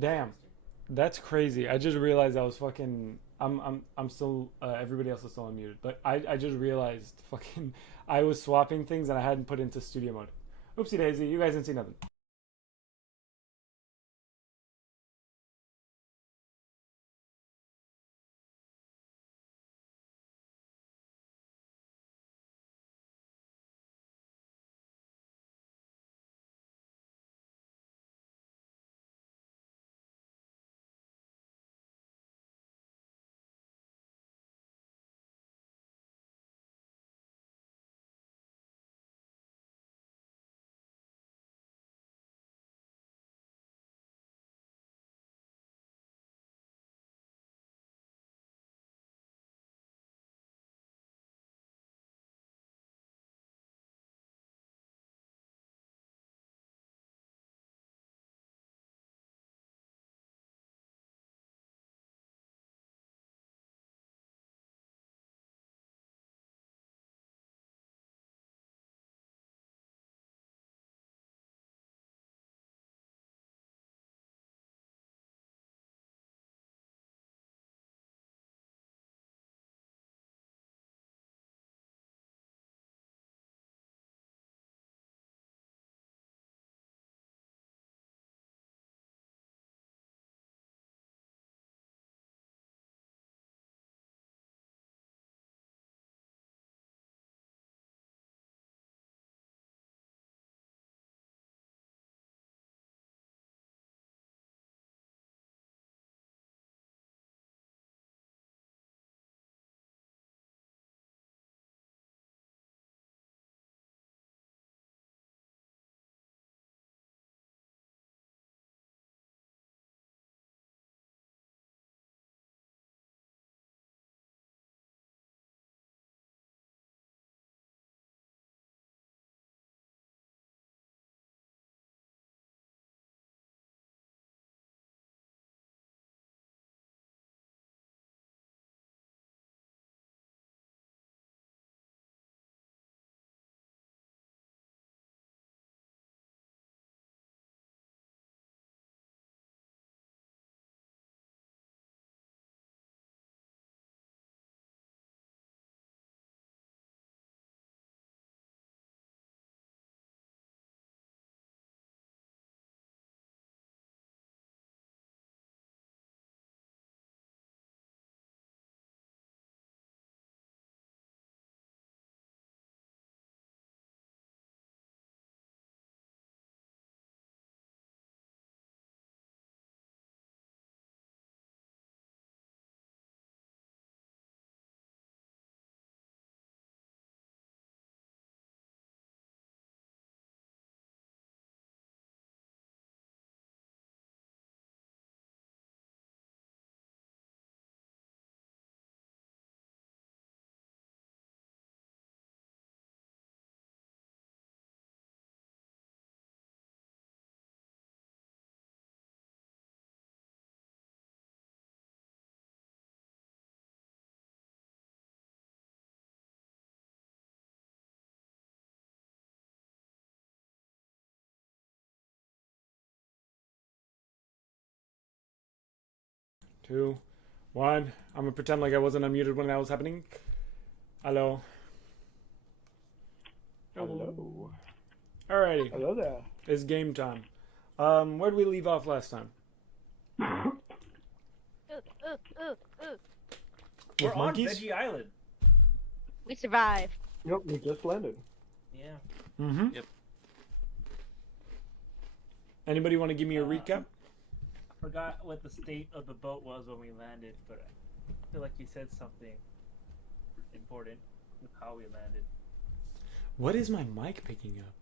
Damn, that's crazy. I just realized I was fucking. I'm still. Everybody else is still unmuted, but I just realized fucking. I was swapping things and I hadn't put into studio mode. Oopsie daisy. You guys didn't see nothing. Two, one. I'm gonna pretend like I wasn't unmuted when that was happening. Hello. Hello. Alrighty. Hello there. It's game time. Where did we leave off last time? We're With on monkeys? Veggie Island. We survived. Yep, we just landed. Yeah. Mm-hmm. Yep. Anybody want to give me a recap? I forgot what the state of the boat was when we landed, but I feel like you said something important with how we landed. What is my mic picking up?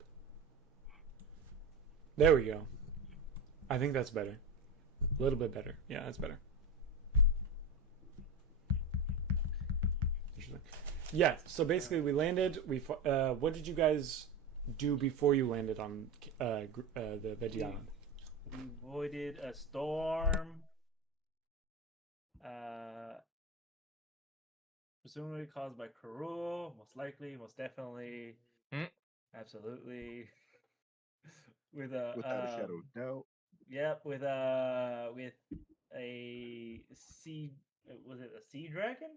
There we go. I think that's better. A little bit better. Yeah, that's better. Yeah, so basically we landed. What did you guys do before you landed on the Veggie Island? We avoided a storm. Presumably caused by Karul. Most likely, most definitely. Absolutely. with Without a shadow of doubt. yep, with a sea. Was it a sea dragon?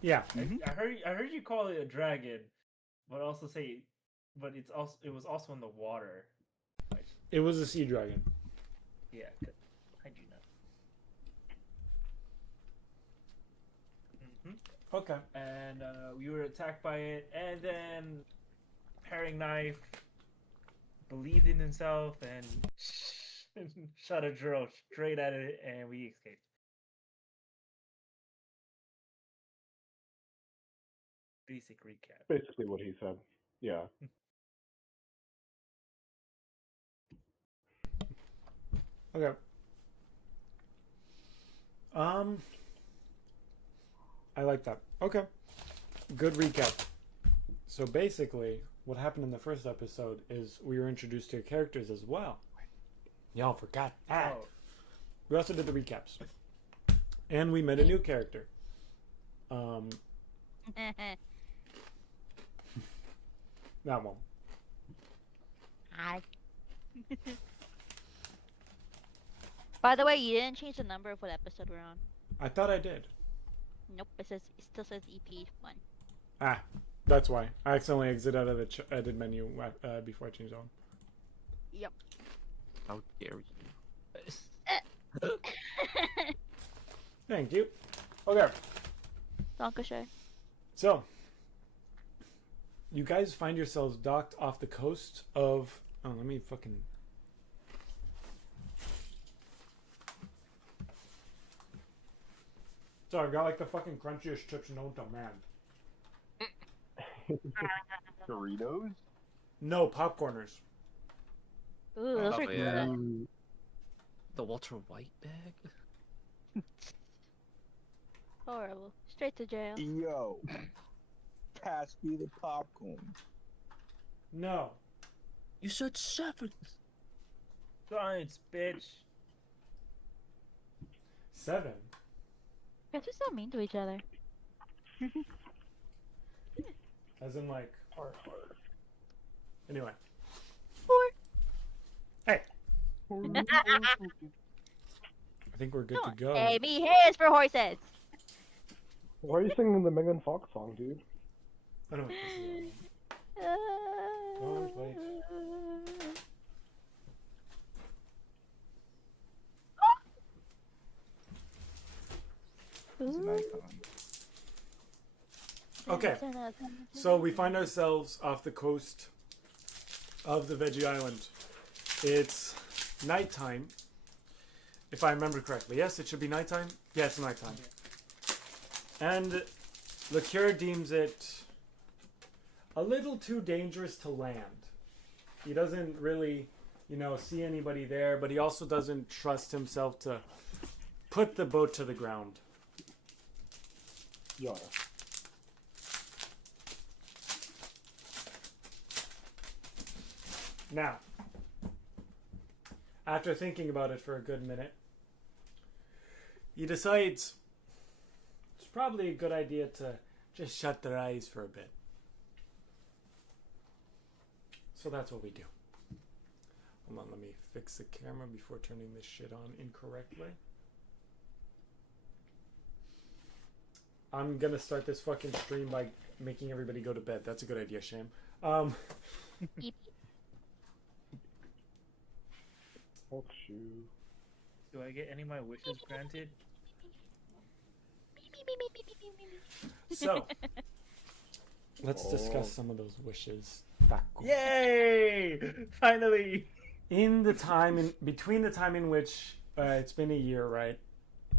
Yeah. I heard you call it a dragon, but also say, but it was also in the water. It was a sea dragon. Yeah, I do know. Okay. And we were attacked by it, and then Paring Knife believed in himself and shot a drill straight at it, and we escaped. Basic recap. Basically what he said. Yeah. Okay. I like that. Okay. Good recap. So basically, what happened in the first episode is we were introduced to characters as well. Y'all forgot that. Oh, We also did the recaps. And we met a new character. That one. Hi. By the way, you didn't change the number of what episode we're on. I thought I did. Nope, it still says EP1. Ah, that's why. I accidentally exited out of the edit menu before I changed on. Yep. How dare you? Thank you. Okay. Lancashire. So, you guys find yourselves docked off the coast of... Oh, let me fucking... Sorry, I've got like the fucking crunchiest chips known to man. Doritos? No, popcorners. Ooh, those Oh, are yeah. good. The Walter White bag? Horrible. Straight to jail. Yo. Pass me the popcorn. No. You said 7. science, bitch. 7? Guys are so mean to each other. As in like... Anyway. 4. Hey! I think we're good to Don't go. pay me hairs for horses. Why are you singing the Megan Fox song, dude? I don't know what this is. Oh, wait. It's an icon. Okay. So we find ourselves off the coast of the Veggie Island. It's nighttime, if I remember correctly. Yes, it should be nighttime. Yeah, it's nighttime. And Liqueur deems it a little too dangerous to land. He doesn't really, see anybody there, but he also doesn't trust himself to put the boat to the ground. Yeah. Now, after thinking about it for a good minute, he decides it's probably a good idea to just shut their eyes for a bit. So that's what we do. Hold on, let me fix the camera before turning this shit on incorrectly. I'm gonna start this fucking stream by making everybody go to bed. That's a good idea, Sham. Oh, shoot. Do I get any of my wishes granted? So, let's discuss some of those wishes. Yay! Finally! Between the time in which it's been a year, right?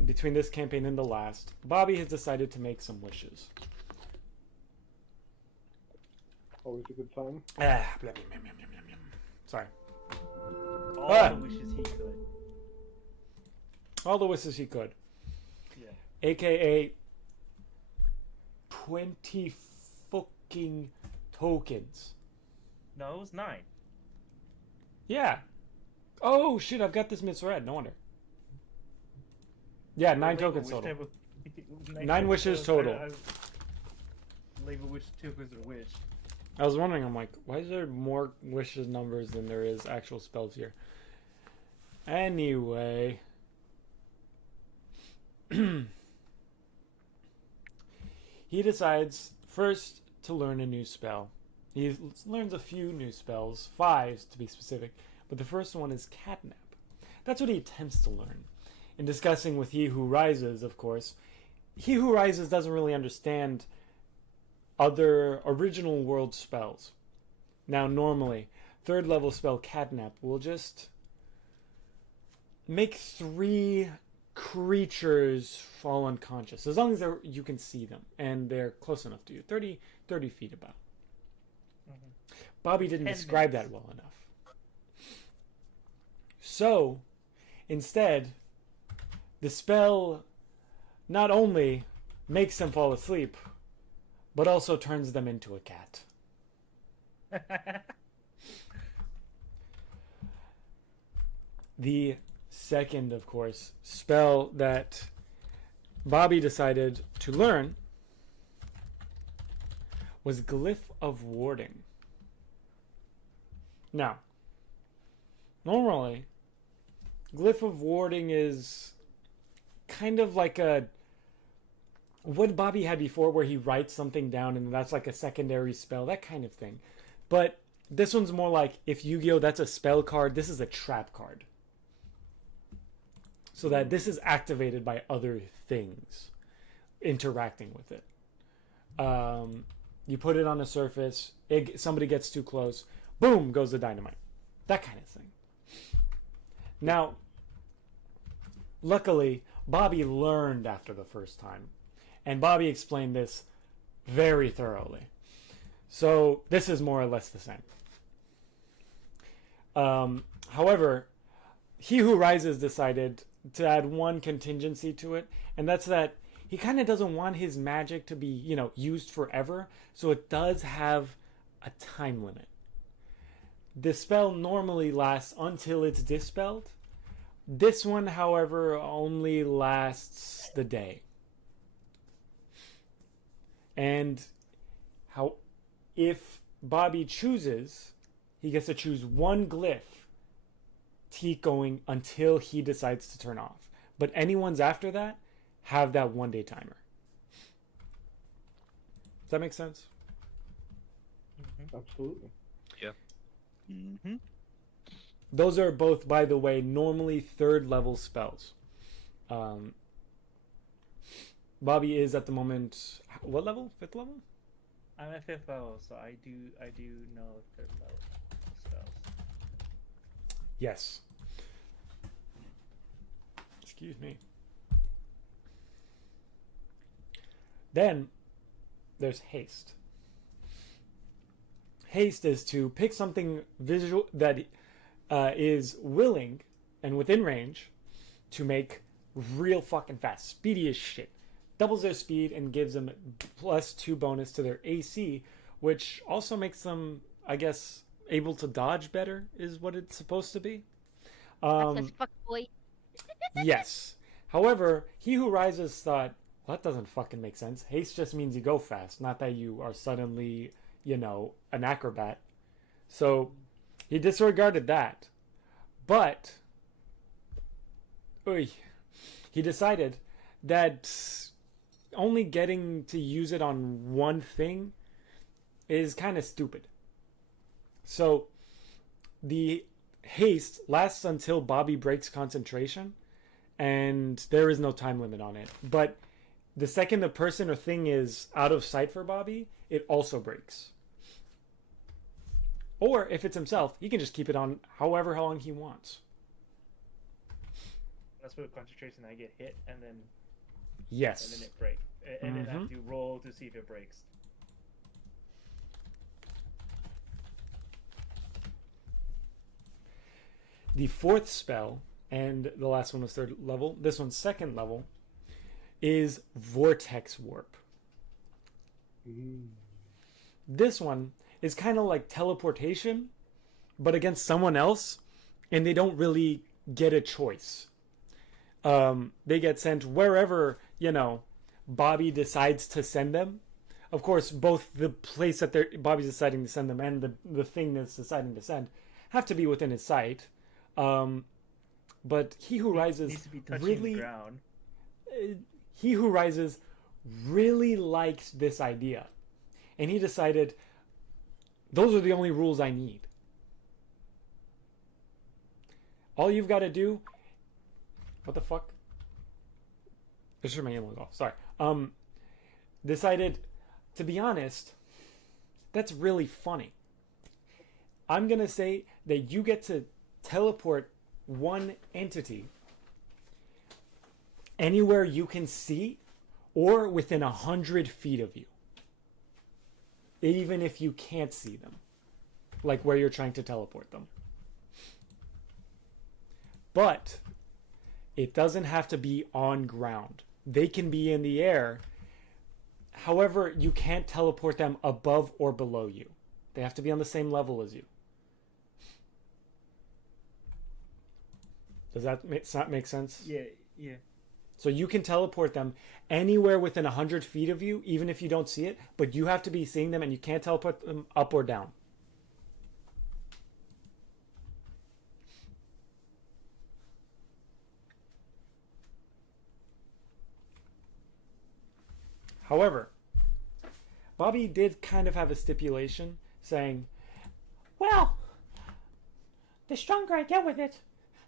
Between this campaign and the last, Bobby has decided to make some wishes. Always a good sign. Sorry. All the wishes he could. All the wishes he could. Yeah. AKA 20 fucking tokens. No, it was 9. Yeah. Oh shit, I've got this misread. No wonder. Yeah, 9 tokens total. 9 wishes total. Label which tokens are which. I was wondering, I'm like, why is there more wishes numbers than there is actual spells here? Anyway. He decides first to learn a new spell. He learns a few new spells, 5 to be specific, but the first one is Catnap. That's what he attempts to learn. In discussing with He Who Rises, of course, He Who Rises doesn't really understand other original world spells. Now, normally, 3rd level spell Catnap will just make 3 creatures fall unconscious, as long as you can see them and they're close enough to you, 30 feet about. Bobby didn't 10 describe minutes. that well enough. So, instead, the spell not only makes them fall asleep, but also turns them into a cat. The second, of course, spell that Bobby decided to learn was Glyph of Warding. Now, normally, Glyph of Warding is kind of like what Bobby had before, where he writes something down and that's like a secondary spell, that kind of thing. But this one's more like, if Yu-Gi-Oh! That's a spell card, this is a trap card. So that this is activated by other things interacting with it. You put it on a surface, somebody gets too close, boom, goes the dynamite. That kind of thing. Now, luckily, Bobby learned after the first time. And Bobby explained this very thoroughly. So, this is more or less the same. However, He Who Rises decided to add one contingency to it, and that's that he kind of doesn't want his magic to be, used forever, so it does have a time limit. The spell normally lasts until it's dispelled. This one, however, only lasts the day. And if Bobby chooses, he gets to choose one glyph to keep going until he decides to turn off. But any ones after that have that 1 day timer. Does that make sense? Absolutely. Mm-hmm. Those are both, by the way, normally 3rd level spells. Bobby is at the moment, what level? 5th level? I'm at 5th level, so I do know 3rd level spells. Yes. Excuse me. Then there's haste. Haste is to pick something visual that is willing and within range to make real fucking fast, speedy as shit. Doubles their speed and gives them +2 bonus to their AC, which also makes them, I guess, able to dodge better, is what it's supposed to be. That's a fuck boy. Yes. However, He Who Rises thought, well, that doesn't fucking make sense. Haste just means you go fast, not that you are suddenly, an acrobat. So he disregarded that. But he decided that only getting to use it on one thing is kind of stupid. So the haste lasts until Bobby breaks concentration, and there is no time limit on it. But the second the person or thing is out of sight for Bobby, it also breaks. Or if it's himself, he can just keep it on however long he wants. That's with concentration. I get hit, and then Yes. it breaks, and then I have to roll to see if it breaks. The 4th spell, and the last one was 3rd level, this one's 2nd level, is Vortex Warp. This one is kind of like teleportation, but against someone else, and they don't really get a choice. They get sent wherever, Bobby decides to send them. of course, both the place that Bobby's deciding to send them and the thing that's deciding to send have to be within his sight. But He Who Rises Needs to be touching really, the ground. He Who Rises really liked this idea, and he decided those are the only rules I need. All you've got to do. What the fuck? This is my email off. Sorry. Decided, to be honest, that's really funny. I'm gonna say that you get to teleport one entity anywhere you can see or within 100 feet of you, even if you can't see them, like where you're trying to teleport them. But it doesn't have to be on ground. They can be in the air. However, you can't teleport them above or below you. They have to be on the same level as you. Does that make sense? Yeah, yeah. So you can teleport them anywhere within 100 feet of you, even if you don't see it, but you have to be seeing them and you can't teleport them up or down. However, Bobby did kind of have a stipulation saying, well, the stronger I get with it,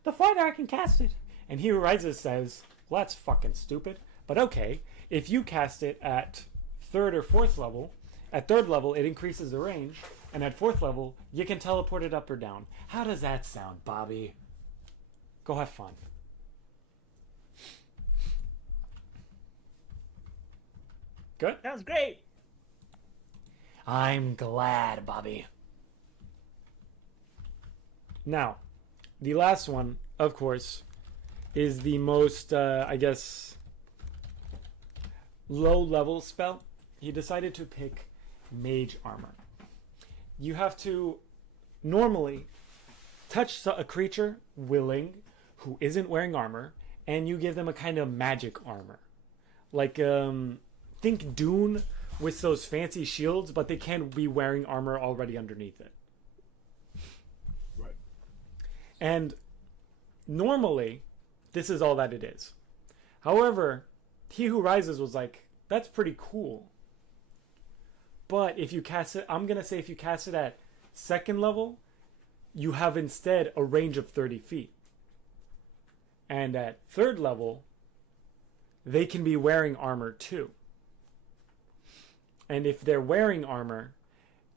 the farther I can cast it. And He Who Rises says, well, that's fucking stupid. But okay, if you cast it at 3rd or 4th level, at 3rd level it increases the range, and at 4th level you can teleport it up or down. How does that sound, Bobby? Go have fun. Good? Sounds great. I'm glad, Bobby. Now, the last one, of course, is the most, I guess, low-level spell. He decided to pick Mage Armor. You have to normally touch a creature willing who isn't wearing armor, and you give them a kind of magic armor. Like, think Dune with those fancy shields, but they can't be wearing armor already underneath it. Right. And normally, this is all that it is. However, He Who Rises was like, that's pretty cool. But if you cast it, I'm going to say if you cast it at 2nd level, you have instead a range of 30 feet. And at 3rd level, they can be wearing armor too. And if they're wearing armor,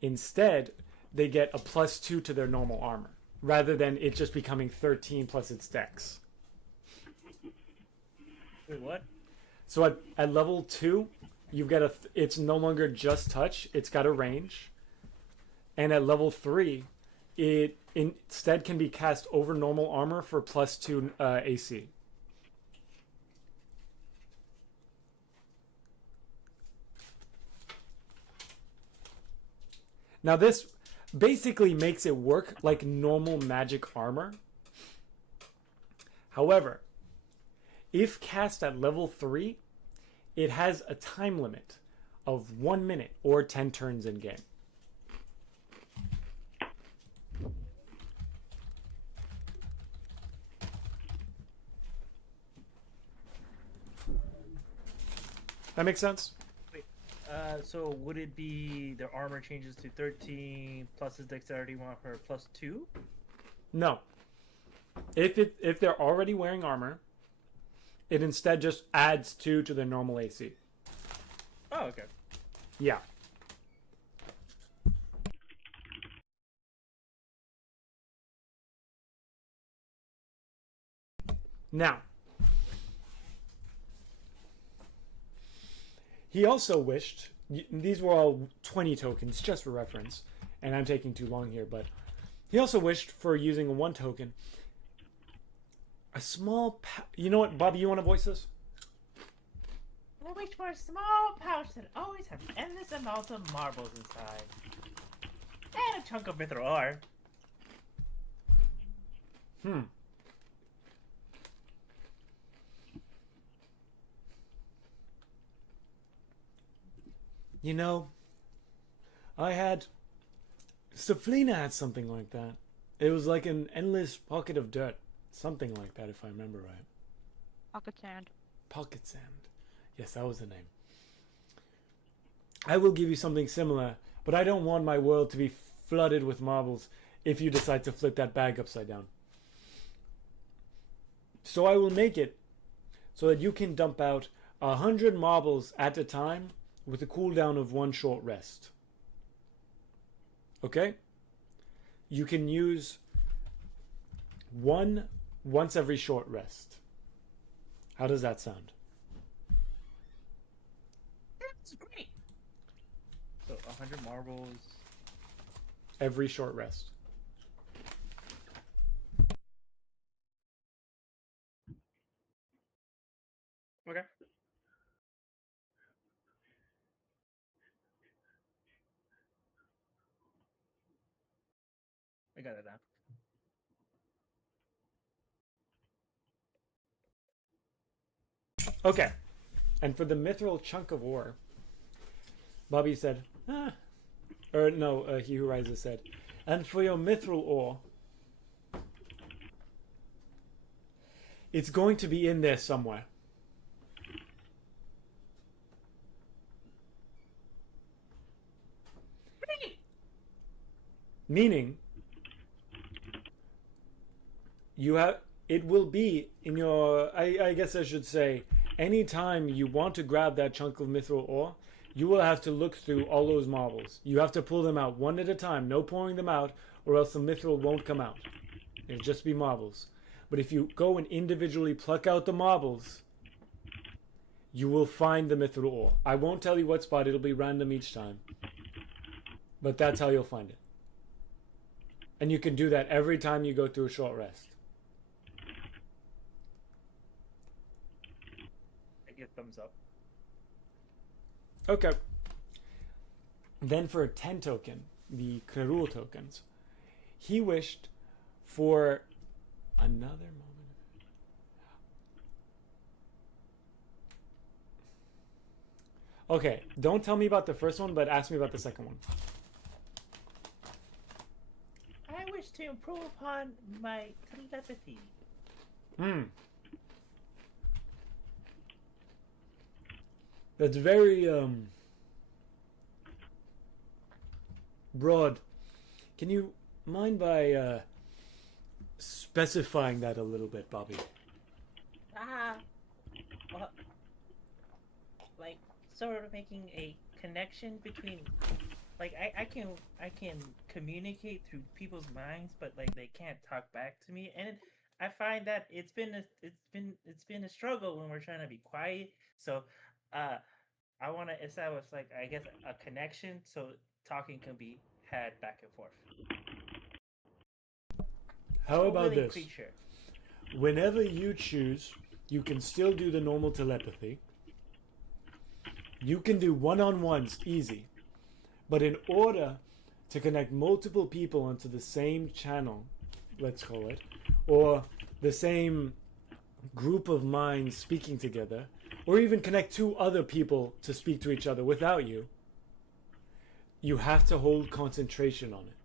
instead, they get a +2 to their normal armor, rather than it just becoming 13 plus its dex. Wait, what? So at level 2, you've got it's no longer just touch, it's got a range. And at level 3, it instead can be cast over normal armor for +2 AC. Now this basically makes it work like normal magic armor. However, if cast at level 3, it has a time limit of 1 minute or 10 turns in game. That makes sense? So would it be their armor changes to 13 plus his dexterity modifier +2? No. If they're already wearing armor, it instead just adds 2 to their normal AC. Oh, okay. Yeah. Now, he also wished, these were all 20 tokens, just for reference, and I'm taking too long here, but he also wished for using a 1 token, a small, you know what, Bobby, you want to voice this? I wish for a small pouch that always has endless amounts of marbles inside. And a chunk of mithril ore. You know, I had... Steflina had something like that. It was like an endless pocket of dirt. Something like that, if I remember right. Pocket sand. Pocket sand. Yes, that was the name. I will give you something similar, but I don't want my world to be flooded with marbles if you decide to flip that bag upside down. So I will make it so that you can dump out 100 marbles at a time with a cooldown of 1 short rest. Okay? You can use 1 once every short rest. How does that sound? That's great. So 100 marbles. Every short rest. Okay. I got it down. Okay. And for the mithril chunk of ore, Bobby said, or no, He Who Rises said, and for your mithril ore, it's going to be in there somewhere. Meaning, you have, it will be in your, I guess I should say, anytime you want to grab that chunk of mithril ore, you will have to look through all those marbles. You have to pull them out one at a time, no pouring them out, or else the mithril won't come out. It'll just be marbles. But if you go and individually pluck out the marbles, you will find the mithril ore. I won't tell you what spot, it'll be random each time. But that's how you'll find it. And you can do that every time you go through a short rest. I get thumbs up. Okay. Then for a 10 token, the Krerul tokens, he wished for another moment. Okay, don't tell me about the first one, but ask me about the second one. I wish to improve upon my telepathy. That's very broad. Can you mind by specifying that a little bit, Bobby? Well, like sort of making a connection between, like I can communicate through people's minds, but like they can't talk back to me, and I find that it's been a struggle when we're trying to be quiet. So, I want to establish, like, I guess, a connection so talking can be had back and forth. How about Willing this? Creature. Whenever you choose, you can still do the normal telepathy. You can do one-on-ones, easy. But in order to connect multiple people onto the same channel, let's call it, or the same group of minds speaking together, or even connect 2 other people to speak to each other without you, you have to hold concentration on it.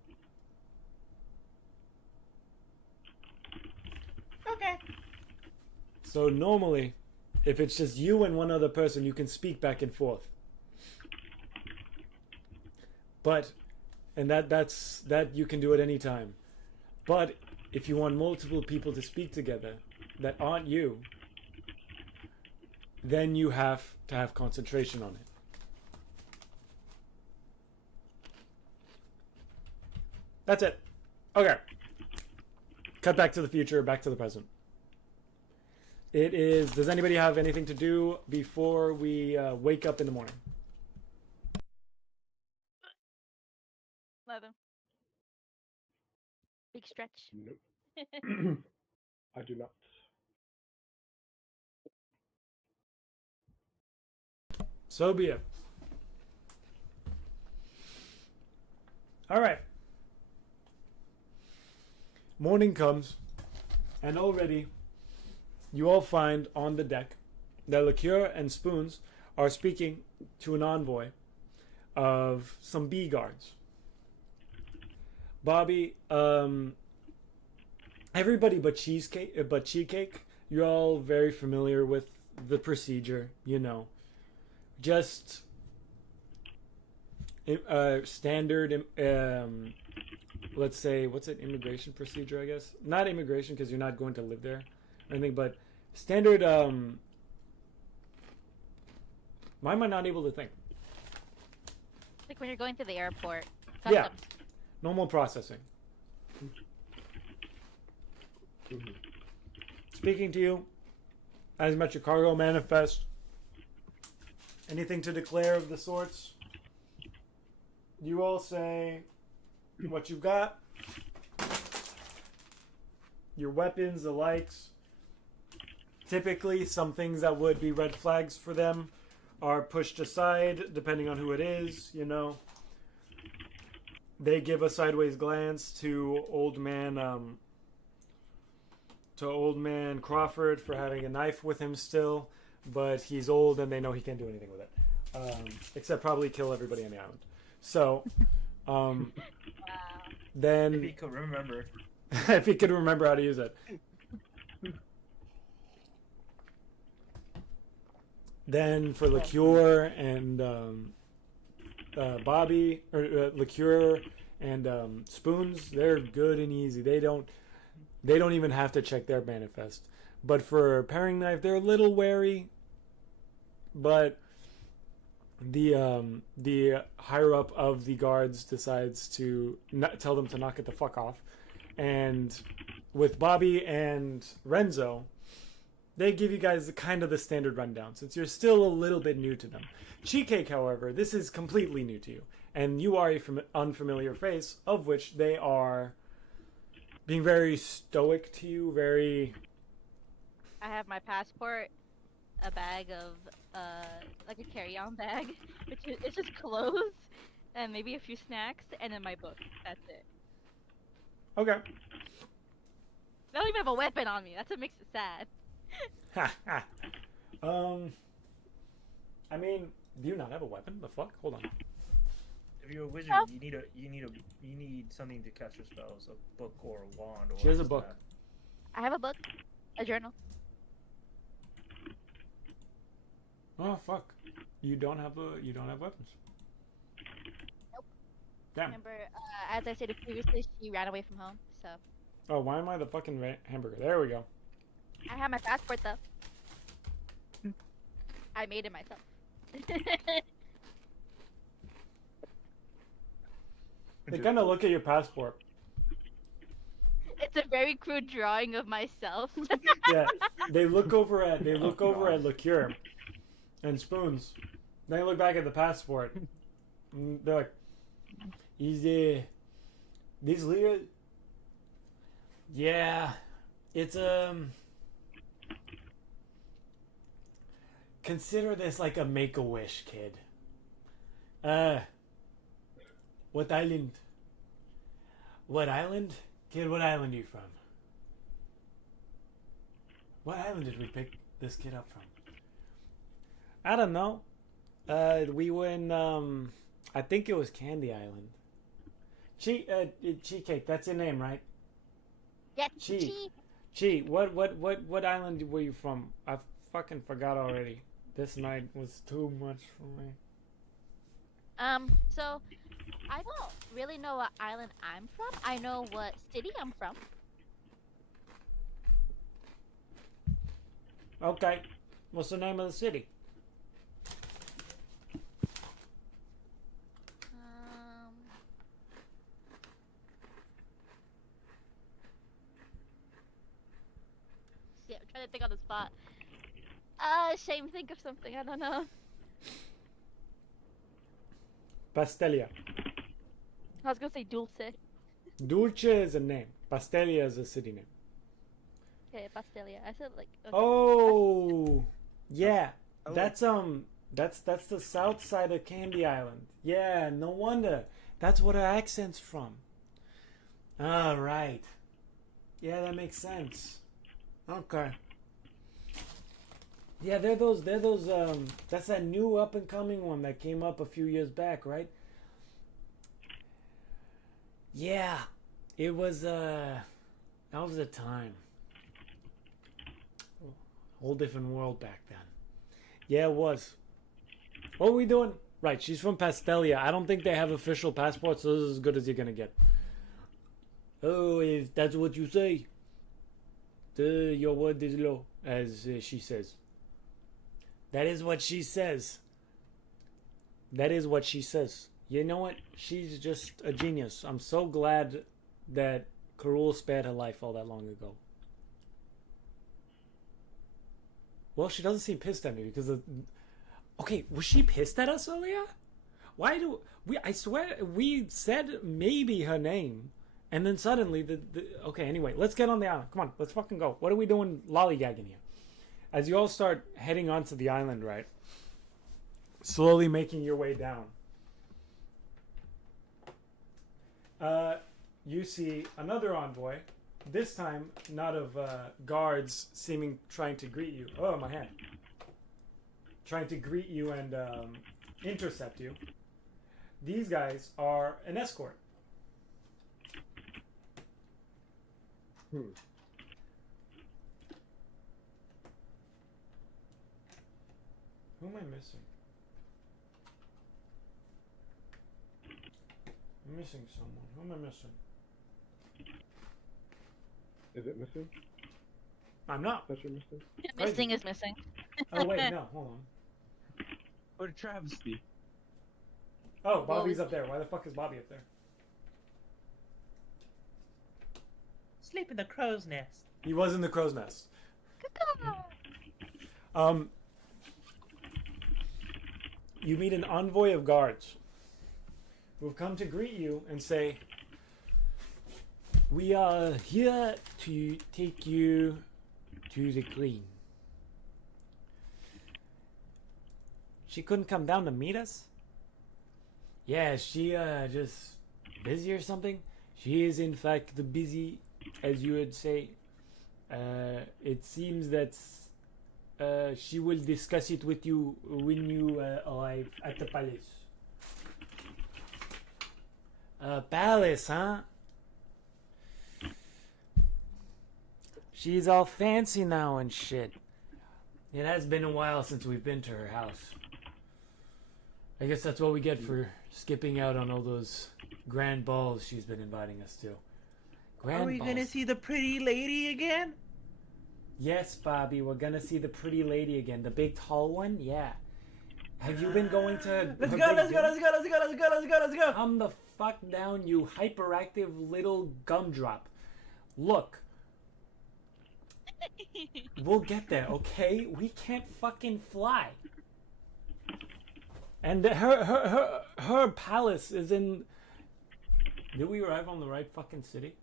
Okay. So normally, if it's just you and one other person, you can speak back and forth. But, and that's you can do at any time. But if you want multiple people to speak together that aren't you, then you have to have concentration on it. That's it. Okay. Cut back to the future, back to the present. It is, does anybody have anything to do before we wake up in the morning? 11. Big stretch. Nope. I do not. So be it. All right. Morning comes, and already you all find on the deck that Liqueur and Spoons are speaking to an envoy of some bee guards. Bobby, everybody but Cheesecake, you're all very familiar with the procedure, you know. Just standard, let's say, what's it, immigration procedure, I guess? Not immigration because you're not going to live there or anything, but standard, why am I not able to think? Like when you're going to the airport. Yeah. Customs. Normal processing. Speaking to you, as met your cargo manifest. Anything to declare of the sorts? You all say what you've got, your weapons, the likes. Typically, some things that would be red flags for them are pushed aside, depending on who it is, you know. They give a sideways glance to old man Crawford for having a knife with him still, but he's old and they know he can't do anything with it, except probably kill everybody on the island. So, then If he could remember. if he could remember how to use it. Then for Liqueur and Bobby, or Liqueur and Spoons, they're good and easy. They don't even have to check their manifest. But for Paring Knife, they're a little wary. But the higher up of the guards decides to tell them to knock it the fuck off. And with Bobby and Renzo, they give you guys kind of the standard rundown, since you're still a little bit new to them. Cheesecake, however, this is completely new to you. And you are a unfamiliar face, of which they are being very stoic to you, very... I have my passport, a bag of, like a carry-on bag, which is it's just clothes, and maybe a few snacks, and then my book. That's it. Okay. I don't even have a weapon on me. That's what makes it sad. I mean, do you not have a weapon? The fuck? Hold on. If you're a wizard, you need something to cast your spells, a book or a wand or She has a staff. book. I have a book, a journal. Oh fuck! You don't have weapons. Nope. Damn. Remember, as I stated previously, she ran away from home, so Oh, why am I the fucking hamburger? There we go. I have my passport though. I made it myself. They kind of look at your passport. It's a very crude drawing of myself. Yeah, they look over at Liqueur and Spoons. They look back at the passport. And they're like, "Is this Leah?" Yeah, it's Consider this like a Make-A-Wish, kid. What island? What island? Kid, what island are you from? What island did we pick this kid up from? I don't know. We were in, I think it was Candy Island. Cheesecake, that's your name, right? Yeah, Chi, what island were you from? I fucking forgot already. This night was too much for me. So I don't really know what island I'm from. I know what city I'm from. Okay. What's the name of the city? Yeah, I'm trying to think on the spot. Shame, think of something. I don't know. Pastelia. I was gonna say Dulce. Dulce is a name. Pastelia is a city name. Okay, Pastelia. I said like. Okay. Oh, yeah. Oh. That's the south side of Candy Island. Yeah, no wonder. That's what her accent's from. All right. Yeah, that makes sense. Okay. Yeah, they're those. They're those. That's that new up and coming one that came up a few years back, right? Yeah, it was. That was a time. Whole different world back then. Yeah, it was. What are we doing? Right, she's from Pastelia. I don't think they have official passports, so this is as good as you're gonna get. Oh, if that's what you say. Your word is law, as she says. That is what she says. That is what she says. You know what? She's just a genius. I'm so glad that Karul spared her life all that long ago. Well, she doesn't seem pissed at me because of... Okay, was she pissed at us earlier? Why do we? I swear we said maybe her name, and then suddenly the okay. Anyway, let's get on the island. Come on, let's fucking go. What are we doing, lollygagging here? As you all start heading onto the island, right? Slowly making your way down. You see another envoy. This time, not of guards seeming trying to greet you. Oh, my hand. Trying to greet you and intercept you. These guys are an escort. Hmm. Who am I missing? I'm missing someone. Who am I missing? Is it missing? I'm not. That you're missing? Missing is missing. Oh, wait, no. Hold on. What a travesty. Oh, Bobby's up there. Why the fuck is Bobby up there? Sleep in the crow's nest. He was in the crow's nest. Um, you meet an envoy of guards who've come to greet you and say, "We are here to take you to the queen." She couldn't come down to meet us? Yeah, she just busy or something? She is in fact the busy, as you would say. It seems that she will discuss it with you when you arrive at the palace. Palace, huh? She's all fancy now and shit. It has been a while since we've been to her house. I guess that's what we get for skipping out on all those grand balls she's been inviting us to. Grand Are we balls. gonna see the pretty lady again? Yes, Bobby, we're gonna see the pretty lady again. The big tall one? Yeah. Have you been going to... Let's her go, big let's go, dinner? let's go, let's go, let's go, let's go, let's go! Calm the fuck down, you hyperactive little gumdrop. Look. We'll get there, okay? We can't fucking fly. And her palace is in... Did we arrive on the right fucking city?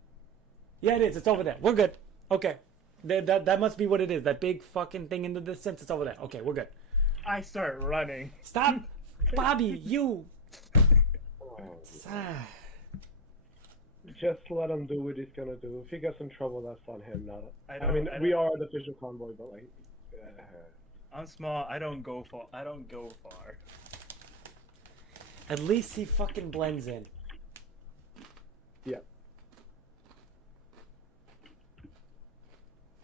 Yeah, it is. It's over there. We're good. Okay. That must be what it is. That big fucking thing in the distance. It's over there. Okay, we're good. I start running. Stop! Bobby, you... Oh, Ah. just let him do what he's gonna do. If he gets in trouble, that's on him. Not. I mean, don't- we are the official convoy, but like, I'm small. I don't go far. I don't go far. At least he fucking blends in. yeah.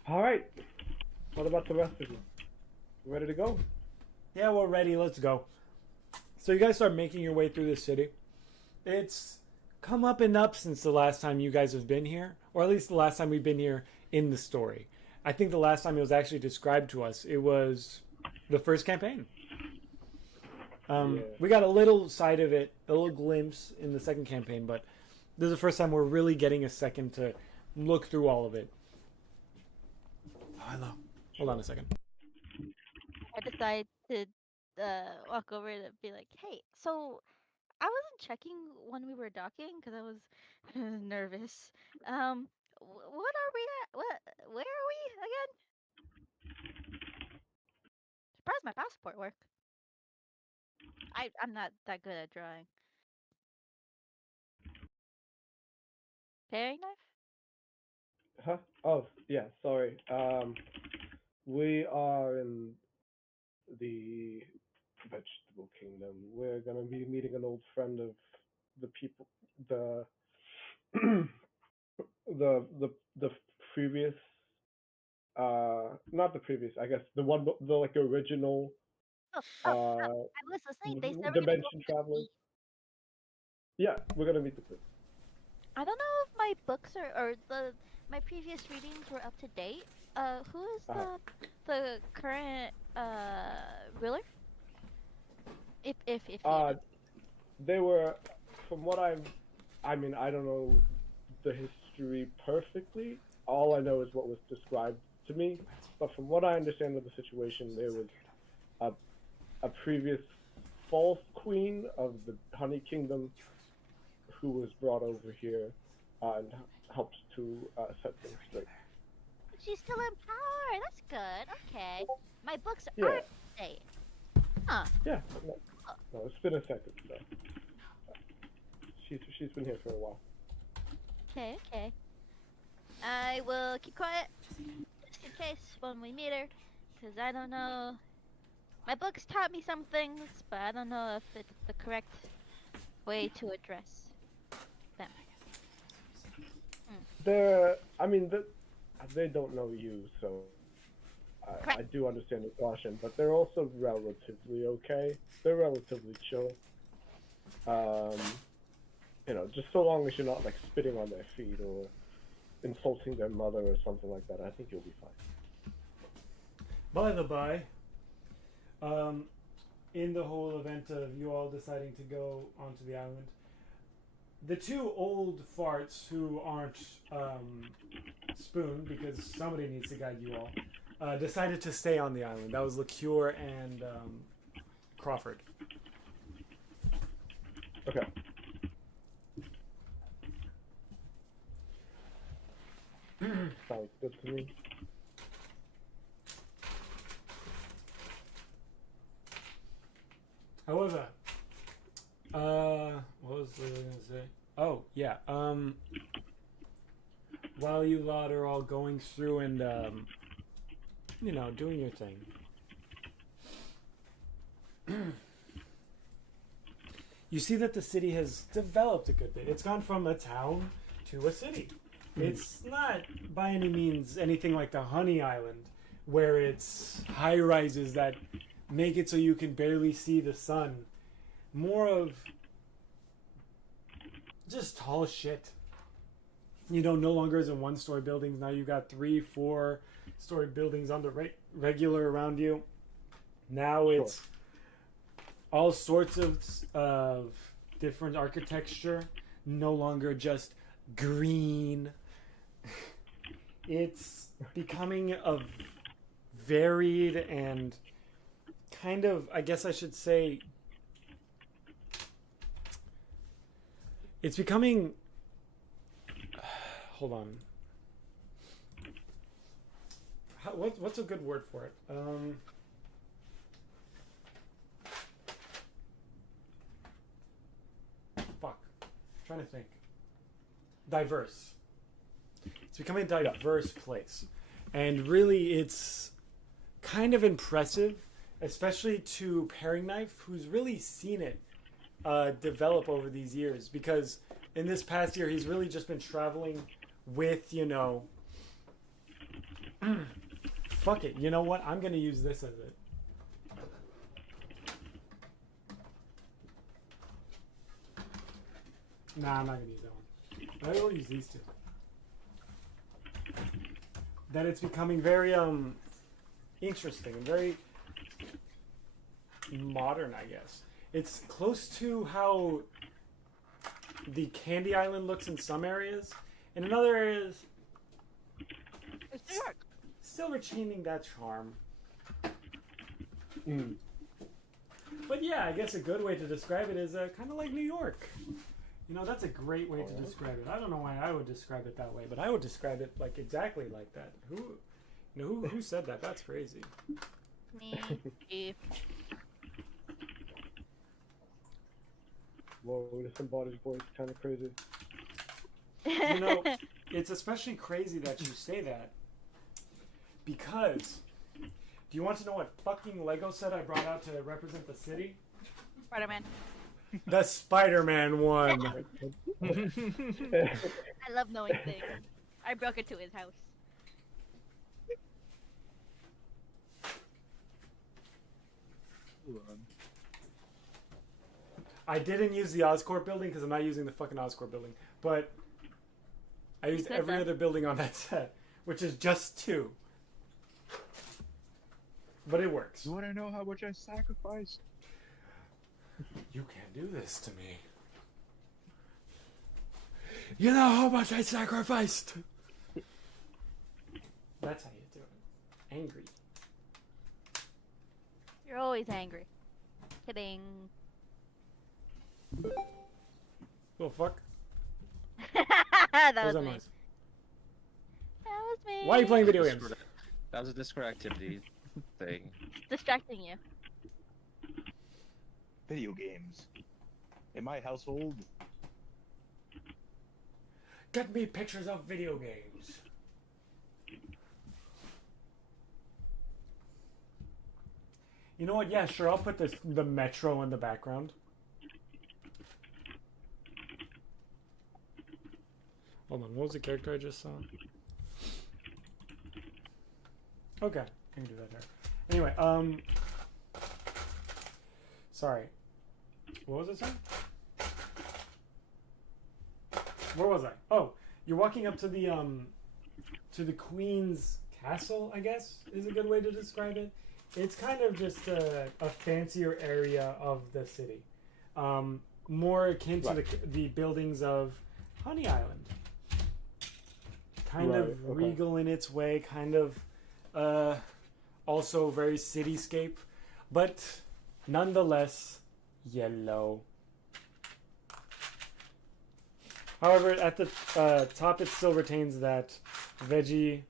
All right. What about the rest of you? Ready to go? Yeah, we're ready. Let's go. So you guys start making your way through the city. It's come up and up since the last time you guys have been here, or at least the last time we've been here in the story. I think the last time it was actually described to us, it was the first campaign. Yeah. We got a little side of it, a little glimpse in the second campaign, but this is the first time we're really getting a second to look through all of it. Oh, hello. Hold on a second. I decide to walk over to be like, "Hey, so I wasn't checking when we were docking because I was nervous. What are we at? Where are we again? Surprised my passport worked. I'm not that good at drawing. Paring knife? Huh? Oh, yeah. Sorry. We are in Not the previous. I guess the one, the like original Oh, oh, I was listening. They said we're gonna go Dimension to the Travelers. sea. Yeah, we're gonna meet the queen. I don't know if my books are or my previous readings were up to date. Who is the current ruler? If you know. They were, from what I mean, I don't know the history perfectly. All I know is what was described to me. But from what I understand of the situation, there was a previous false queen of the Honey Kingdom who was brought over here and helped to set things straight. She's still in power. That's good. Okay. My books Yeah. are up to date. Huh. Yeah. No, it's been a second. So. She's been here for a while. Okay, okay. I will keep quiet just in case when we meet her, because I don't know. My books taught me some things, but I don't know if it's the correct way to address them. I mean, they don't know you, so I do understand the caution, but they're also relatively okay. They're relatively chill. You know, just so long as you're not like spitting on their feet or insulting their mother or something like that, I think you'll be fine. By the by, in the whole event of you all deciding to go onto the island, the two old farts who aren't spooned, because somebody needs to guide you all, decided to stay on the island. That was Liqueur and Crawford. Okay. Sounds good to me. However, what was I gonna say? Oh yeah. While you lot are all going through and you know, doing your thing, you see that the city has developed a good bit. It's gone from a town to a city. It's not by any means anything like the Honey Island, where it's high rises that make it so you can barely see the sun. More of just tall shit. You know, no longer is it one-story buildings. Now you got 3, 4-story buildings on the regular around you. Now it's all sorts of different architecture. No longer just green. It's becoming a varied and kind of, I guess I should say, it's becoming, hold on, what's a good word for it? Fuck, I'm trying to think. Diverse. It's becoming a diverse place, and really it's kind of impressive, especially to Paring Knife, who's really seen it develop over these years, because in this past year he's really just been traveling with, you know, fuck it, you know what, I'm gonna use this as it. Nah, I'm not gonna use that one. I will use these two. That it's becoming very interesting and very modern, I guess. It's close to how the Candy Island looks in some areas. In other areas, still retaining that charm. But yeah, I guess a good way to describe it is kind of like New York. You know, that's a great way to describe it. I don't know why I would describe it that way, but I would describe it like exactly like that. Who said that? That's crazy. Me. Whoa, disembodied voice, kind of crazy. You know, it's especially crazy that you say that because, do you want to know what fucking Lego set I brought out to represent the city? Spider-Man. The Spider-Man one. I love knowing things. I broke it to his house. I didn't use the Oscorp building because I'm not using the fucking Oscorp building, but I used said every that. other building on that set, which is just 2. But it works. You want to know how much I sacrificed? You can't do this to me. You know how much I sacrificed. That's how you do it. Angry. You're always angry. Kidding. Oh fuck. That What was was that me. noise? That was me. Why are you playing video games? That was a Discord activity thing. Distracting you. Video games. In my household, Get me pictures of video games. You know what? Yeah, sure. I'll put the metro in the background. Hold on. What was the character I just saw? Okay, I can do that there. Anyway, sorry. What was it saying? Where was I? Oh, you're walking up to the Queen's Castle, I guess, is a good way to describe it. It's kind of just a fancier area of the city. More akin to the buildings of Honey Island. Kind of regal in its way, kind of also very cityscape, but nonetheless yellow. However, at the top it still retains that veggie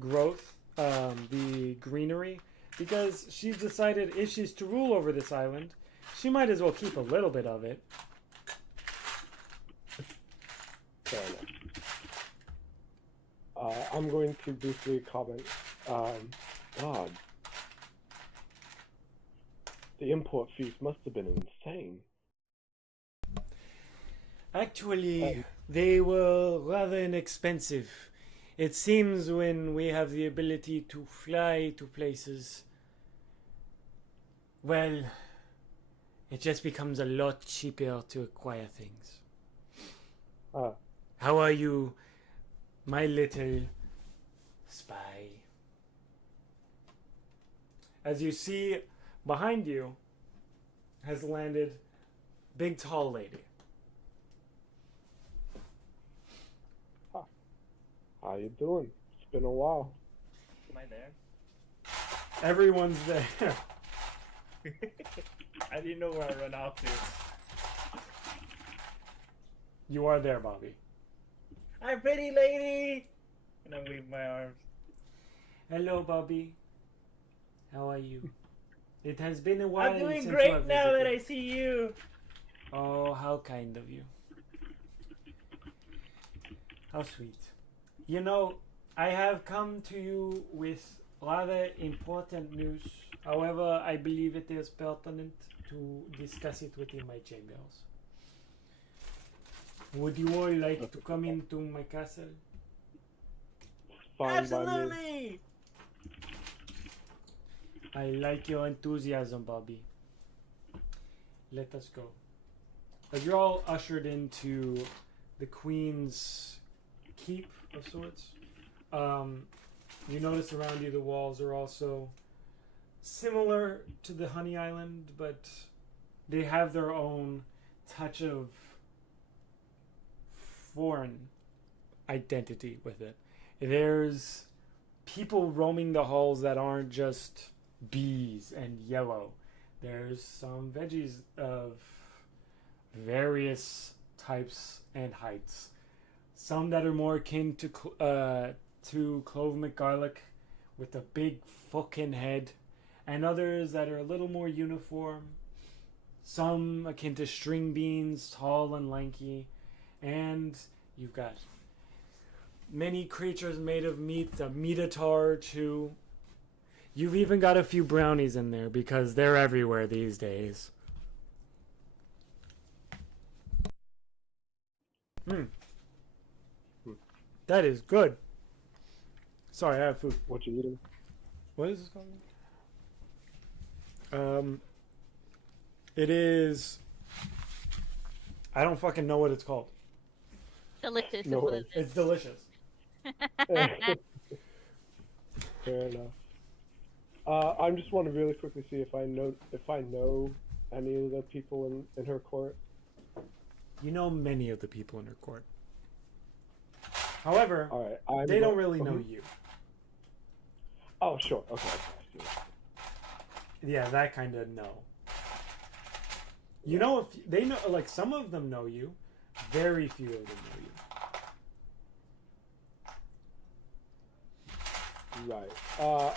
growth, the greenery, because she's decided if she's to rule over this island, she might as well keep a little bit of it. Fair enough. I'm going to briefly comment. God, the import fees must have been insane. Actually, they were rather inexpensive. It seems when we have the ability to fly to places, well, it just becomes a lot cheaper to acquire things. How are you, my little spy? As you see, behind you has landed big tall lady. How you doing? It's been a while. Am I there? Everyone's there. I didn't know where I run off to. You are there, Bobby. Hi, pretty lady! And I wave my arms. Hello, Bobby. How are you? It has been a while I'm doing since great you have now that visited. I see you. Oh, how kind of you. How sweet. You know, I have come to you with rather important news. However, I believe it is pertinent to discuss it within my chambers. Would you all like to come into my castle? Fine by me. Absolutely! I like your enthusiasm, Bobby. Let us go. As you're all ushered into the Queen's keep of sorts, you notice around you the walls are also similar to the Honey Island, but they have their own touch of foreign identity with it. There's people roaming the halls that aren't just bees and yellow. There's some veggies of various types and heights. Some that are more akin to clove McGarlic with a big fucking head, and others that are a little more uniform. Some akin to string beans, tall and lanky, and you've got many creatures made of meat, a minotaur too. You've even got a few brownies in there because they're everywhere these days. That is good. Sorry, I have food. What you eating? What is this called? It is I don't fucking know what it's called. Delicious is No what worries. it It's delicious. is. Fair enough. I just want to really quickly see if I know any of the people in her court. You know many of the people in her court. However, All right, they don't really know you. Oh, sure. Okay. I see. Yeah, that kind of no. You know, if they know, like some of them know you, very few of them know you. Right.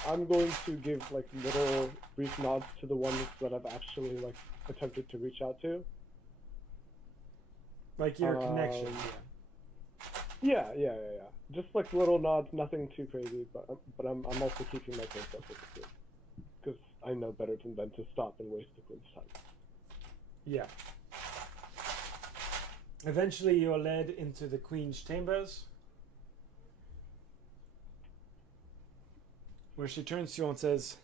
I'm going to give like little brief nods to the ones that I've actually like attempted to reach out to. Like your connection. Yeah. Just like little nods, nothing too crazy. But I'm also keeping my face up with the group because I know better than to stop and waste the group's time. Yeah. Eventually, you're led into the Queen's chambers, where she turns to you and says,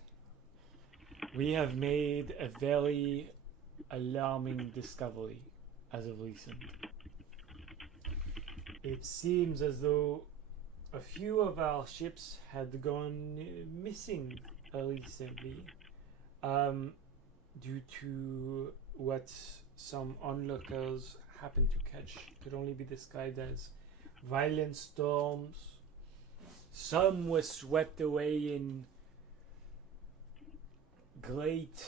"We have made a very alarming discovery as of recent. It seems as though a few of our ships had gone missing recently, due to what some onlookers happened to catch. Could only be described as violent storms. Some were swept away in great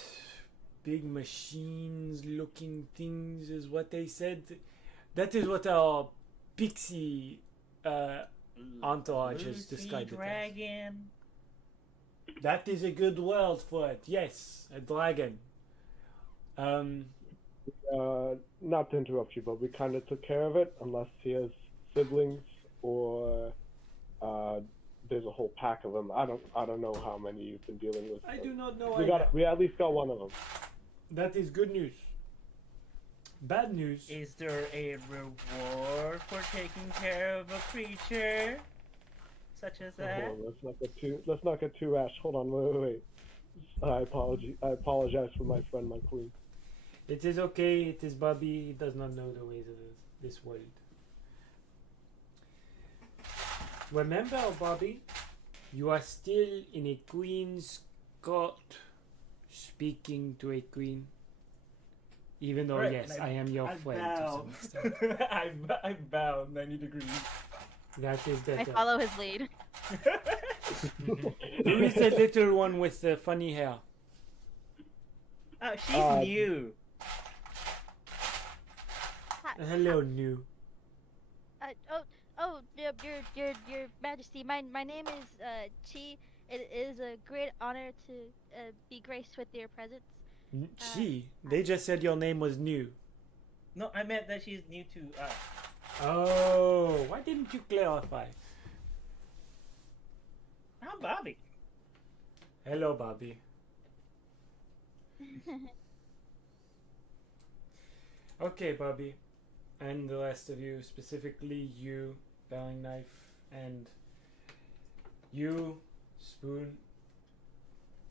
big machines looking things, is what they said. That is what our pixie entourage has Lucy described it as. dragon. That is a good word for it. Yes, a dragon. Not to interrupt you, but we kind of took care of it, unless he has siblings or there's a whole pack of them. I don't know how many you've been dealing with. I do not know. We at least got one of them. That is good news. Bad news. Is there a reward for taking care of a creature such as that? Hold on, let's not get too rash. Hold on, wait. I apologize for my friend, my queen. It is okay. It is Bobby. He does not know the ways of this world. Remember, Bobby, you are still in a queen's court, speaking to a queen. Even though, Right, yes, and I am your I friend bow. to some extent. I bow 90 degrees. That is I better. follow his lead. Who is the little one with the funny hair? Oh, she's new. Hello, new. Your Majesty. My name is Chi. It is a great honor to be graced with your presence. She. They just said your name was new. No, I meant that she's new to us. Oh, why didn't you clarify? I'm Bobby. Hello, Bobby. Okay, Bobby. And the rest of you, specifically you, Bowing Knife, and you, Spoon,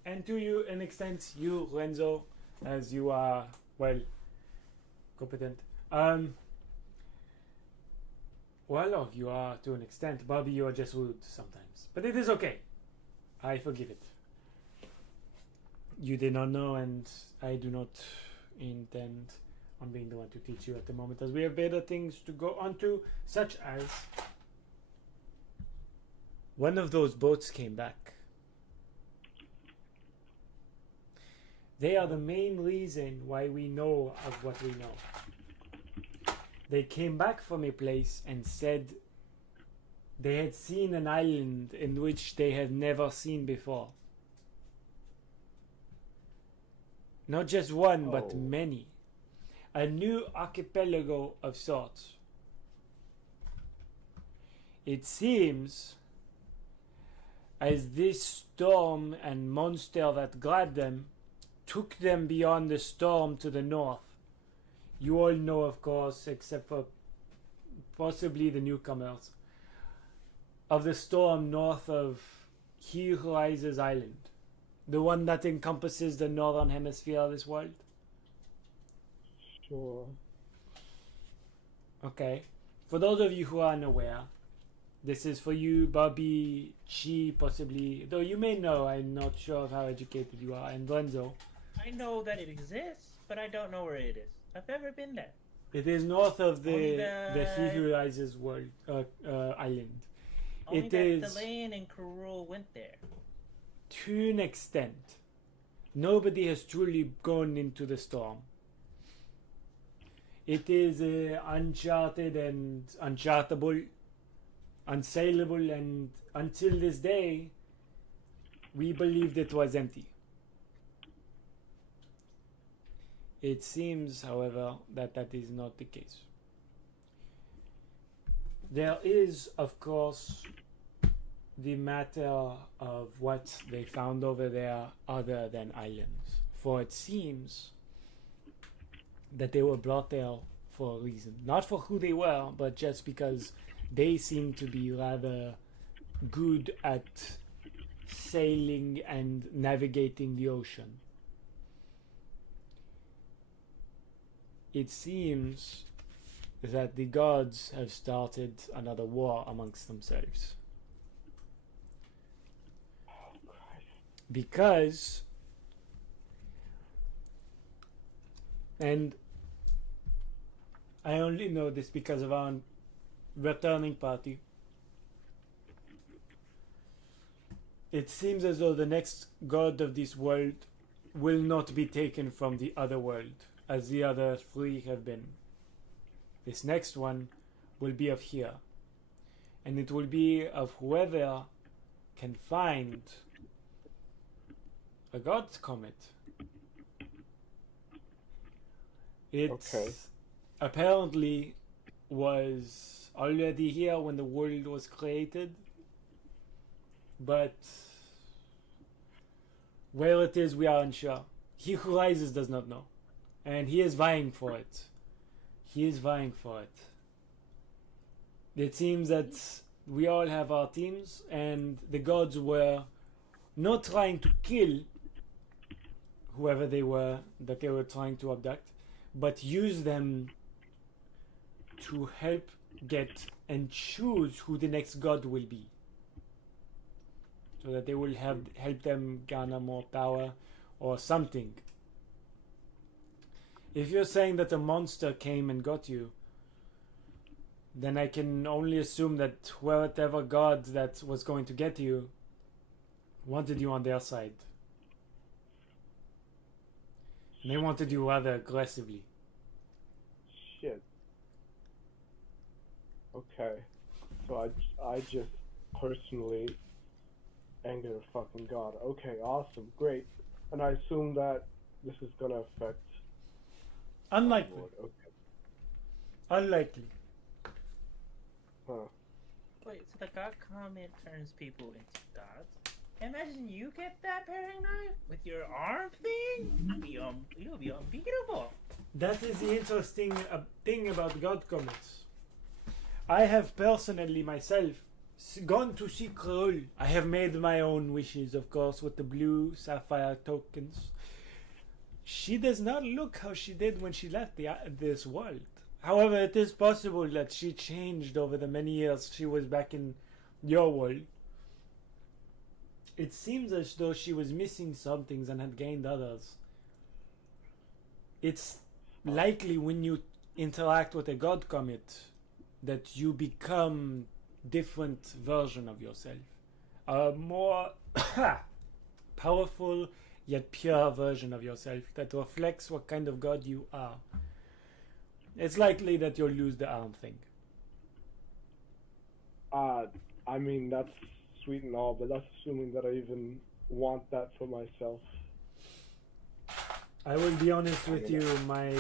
and to you, an extent, you, Renzo, as you are, well, competent. Well, of you are to an extent. Bobby, you are just rude sometimes. But it is okay. I forgive it. You did not know, and I do not intend on being the one to teach you at the moment, as we have better things to go on to, such as one of those boats came back. They are the main reason why we know of what we know. They came back from a place and said they had seen an island in which they had never seen before. Not just one, but many. A new archipelago of sorts. It seems as this storm and monster that grabbed them took them beyond the storm to the north. You all know, of course, except for possibly the newcomers, of the storm north of He Who Rises Island, the one that encompasses the northern hemisphere of this world. Sure. Okay. For those of you who are unaware, this is for you, Bobby, Chi, possibly. Though you may know, I'm not sure of how educated you are, and Lorenzo. I know that it exists, but I don't know where it is. I've never been there. It is north of Only the He Who Rises world island. Only It that is Delane and Karul went there. to an extent. Nobody has truly gone into the storm. It is uncharted and unchartable, unsailable, and until this day, we believed it was empty. It seems, however, that that is not the case. There is, of course, the matter of what they found over there other than islands. For it seems that they were brought there for a reason. Not for who they were, but just because they seem to be rather good at sailing and navigating the ocean. It seems that the gods have started another war amongst themselves. Because, and I only know this because of our returning party, it seems as though the next god of this world will not be taken from the other world, as the other three have been. This next one will be of here, and it will be of whoever can find a god's comet. It apparently was already here when the world was created, but where it is we are unsure. He who rises does not know, and he is vying for it. He is vying for it. It seems that we all have our teams, and the gods were not trying to kill whoever they were that they were trying to abduct, but use them to help get and choose who the next god will be, so that they will have help them garner more power or something. If you're saying that a monster came and got you, then I can only assume that whatever god that was going to get you wanted you on their side. And they wanted you rather aggressively. Shit. Okay. So I just personally angered a fucking god. Okay, awesome, great. And I assume that this is gonna affect. Unlikely. Okay. Unlikely. Huh. Wait, so the god comment turns people into gods? Imagine you get that paring knife with your arm thing? You'll be unbeatable. That is the interesting thing about God comets. I have personally myself gone to see Kroll. I have made my own wishes, of course, with the blue sapphire tokens. She does not look how she did when she left this world. However, it is possible that she changed over the many years she was back in your world. It seems as though she was missing some things and had gained others. It's likely when you interact with a god comet that you become different version of yourself. A more powerful yet pure version of yourself that reflects what kind of god you are. It's likely that you'll lose the arm thing. I mean, that's sweet and all, but that's assuming that I even want that for myself. I will be honest with you, my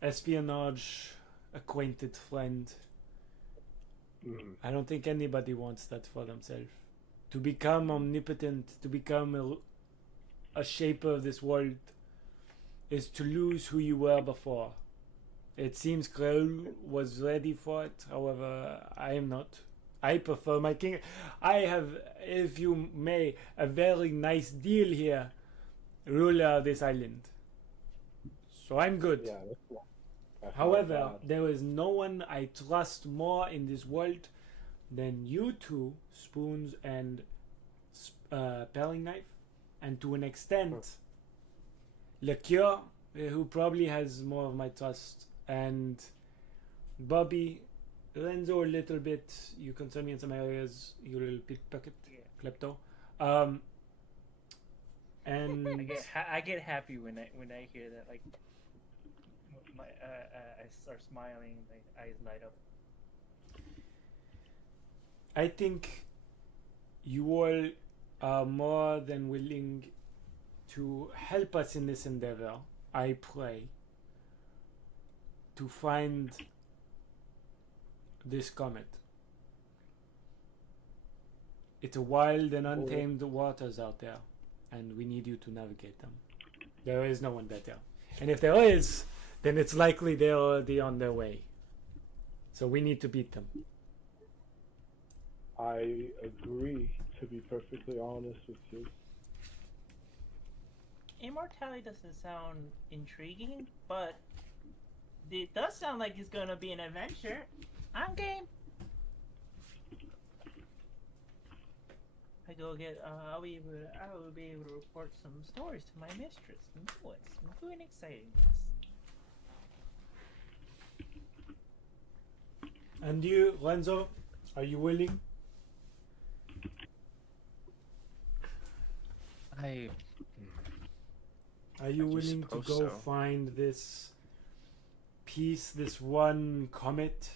espionage acquainted friend. I don't think anybody wants that for themselves. To become omnipotent, to become a shaper of this world, is to lose who you were before. It seems Kreul was ready for it, however, I am not. I prefer my king. I have, if you may, a very nice deal here. Ruler of this island. So I'm good. Yeah, that's cool. That's not However, bad. there is no one I trust more in this world than you two, Spoons and Paring Knife, and to an extent, Le Cure, who probably has more of my trust, and Bobby, Renzo a little bit. You concern me in some areas. You little pickpocket, Yeah. klepto. I And get happy when I hear that. Like, I start smiling. My eyes light up. I think you all are more than willing to help us in this endeavor. I pray to find this comet. It's a wild and untamed waters out there, and we need you to navigate them. There is no one better. And if there is, then it's likely they're already on their way. So we need to beat them. I agree, to be perfectly honest with you. Immortality doesn't sound intriguing, but it does sound like it's gonna be an adventure. I'm game. I go get. I will be able to report some stories to my mistress. New and exciting. Yes. And you, Renzo, are you willing? Are you willing to suppose go so. find this piece, this one comet?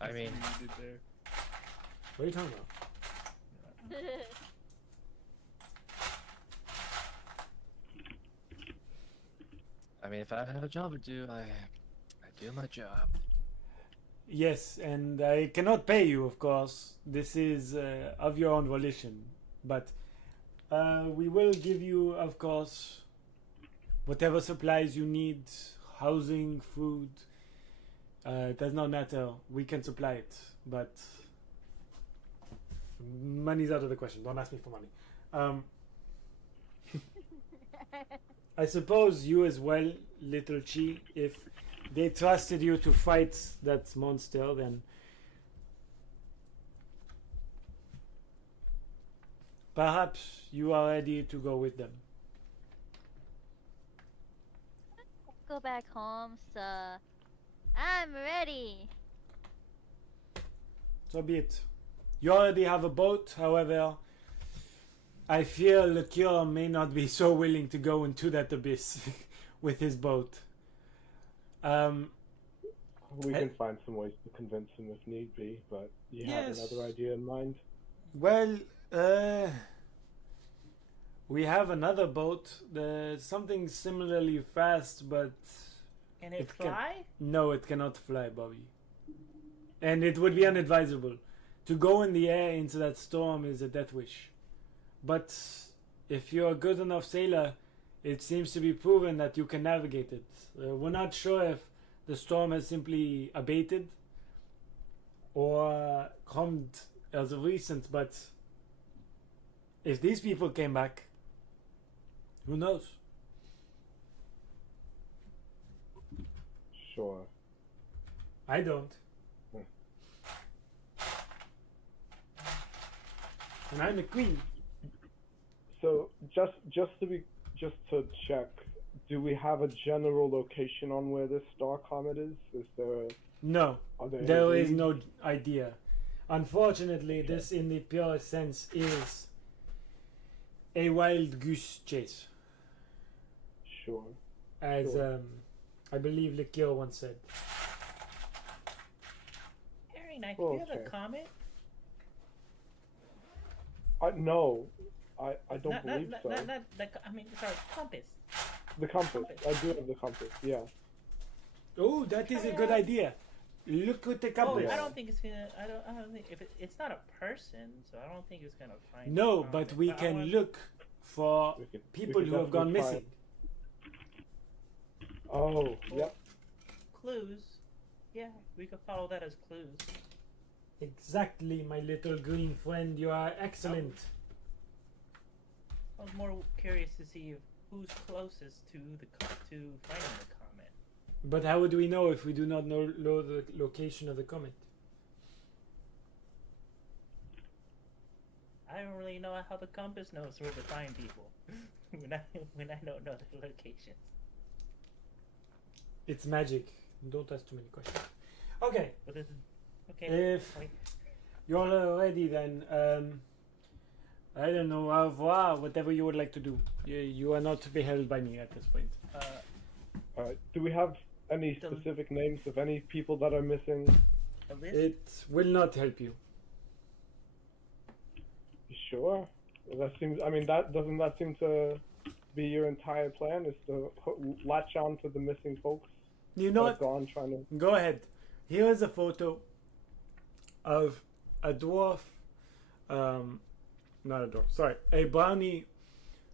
I mean, What are you talking about? if I have a job to do, I do my job. Yes, and I cannot pay you, of course. This is of your own volition. But we will give you, of course, whatever supplies you need, housing, food. It does not matter. We can supply it. But money's out of the question. Don't ask me for money. I suppose you as well, little Chi, if they trusted you to fight that monster, then perhaps you are ready to go with them. Go back home, sir. I'm ready. So be it. You already have a boat, however, I fear Le Cure may not be so willing to go into that abyss with his boat. We can find some ways to convince him if need be, but you have Yes. another idea in mind? Well, we have another boat. There's something similarly fast, but Can it It can- fly? no, it cannot fly, Bobby. And it would be unadvisable. To go in the air into that storm is a death wish. But if you're a good enough sailor, it seems to be proven that you can navigate it. We're not sure if the storm has simply abated or calmed as of recent, but if these people came back, who knows? Sure. I don't. And I'm a queen. So just to check, do we have a general location on where this star comet is? Is there? No, Are there? there any is leads? no idea. Unfortunately, this in the purest sense is a wild goose chase. Sure. As Sure. I believe Likio once said. Harry Knife, Oh, do you have a okay. comet? No, I don't Not, believe not, so. not, not the, I mean, sorry, compass. The compass. I do have the compass. Yeah. Oh, that is a good idea. Look at the Oh, compass. I don't think it's gonna. I don't think if it's not a person, so I don't think it's gonna find. No, the but comet. we I can wanna- look for We could, we people could who have gone definitely missing. try. Oh, yep. Clues. Yeah, we could follow that as clues. Exactly, my little green friend. You are excellent. I was more curious to see who's closest to to finding the comet. But how would we know if we do not know the location of the comet? I don't really know how the compass knows where to find people when I don't know the locations. It's magic. Don't ask too many questions. Okay, But this is okay. if you're ready, then I don't know. Au revoir. Whatever you would like to do. You are not beheld by me at this point. Do we have any The- specific names of any people that are missing? a list. It will not help you. You sure? That seems. I mean, that doesn't that seem to be your entire plan? Is to latch on to the missing folks You know that what? have gone trying to. Go ahead. Here is a photo of a dwarf, not a dwarf, sorry, a brownie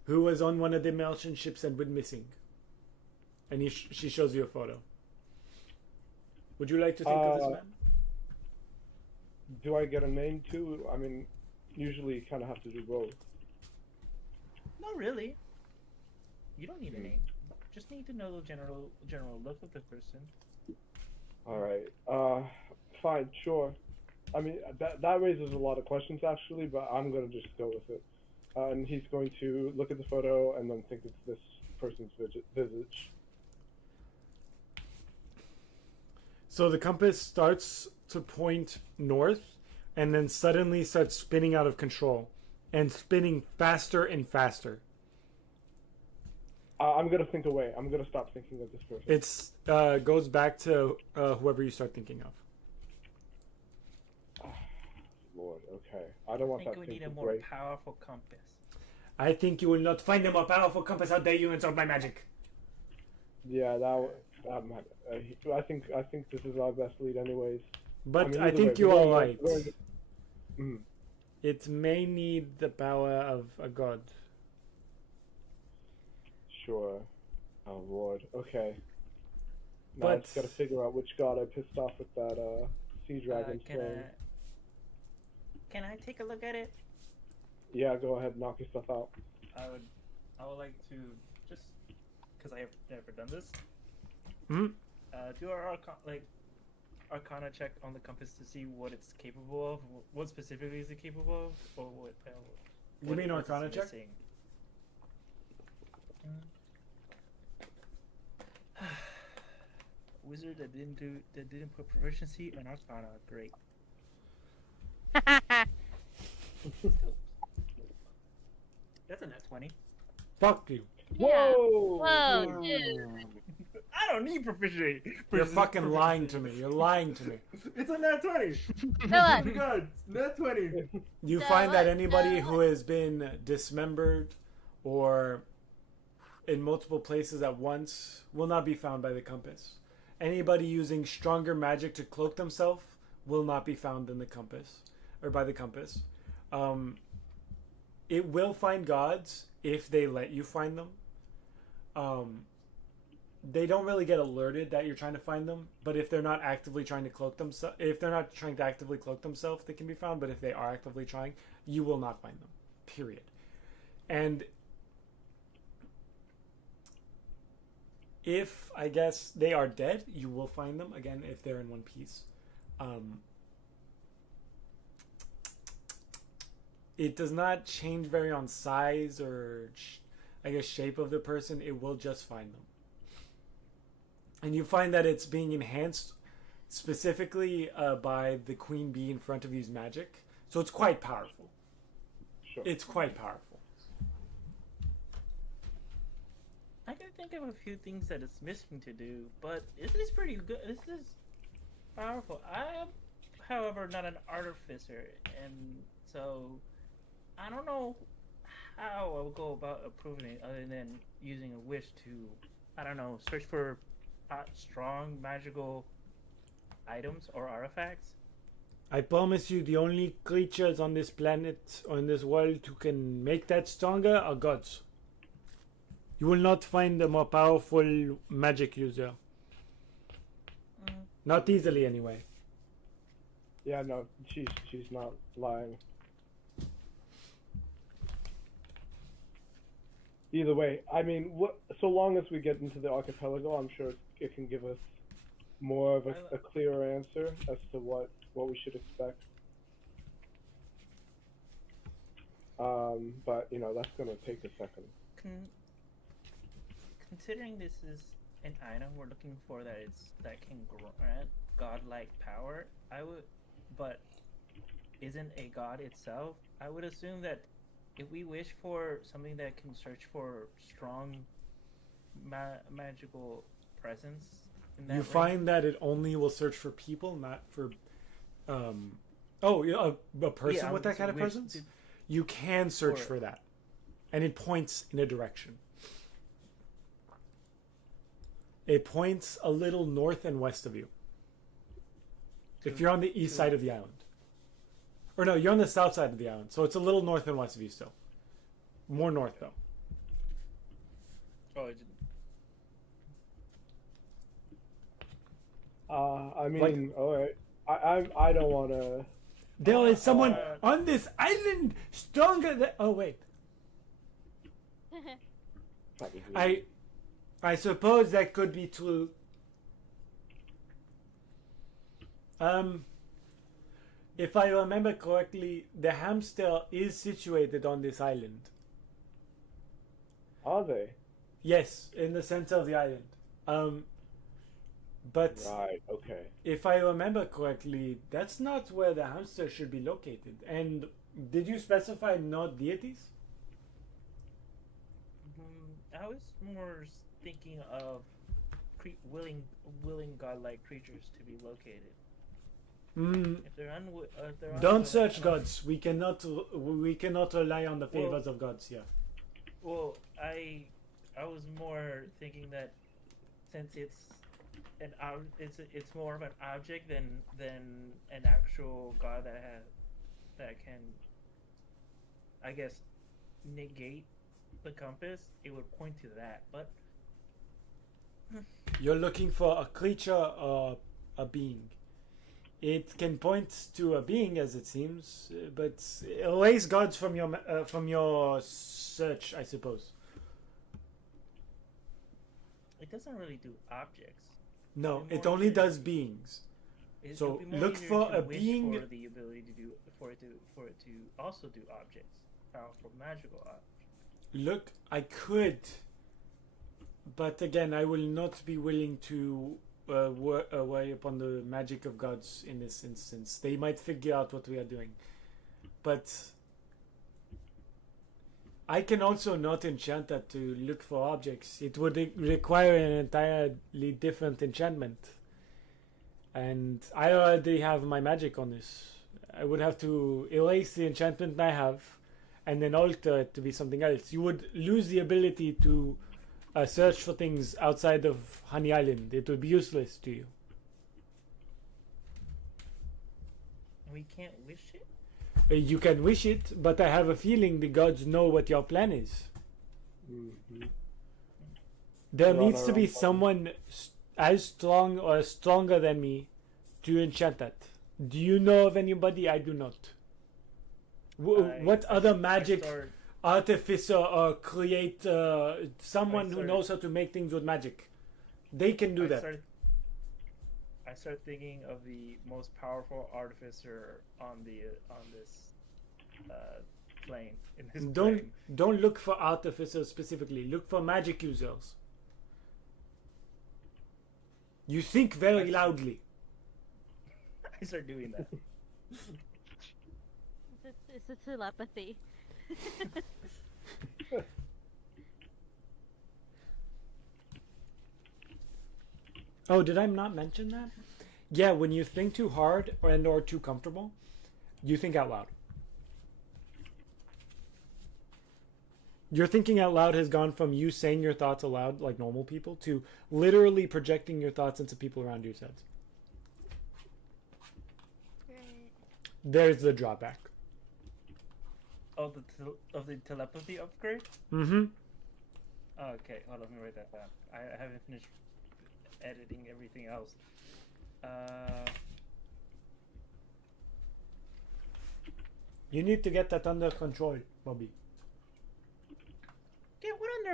who was on one of the merchant ships and went missing. And she shows you a photo. Would you like to think of this man? Do I get a name too? I mean, usually you kind of have to do both. Not really. You don't need a name. Just need to know the general look of the person. All right. Fine, sure. I mean, that raises a lot of questions actually, but I'm gonna just go with it. And he's going to look at the photo and then think it's this person's visage. So the compass starts to point north and then suddenly starts spinning out of control and spinning faster and faster. I'm gonna think away. I'm gonna stop thinking of this person. It's goes back to whoever you start thinking of. Lord, okay. I don't I want think that we thing need a to more break. powerful compass. I think you will not find a more powerful compass. How dare you insult my magic? Yeah, might. I think this is our best lead, anyways. But mean, I either think way, you we're are going- right. we're going- Mhm. It may need the power of a god. Sure. Oh Lord. Okay. Now I But- just gotta figure out which god I pissed off with that sea dragon flame. Can I take a look at it? Yeah, go ahead, knock your stuff out. I would like to just because I have never done this. Hmm? Do our Arcana check on the compass to see what it's capable of. What specifically is it capable of, or what? You mean what's Arcana check? missing? Wizard that didn't put proficiency in Arcana. Great. That's a net 20. Fuck you. Yeah. Whoa! Whoa, dude. I don't need proficiency. You're fucking lying to me. You're lying to me. It's a net 20. Go on. Oh my god, net 20. You No, find that no. anybody who has been dismembered or in multiple places at once will not be found by the compass. Anybody using stronger magic to cloak themselves will not be found in the compass or by the compass. It will find gods if they let you find them. They don't really get alerted that you're trying to find them, but if they're not actively trying to cloak themselves, if they're not trying to actively cloak themselves, they can be found. But if they are actively trying, you will not find them. Period. And if I guess they are dead, you will find them again if they're in one piece. It does not change very on size or I guess shape of the person. It will just find them. And you find that it's being enhanced specifically by the queen bee in front of you's magic. So it's quite powerful. Sure. It's quite powerful. I can think of a few things that it's missing to do, but this is pretty good. This is powerful. I am, however, not an artificer, and so I don't know how I will go about approving it other than using a wish to, I don't know, search for strong magical items or artifacts. I promise you, the only creatures on this planet or in this world who can make that stronger are gods. You will not find a more powerful magic user. Not easily, anyway. Yeah, no, she's not lying. Either way, I mean, so long as we get into the archipelago, I'm sure it can give us more of a clearer answer as to what we should expect. But you know, that's gonna take a second. Considering this is an item we're looking for that can grant godlike power, but isn't a god itself. I would assume that if we wish for something that can search for strong magical presence, in that You find that it only will search for people, not for a person with that kind of presence. You can search for that, and it points in a direction. It points a little north and west of you. If you're on the east side of the island. Or no, you're on the south side of the island, so it's a little north and west of you still. More north, though. Oh, it didn't. I mean, alright. I don't want to... There is someone on this island stronger than... Oh, wait. I suppose that could be true. If I remember correctly, the hamster is situated on this island. Are they? Yes, in the center of the island. But right, okay. If I remember correctly, that's not where the hamster should be located. And did you specify not deities? I was more thinking of willing godlike creatures to be located. If they're don't search gods. We cannot rely on the favors of gods here. Well, I was more thinking that since it's more of an object than an actual god that can, I guess, negate the compass, it would point to that. But you're looking for a creature or a being. It can point to a being, as it seems, but erase gods from your search, I suppose. It doesn't really do objects. No, it only does beings. So look for a being. For the ability to do for it to also do objects, powerful magical objects. Look, I could, but again, I will not be willing to worry upon the magic of gods in this instance. They might figure out what we are doing, but I can also not enchant that to look for objects. It would require an entirely different enchantment, and I already have my magic on this. I would have to erase the enchantment I have and then alter it to be something else. You would lose the ability to search for things outside of Honey Island. It would be useless to you. We can't wish it? You can wish it, but I have a feeling the gods know what your plan is. Mm-hmm. There needs to be someone as strong or stronger than me to enchant that. Do you know of anybody? I do not. What other magic artificer or create someone who knows how to make things with magic? They can do that. I start thinking of the most powerful artificer on this plane. In this Don't look for artificers specifically. Look for magic users. You think very loudly. I start doing that. It's a telepathy. Oh, did I not mention that? Yeah, when you think too hard or too comfortable, you think out loud. Your thinking out loud has gone from you saying your thoughts aloud like normal people to literally projecting your thoughts into people around your heads. Right. There's the drawback. Oh, of the telepathy upgrade? Mm-hmm. Oh, okay, hold on, let me write that down. I haven't finished editing everything else. You need to get that under control, Bobby. Get what under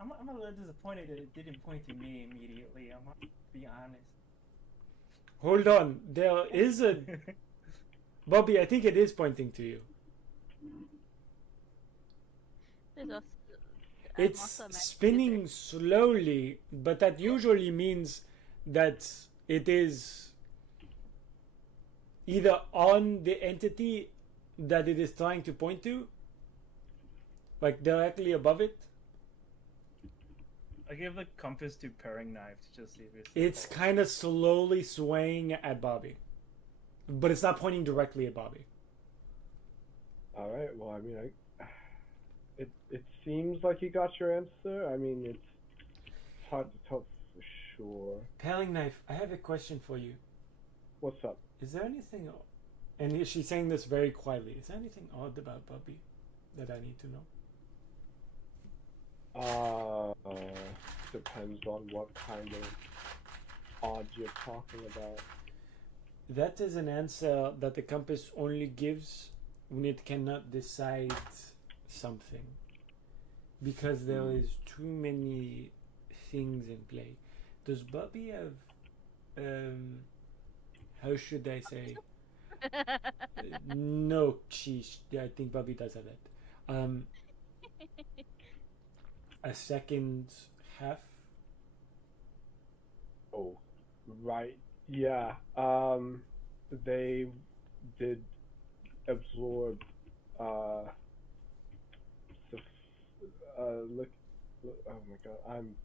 I'm a little disappointed that it didn't point to me immediately. I'm gonna be honest. Hold on. There is a Bobby. I think it is pointing to you. There's also, It's also a magic spinning slowly, but that usually means that it is either on the entity that it is trying to point to, like directly above it. I give the compass to paring knife to just see if It's kind of slowly swaying at Bobby, but it's not pointing directly at Bobby. All right. Well, I mean, it seems like you got your answer. I mean, it's hard to tell for sure. Paling knife, I have a question for you. What's up? Is there anything, and she's saying this very quietly, is there anything odd about Bobby that I need to know? Depends on what kind of odds you're talking about. That is an answer that the compass only gives when it cannot decide something. Because there is too many things in play. Does Bobby have, how should I say? No, I think Bobby does have that. A second half? Oh, right. Yeah. They did absorb. Look. Oh my God.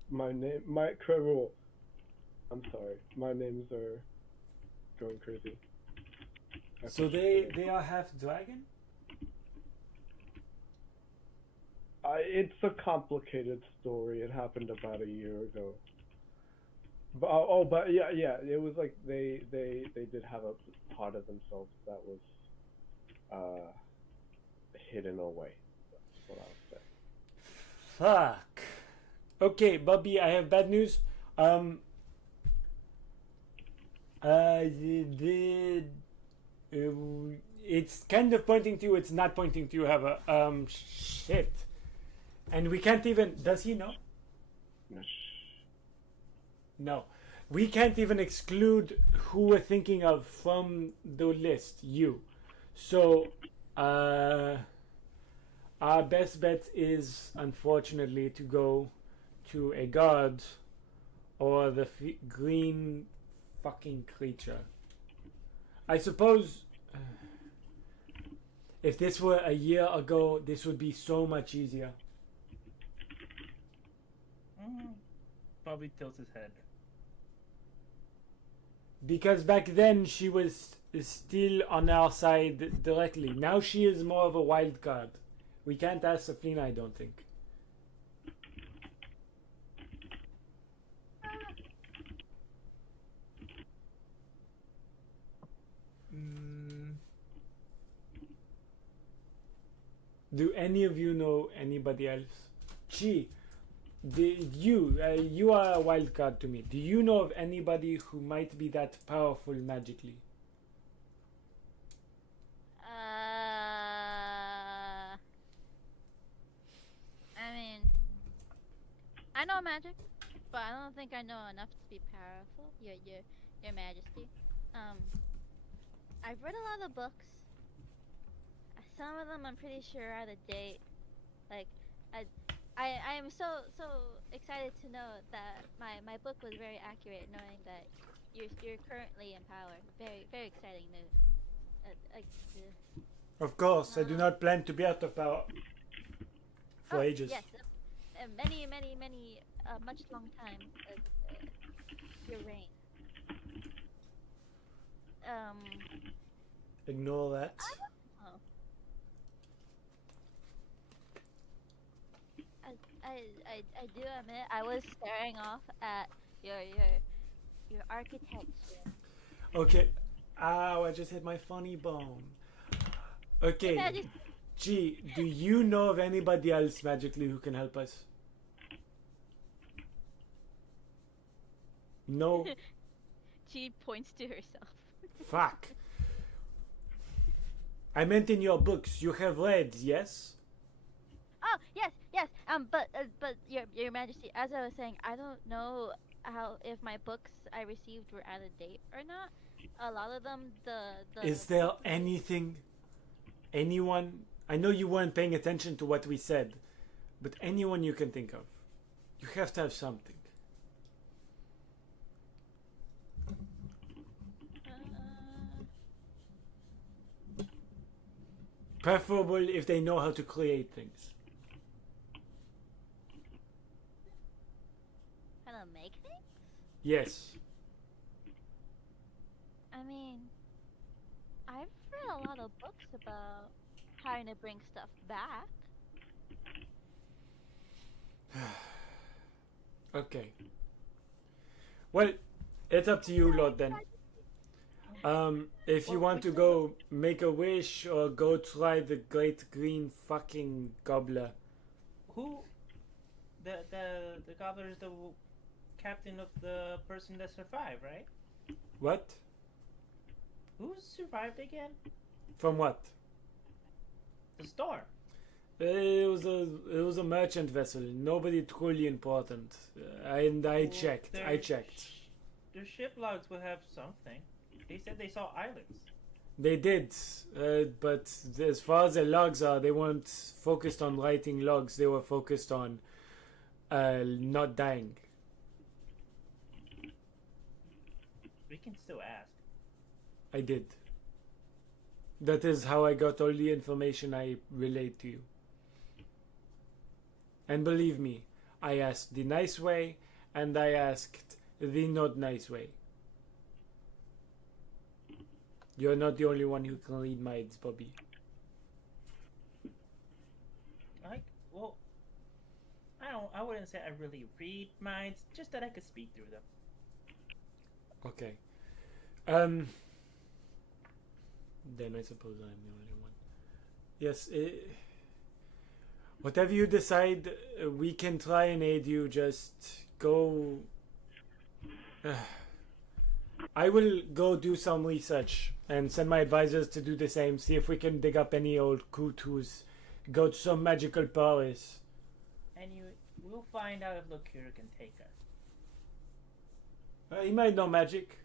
My Quirrell. I'm sorry. My names are going crazy. So they are half dragon? It's a complicated story. It happened about a year ago. But but yeah, it was like they did have a part of themselves that was hidden away. That's what I would say. Fuck. Okay, Bobby, I have bad news. It's kind of pointing to you. It's not pointing to you. However, shit. And we can't even. Does he know? No. We can't even exclude who we're thinking of from the list. You. So, our best bet is, unfortunately, to go to a god or the green fucking creature. I suppose if this were a year ago, this would be so much easier. Bobby tilts his head. Because back then she was still on our side directly. Now she is more of a wild card. We can't ask Safina, I don't think. Do any of you know anybody else? Chi, you are a wild card to me. Do you know of anybody who might be that powerful magically? I mean, I know magic, but I don't think I know enough to be powerful. Your Majesty. I've read a lot of books. Some of them I'm pretty sure are out of date. Like, I am so excited to know that my book was very accurate, knowing that you're currently in power. Very exciting news. Of course, I do not plan to be out of power for ages. Yes, many much long time. Your reign. Ignore that. I do admit I was staring off at your architecture. Okay. Ow, I just hit my funny bone. Okay. Gee, do you know of anybody else magically who can help us? No? She points to herself. Fuck. I meant in your books. You have read, yes? Oh, yes, Yes. But Your Majesty, as I was saying, I don't know how if my books I received were out of date or not. A lot of them, the Is there company. anything, anyone? I know you weren't paying attention to what we said, but anyone you can think of, you have to have something. Uh, Preferable if they know how to create things. how to make things? Yes. I mean, I've read a lot of books about trying to bring stuff back. Okay. Well, it's up to you, Lord. Then, if you Well, want we to still go make a wish or go try the great green fucking gobbler. Who? The gobbler is the captain of the person that survived, right? What? Who survived again? From what? The storm. It was a merchant vessel. Nobody truly important. And I Well, checked. I checked. Their ship logs will have something. They said they saw islands. They did, but as far as the logs are, they weren't focused on writing logs. They were focused on not dying. We can still ask. I did. That is how I got all the information I relayed to you. And believe me, I asked the nice way, and I asked the not nice way. You're not the only one who can read minds, Bobby. Well, I wouldn't say I really read minds, just that I could speak through them. Okay. Then I suppose I'm the only one. Yes. Whatever you decide, we can try and aid you. Just go. I will go do some research and send my advisors to do the same. See if we can dig up any old kutus. Go to some magical powers. And we'll find out if Locura can take us. He might know magic.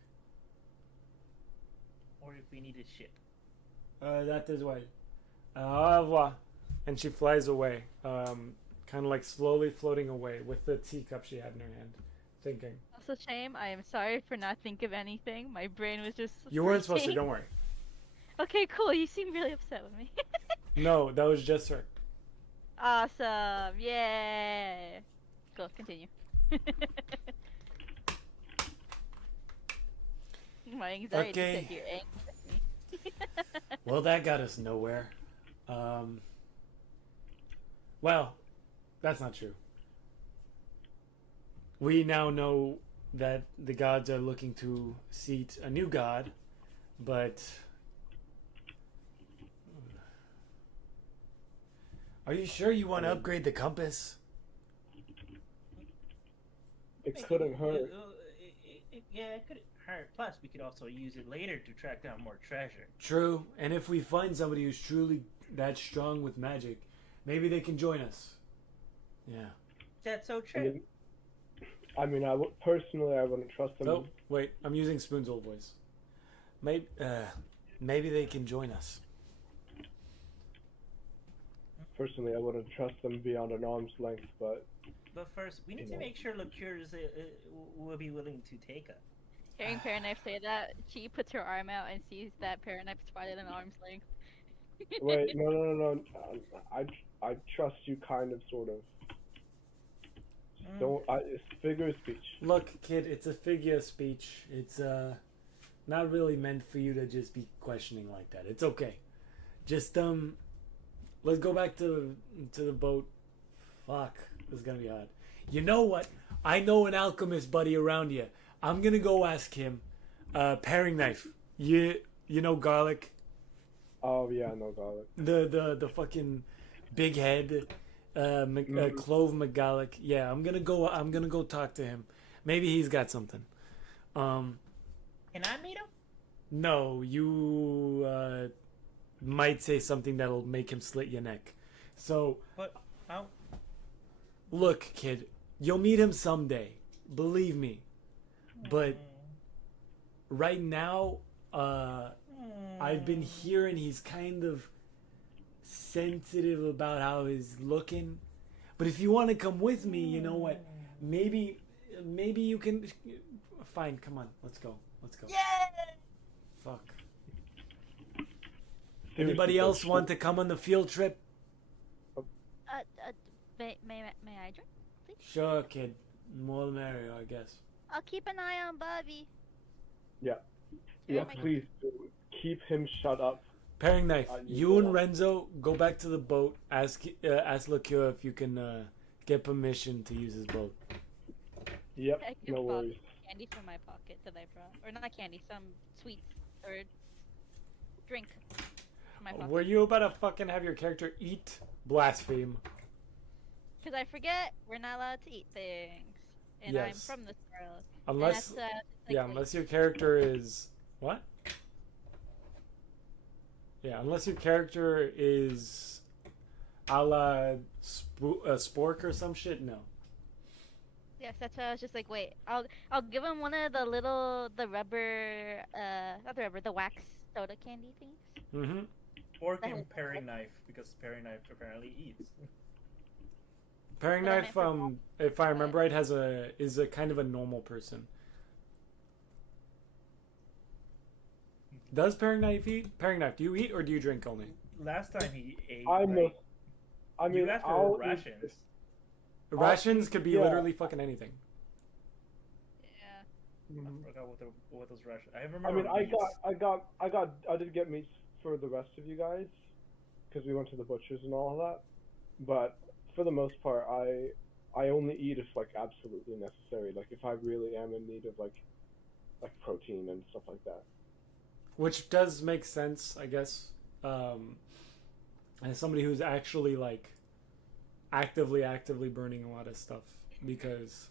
Or if we need a ship. That as well. Au revoir. And she flies away, kind of like slowly floating away with the teacup she had in her hand, thinking. That's a shame. I am sorry for not think of anything. My brain was just. You weren't supposed to, freaking. don't worry. Okay, cool. You seem really upset with me. No, that was just her. Awesome. Yay. Cool. Continue. My anxiety Okay. said you're angry with me. Well, that got us nowhere. Well, that's not true. We now know that the gods are looking to seat a new god, but... Are you sure you want to upgrade the compass? It couldn't hurt. Yeah, it could hurt. Plus, we could also use it later to track down more treasure. True, and if we find somebody who's truly that strong with magic, maybe they can join us. Yeah. That's so true. I mean, personally, I wouldn't trust them. Oh, wait, I'm using Spoon's old voice. Maybe they can join us. Personally, I wouldn't trust them beyond an arm's length, but But first, we need to make sure Locura will be willing to take us. Hearing Paraknife say that, she puts her arm out and sees that Paraknife is farther than arm's length. wait, no. I trust you, kind of, sort of. Don't. It's figure of speech. Look, kid, it's a figure of speech. It's not really meant for you to just be questioning like that. It's okay. Just let's go back to the boat. Fuck, this is gonna be hard. You know what? I know an alchemist buddy around here. I'm gonna go ask him. Paring knife. You know garlic. Oh yeah, no garlic. The fucking big head. Clove McGallic. Yeah, I'm gonna go talk to him. Maybe he's got something. Can I meet him? No, you might say something that'll make him slit your neck. So But Look, kid, you'll meet him someday. Believe me. But right now, I've been hearing he's kind of sensitive about how he's looking. But if you want to come with me, you know what? Maybe you can. Fine, come on, let's go. Yeah! Fuck. Seriously, Anybody though, else want to come on the field trip? May I drink? Please? Sure, kid. More the merrier, I guess. I'll keep an eye on Bobby. Yeah, Sure, yeah. Please do. Keep him shut up. Paring knife. You You and go. Renzo go back to the boat. Ask Liqueur if you can get permission to use his boat. Yep. I give No Bob worries. candy from my pocket that I brought, or not candy, some sweets or drink from my pocket. Were you about to fucking have your character eat? Blaspheme. Because I forget we're not allowed to eat things, and Yes. I'm from this world. Unless, and that's, like, yeah, wait, unless your character is what? Yeah, unless your character is a la Spork or some shit. No. Yes, that's why I was just like, wait, I'll give him one of the rubber, not the rubber, the wax soda candy things. Mm-hmm. Fork and paring knife, because paring knife apparently eats. Paring But I knife, meant for if I remember right, is a kind of a normal person. Does paring knife eat? Paring knife, do you eat or do you drink only? Last time he ate, I right? know. I mean, You asked for I'll eat rations. this. Rations could be yeah. literally fucking anything. Yeah. Mhm. I forgot what those rations. I remember. I mean, meats. I did get meats for the rest of you guys, because we went to the butchers and all of that. But for the most part, I only eat if like absolutely necessary. Like if I really am in need of like protein and stuff like that. Which does make sense, I guess. As somebody who's actually like actively burning a lot of stuff, because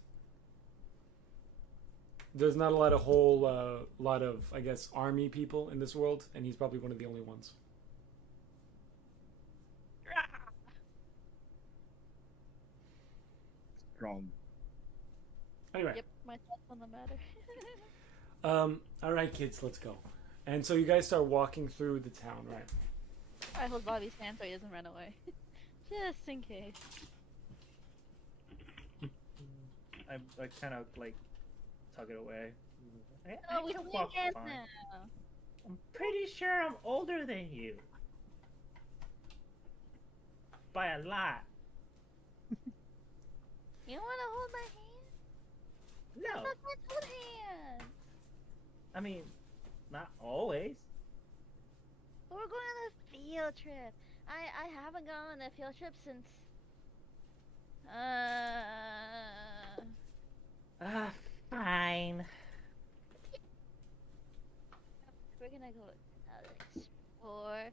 there's not a lot of I guess army people in this world, and he's probably one of the only ones. Strong. Anyway, Yep, my thoughts on the matter. all right, kids, let's go. And so you guys start walking through the town, right? I hold Bobby's hand so he doesn't run away, just in case. I kind of like tug it away. Oh, we can can walk again fine. now. I'm pretty sure I'm older than you. By a lot. You don't want to hold my hand? No, Let's hold hands. I mean, not always. We're going on a field trip. I haven't gone on a field trip since. Fine. We're gonna go explore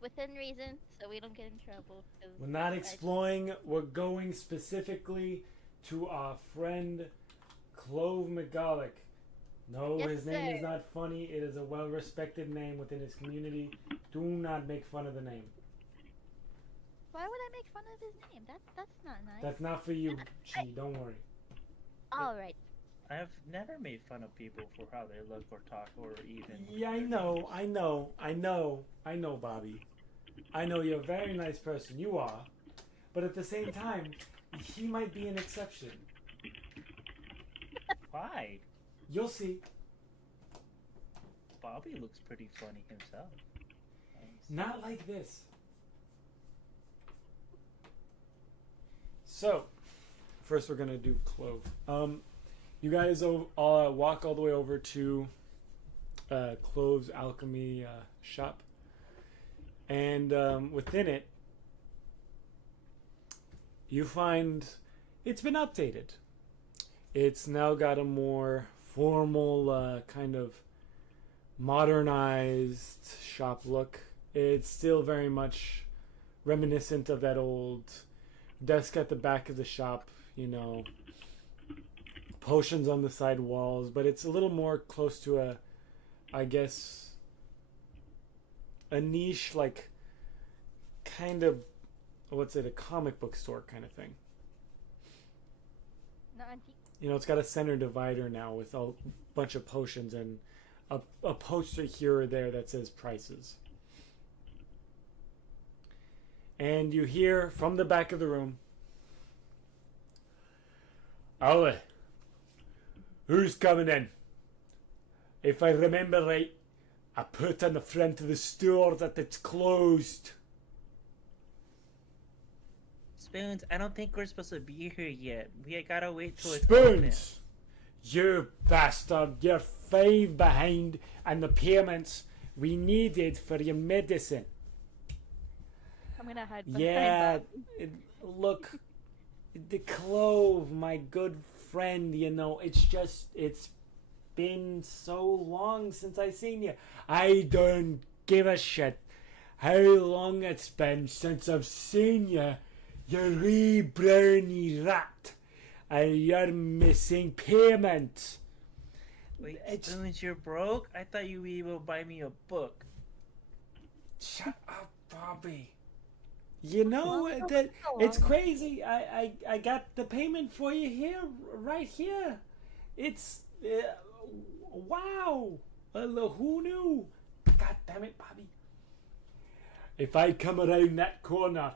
within reason, so we don't get in trouble. 'Cause We're not I- exploring. We're going specifically to our friend Clove McGollick. No, Yes, his name sir. is not funny. It is a well-respected name within his community. Do not make fun of the name. Why would I make fun of his name? That's not nice. That's not for you, Chi. Don't worry. All right. I have never made fun of people for how they look or talk or even. Yeah, I know, Bobby. I know you're a very nice person. You are. But at the same time, he might be an exception. Why? You'll see. Bobby looks pretty funny himself. Not like this. So, first we're gonna do Clove. You guys walk all the way over to Clove's alchemy shop, and within it, you find it's been updated. It's now got a more formal kind of modernized shop look. It's still very much reminiscent of that old desk at the back of the shop, you know, potions on the side walls, but it's a little more close to I guess, a niche, like, kind of, what's it, a comic book store kind of thing. Not antique. You know, it's got a center divider now with a bunch of potions and a poster here or there that says prices. And you hear from the back of the room, Ollie, who's coming in? If I remember right, I put on the front of the store that it's closed. Spoons, I don't think we're supposed to be here yet. We gotta wait till it's open. Spoons! You bastard, you're 5 behind on the payments we needed for your medicine. I'm gonna hide behind Yeah, Bobby. look, the Clove, my good friend, you know, it's been so long since I seen you. I don't give a shit how long it's been since I've seen you, you wee browny rat, and you're missing payment. Wait, It's- Spoons, you're broke? I thought you were able to buy me a book. Shut up, Bobby. You know Well, that so it's long. crazy. I got the payment for you here, right here. It's wow. Who knew? God damn it, Bobby. If I come around that corner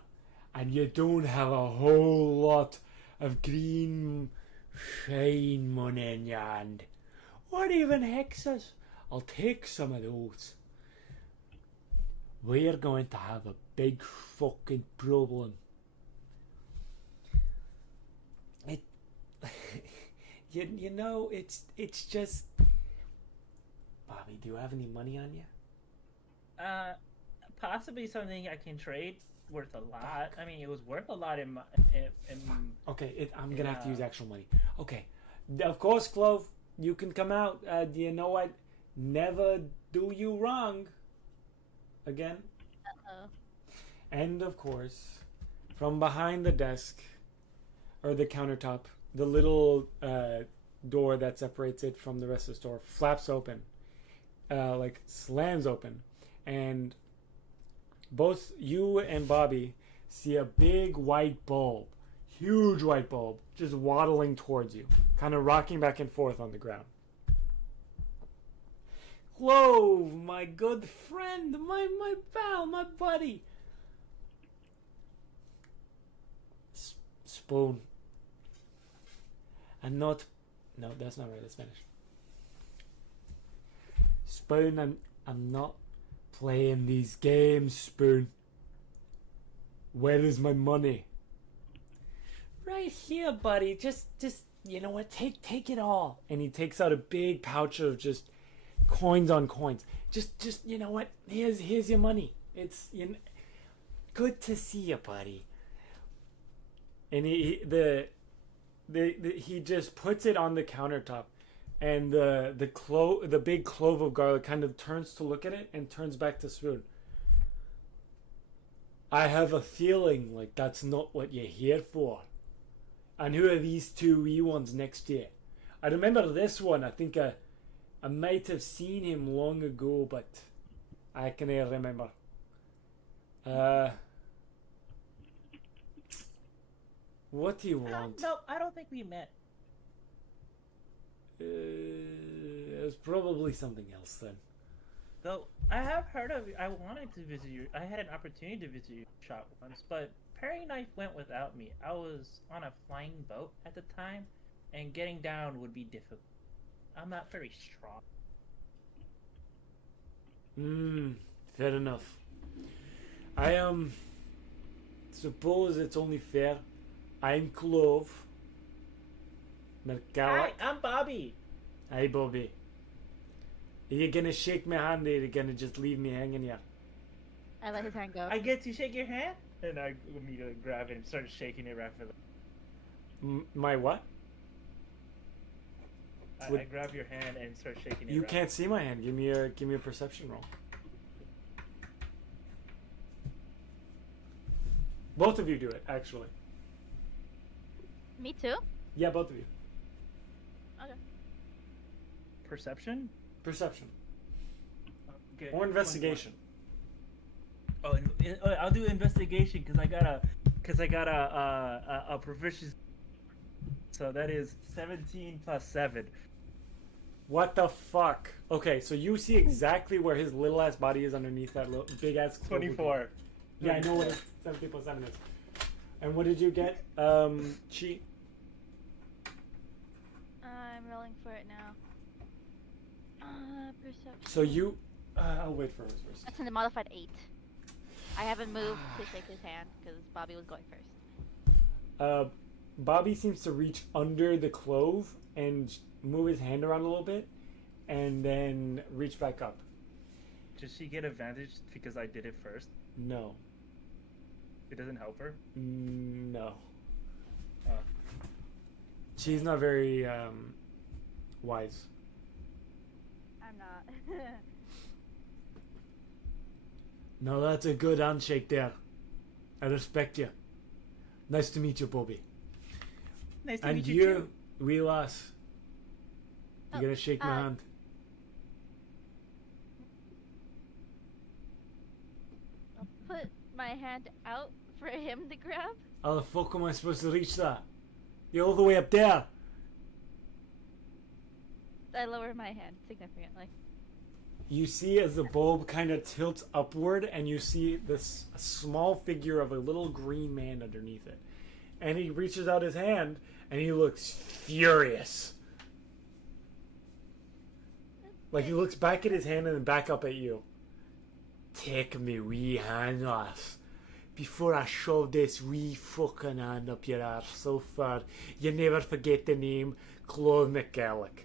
and you don't have a whole lot of green shine money in your hand, or even hexes, I'll take some of those. We're going to have a big fucking problem. It, you know, it's just. Bobby, do you have any money on you? Possibly something I can trade worth a lot. I mean, it was worth a lot in my. Okay, I'm gonna have to Yeah. use actual money. Okay, of course, Clove, you can come out. You know what? Never do you wrong. Again. Uh-oh. And of course, from behind the desk or the countertop, the little door that separates it from the rest of the store flaps open, like slams open, and both you and Bobby see a big white bulb, huge white bulb, just waddling towards you, kind of rocking back and forth on the ground. Clove, my good friend, my pal, my buddy. Spoon. I'm not. No, that's not right. That's Spanish. Spoon, I'm not playing these games, Spoon. Where is my money? Right here, buddy. Just you know what? Take it all. And he takes out a big pouch of just coins on coins. Just you know what? Here's your money. It's good to see you, buddy. And he just puts it on the countertop, and the big clove of garlic kind of turns to look at it and turns back to Spoon. I have a feeling like that's not what you're here for. And who are these two wee ones next to you? I remember this one. I think I might have seen him long ago, but I can't remember. What do you want? No, I don't think we met. It was probably something else then. Though I have heard of. I wanted to visit your. I had an opportunity to visit your shop once, but Perry Knife went without me. I was on a flying boat at the time, and getting down would be difficult. I'm not very strong. Fair enough. I suppose it's only fair. I'm Clove. Mercala. Hi, I'm Bobby. Hey, Bobby. Are you gonna shake my hand or are you gonna just leave me hanging here? I let his hand go. I get to shake your hand, and I immediately grab it and start shaking it rapidly. My what? I grab your hand and start shaking it. You rapidly. can't see my hand. Give me a perception roll. Both of you do it, actually. Me too? Yeah, both of you. Okay. Perception. Perception. Okay. Or investigation. I'll do investigation because I got a proficiency So that is 17 plus 7. What the fuck? Okay, so you see exactly where his little ass body is underneath that little big ass. 24. Yeah, I know what 17 plus 7 is. And what did you get, Chi? I'm rolling for it now. Perception. So you, I'll wait for hers first. That's in the modified 8. I haven't moved to shake his hand because Bobby was going first. Bobby seems to reach under the clove and move his hand around a little bit, and then reach back up. Does she get advantage because I did it first? No. It doesn't help her? No. Oh. She's not very wise. I'm not. No, that's a good handshake there. I respect you. Nice to meet you, Bobby. Nice to And meet you, you, too. real ass. You Oh, gotta shake my hand. I'll put my hand out for him to grab. How the fuck am I supposed to reach that? You're all the way up there. I lower my hand significantly. You see as the bulb kind of tilts upward, and you see this small figure of a little green man underneath it. And he reaches out his hand, and he looks furious. Like he looks back at his hand and then back up at you. Take me wee hand off before I shove this wee fucking hand up your arse so far you never forget the name Claude McGallick.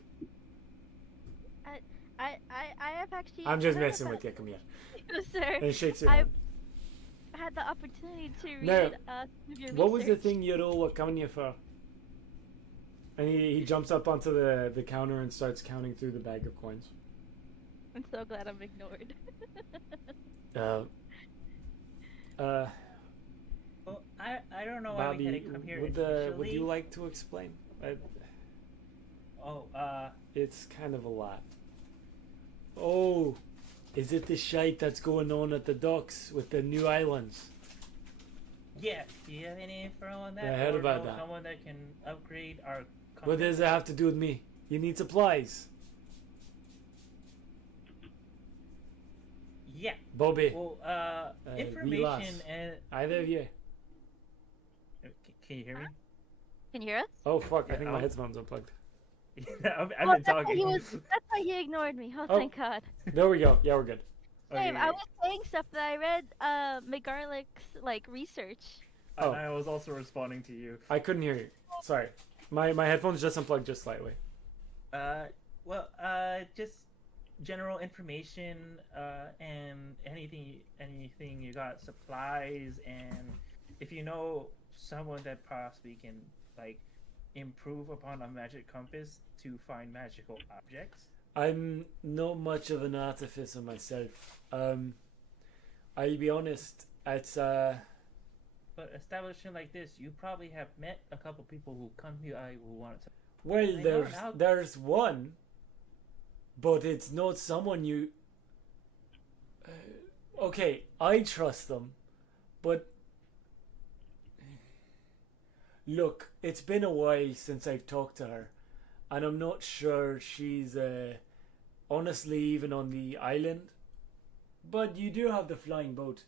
I have actually. I'm just heard messing about- with you. Come here. No, sir. And he shakes your I've hand. had the opportunity to read Now, some of your What was the research. thing you all were coming here for? And he jumps up onto the counter and starts counting through the bag of coins. I'm so glad I'm ignored. Uh, Well, I don't know why we had Bobby, to come here would initially. you like to explain? Oh, It's kind of a lot. Oh, is it the shite that's going on at the docks with the new islands? yeah. Do you have any info on that? Yeah, I heard Or about know that. Someone that can upgrade our What does it have to do with me? You need supplies. Yeah. Bobby, Well, Vilas. information and... either of you. Can you hear me? Can you hear us? Oh fuck, I Yeah, think my I'll- headphones unplugged. I've Oh, been that's why talking. that's why he ignored me. Oh, Oh. thank God. There we go. Yeah, we're good. Okay, Same. I was saying stuff that I read McGarlick's like research. Oh. And I was also responding to you. I couldn't hear you. Sorry. My headphones just unplugged just slightly. Well, just general information, and anything you got, supplies, and if you know someone that possibly can like improve upon a magic compass to find magical objects. I'm not much of an artificer myself. I'll be honest, it's But establishing like this, you probably have met a couple people who come here who want to. well, I know, there's one, but it's not someone you. Okay, I trust them, but look, it's been a while since I've talked to her, and I'm not sure she's honestly even on the island. But you do have the flying boat.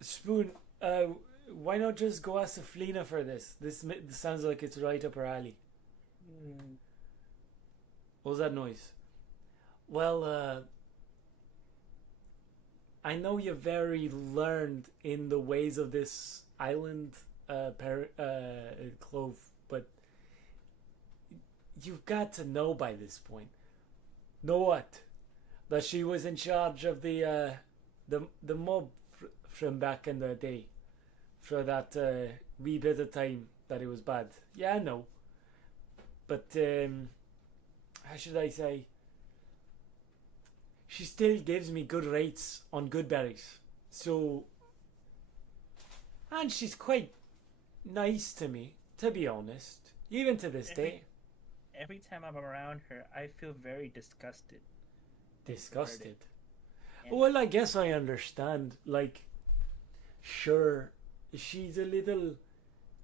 Spoon, why not just go ask Felina for this? This sounds like it's right up her alley. What was that noise? Well, I know you're very learned in the ways of this island, Clove, but you've got to know by this point. Know what? That she was in charge of the mob from back in the day, for that wee bit of time that it was bad. Yeah, I know. But how should I say? She still gives me good rates on good berries. So, and she's quite nice to me, to be honest, even to this day. Every time I'm around her, I feel very disgusted. Disgusted. Yeah. Well, I guess I understand. Like, sure, she's a little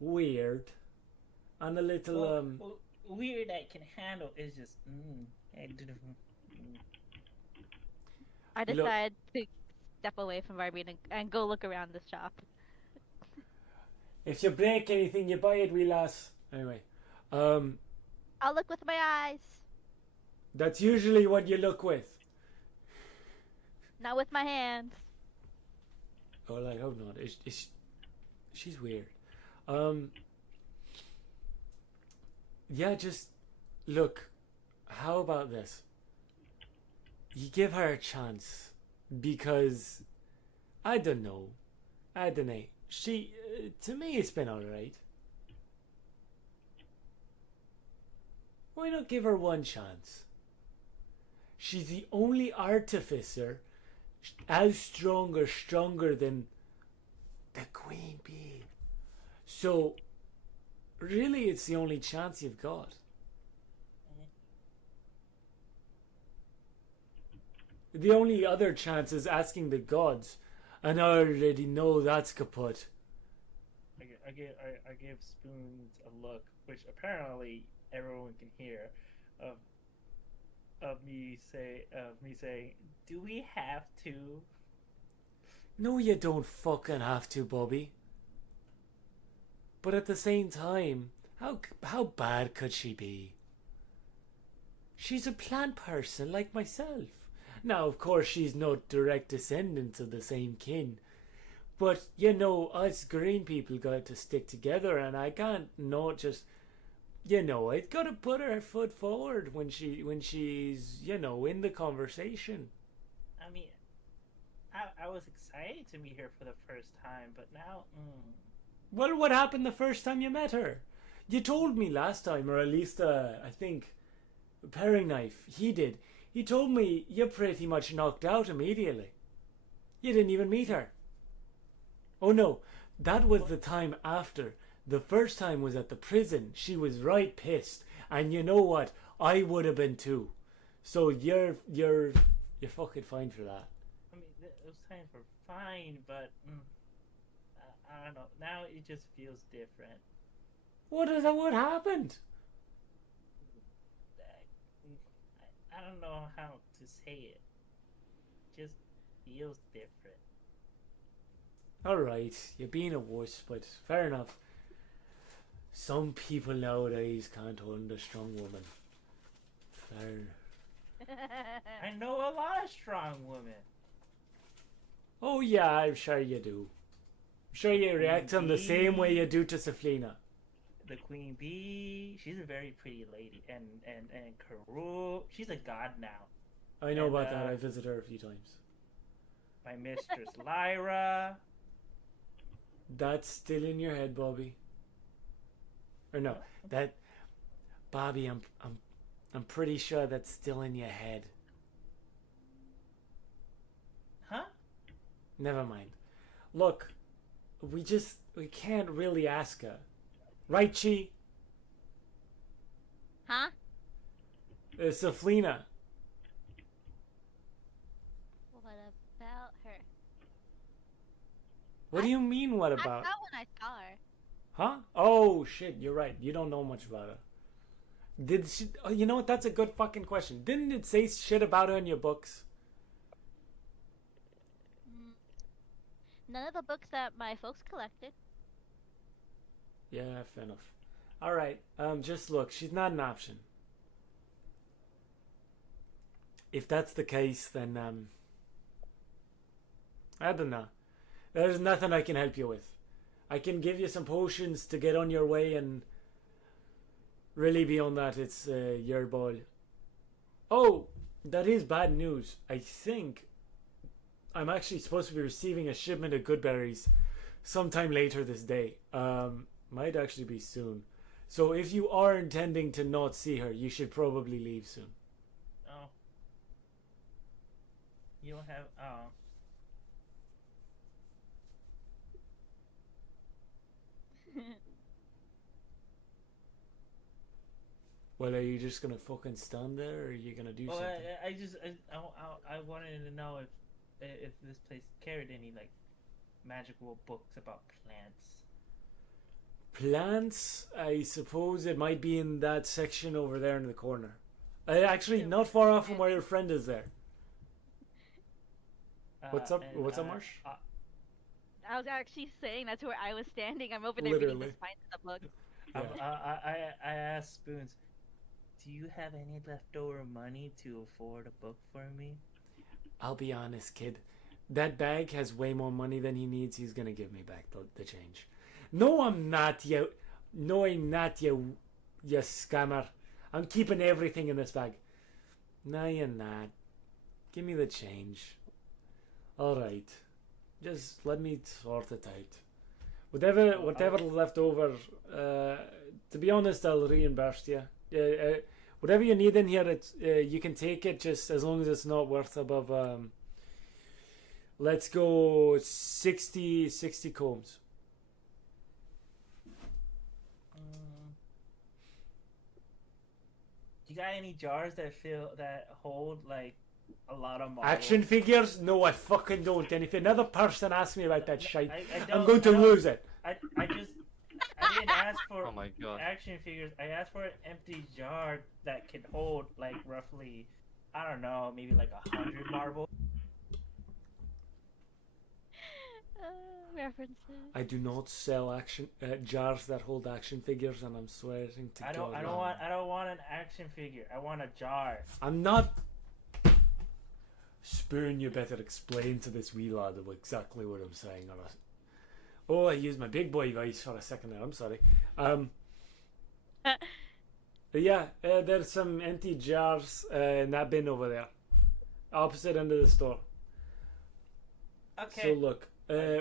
weird and a little Well, weird I can handle is just I didn't. I look. decide to step away from Barbie and go look around the shop. If you break anything, you buy it, wee lass. Anyway, um, I'll look with my eyes, that's usually what you look with. not with my hands. Well, I hope not. She's weird. Um, yeah, just look. How about this? You give her a chance because I don't know. I don't know. She, to me, it's been alright. Why not give her one chance? She's the only artificer as stronger than the queen bee. So, really, it's the only chance you've got. The only other chance is asking the gods, and I already know that's kaput. I gave Spoons a look, which apparently everyone can hear, of me saying, "Do we have to?" No, you don't fucking have to, Bobby. But at the same time, how bad could she be? She's a plant person like myself. Now, of course, she's not direct descendants of the same kin. But, you know, us green people got to stick together, and I can't not just, you know, I've got to put her foot forward when she's, you know, in the conversation. I mean, I was excited to meet her for the first time, but now, Well, what happened the first time you met her? You told me last time, or at least, I think, Paring Knife, he did. He told me you pretty much knocked out immediately. You didn't even meet her. Oh no, that was the time after. The first time was at the prison. She was right pissed. And you know what? I would have been too. So you're fucking fine for that. I mean, those times were fine, but I don't know. Now it just feels different. What happened? I don't know how to say it. Just feels different. Alright, you're being a wuss, but fair enough. Some people nowadays can't hold a strong woman. Fair. I know a lot of strong women. Oh yeah, I'm sure you do. I'm sure you react to them the same way you do to Saflina. The queen bee, she's a very pretty lady, and Karul, she's a god now. I know And, about that. I visited her a few times. My mistress Lyra. That's still in your head, Bobby. Or no, that Bobby, I'm pretty sure that's still in your head. Huh? Never mind. Look, we can't really ask her. Right, Chi? Huh? Saflina. What about her? What do you mean, what I about? saw when I saw her. Huh? Oh, shit, you're right. You don't know much about her. Did she... Oh, you know what? That's a good fucking question. Didn't it say shit about her in your books? None of the books that my folks collected. Yeah, fair enough. Alright, just look. She's not an option. If that's the case, then, I don't know. There's nothing I can help you with. I can give you some potions to get on your way, and really beyond that, it's your ball. Oh, that is bad news. I think I'm actually supposed to be receiving a shipment of good berries sometime later this day. Might actually be soon. So if you are intending to not see her, you should probably leave soon. Oh. You don't have. Oh. Well, are you just gonna fucking stand there, or are you gonna do Well, something? I wanted to know if this place carried any like magical books about plants. Plants, I suppose it might be in that section over there in the corner. Actually, not far off from where your friend is there. What's up? And, What's up, Marsh? I was actually saying that's where I was standing. I'm over there Literally. reading the spines of the book. Yeah. I asked Spoons, do you have any leftover money to afford a book for me? I'll be honest, kid. That bag has way more money than he needs. He's gonna give me back the change. No, I'm not, you. No, I'm not, you scammer. I'm keeping everything in this bag. No, you're not. Give me the change. Alright. Just let me sort it out. Whatever left over, to be honest, I'll reimburse you. Whatever you need in here, it's, you can take it, just as long as it's not worth above, let's go 60 combs. You got any jars that hold like a lot of marbles? Action figures? No, I fucking don't. And if another person asks me about that shit, I'm I going to lose it. I didn't ask for Oh my god. action figures. I asked for an empty jar that could hold like roughly, I don't know, maybe like 100 marbles. References. I do not sell action jars that hold action figures, and I'm swearing to I don't want an action figure. I want a jar. I'm not. Spoon, you better explain to this wee lad exactly what I'm saying. Oh, I used my big boy voice for a second there. I'm sorry. But yeah, there's some empty jars in that bin over there, opposite end of the store. Okay. So look,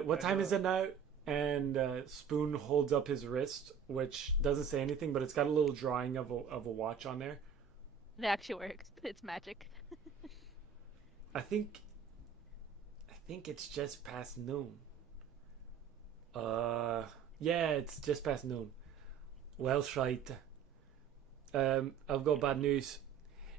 what time is it now? And Spoon holds up his wrist, which doesn't say anything, but it's got a little drawing of a watch on there. It actually works. It's magic. I think it's just past noon. Yeah, it's just past noon. Well, right. I've got bad news.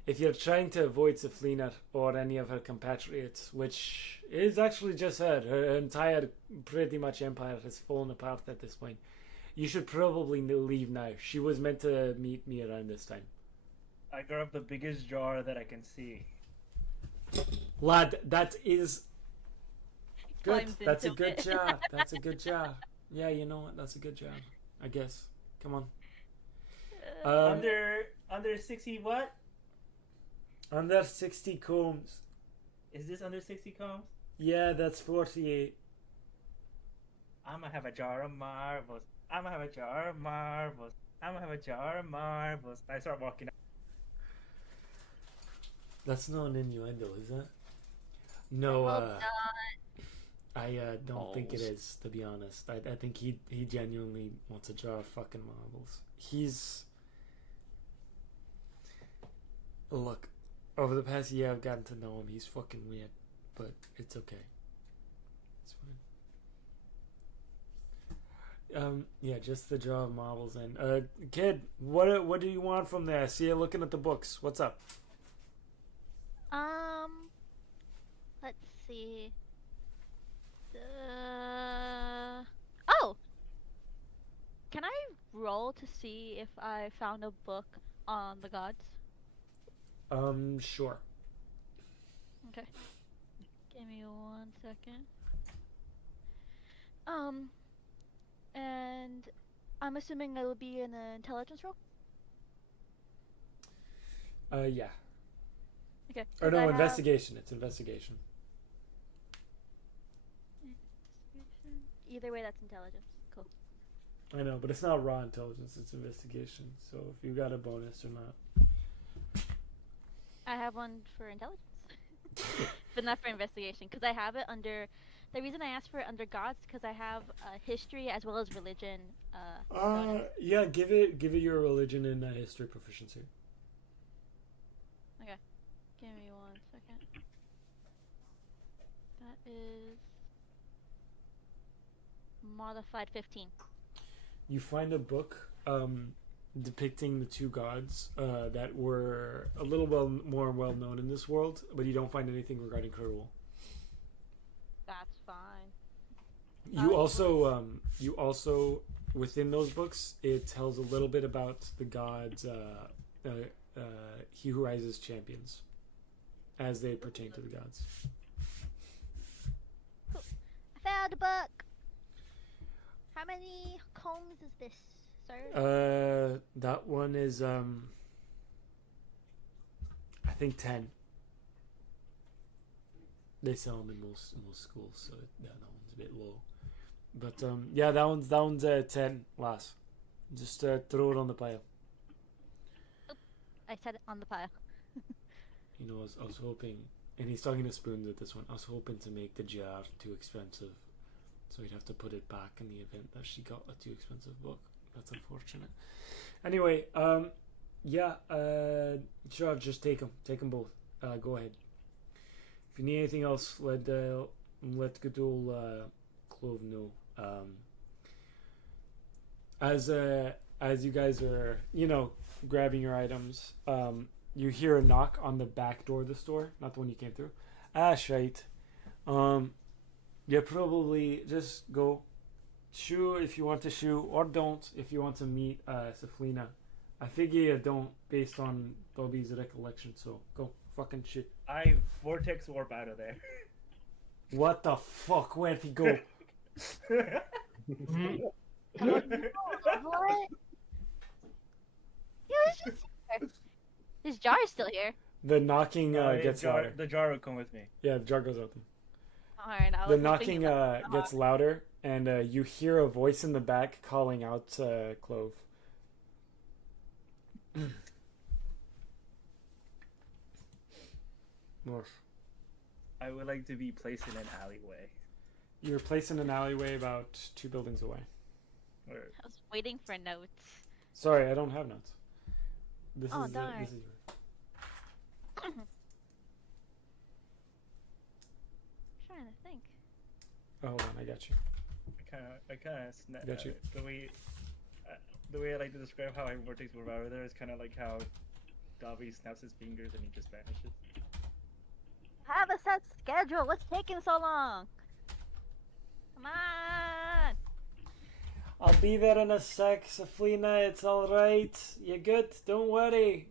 If you're trying to avoid Saflina or any of her compatriots, which is actually just her entire pretty much empire has fallen apart at this point, you should probably leave now. She was meant to meet me around this time. I grab the biggest jar that I can see. Lad, that is good. Climbs That's a into good it. job. That's a good job. Yeah, you know what? That's a good job. I guess. Come on. Under 60 what? Under 60 combs. Is this under 60 combs? Yeah, that's 48. I'm gonna have a jar of marbles. I'm gonna have a jar of marbles. I'm gonna have a jar of marbles. I start walking out. That's not an innuendo, is it? No, I don't think it is, to be honest. I think he genuinely wants a jar of fucking marbles. Look, over the past year I've gotten to know him. He's fucking weird, but it's okay. It's fine. Yeah, just the jar of marbles. And kid, what do you want from there? I see you looking at the books. What's up? Let's see. Oh! Can I roll to see if I found a book on the gods? Sure. Okay. Give me 1 second. And I'm assuming it'll be an intelligence roll? Yeah. Okay. Or 'cause no, I have- investigation. It's investigation. Either way, that's intelligence. Cool. I know, but it's not raw intelligence. It's investigation. So if you got a bonus or not. I have one for intelligence, but not for investigation, because I have it under. The reason I asked for it under gods because I have history as well as religion. Bonus. Yeah, give it your religion and history proficiency. Okay, give me 1 second. That is modified 15. You find a book depicting the two gods that were a little more well known in this world, but you don't find anything regarding Hyrule. That's fine. You also within those books, it tells a little bit about the gods, He Who Rises champions, as they pertain to the gods. Cool. I found a book. How many combs is this, sir? That one is I think 10. They sell them in most schools, so yeah, that one's a bit low. But yeah, that one's 10, lass. Just throw it on the pile. I said it on the pile. You know, I was hoping, and he's talking to Spoons at this one. I was hoping to make the jar too expensive, so he'd have to put it back in the event that she got a too expensive book. That's unfortunate. Anyway, yeah, sure, just take them both. Go ahead. If you need anything else, let good old Clove know. As you guys are, grabbing your items, you hear a knock on the back door of the store, not the one you came through. Ah, shite. Yeah, probably just go. Shoo if you want to shoo, or don't if you want to meet Saflina. I figure you don't, based on Bobby's recollection, so go. Fucking shit. I vortex warp out of there. What the fuck? Where'd he go? What? He was just here. His jar is still here. The knocking gets louder. The jar will come with me. Yeah, the jar goes open. Alright, The knocking gets louder, and you hear a voice in the back calling out Clove. Morph. I would like to be placed in an alleyway. You're placed in an alleyway about 2 buildings away. Or I was waiting for notes. Sorry, I don't have notes. This Oh, is darn. this is yours. Trying to think. Oh, hold on, I got you. I kind of Got you. The way I like to describe how I vortex warp out of there is kind of like how Dobby snaps his fingers and he just vanishes. Have a set schedule. What's taking so long? Come on. I'll be there in a sec, Saflina. It's all right. You good? Don't worry.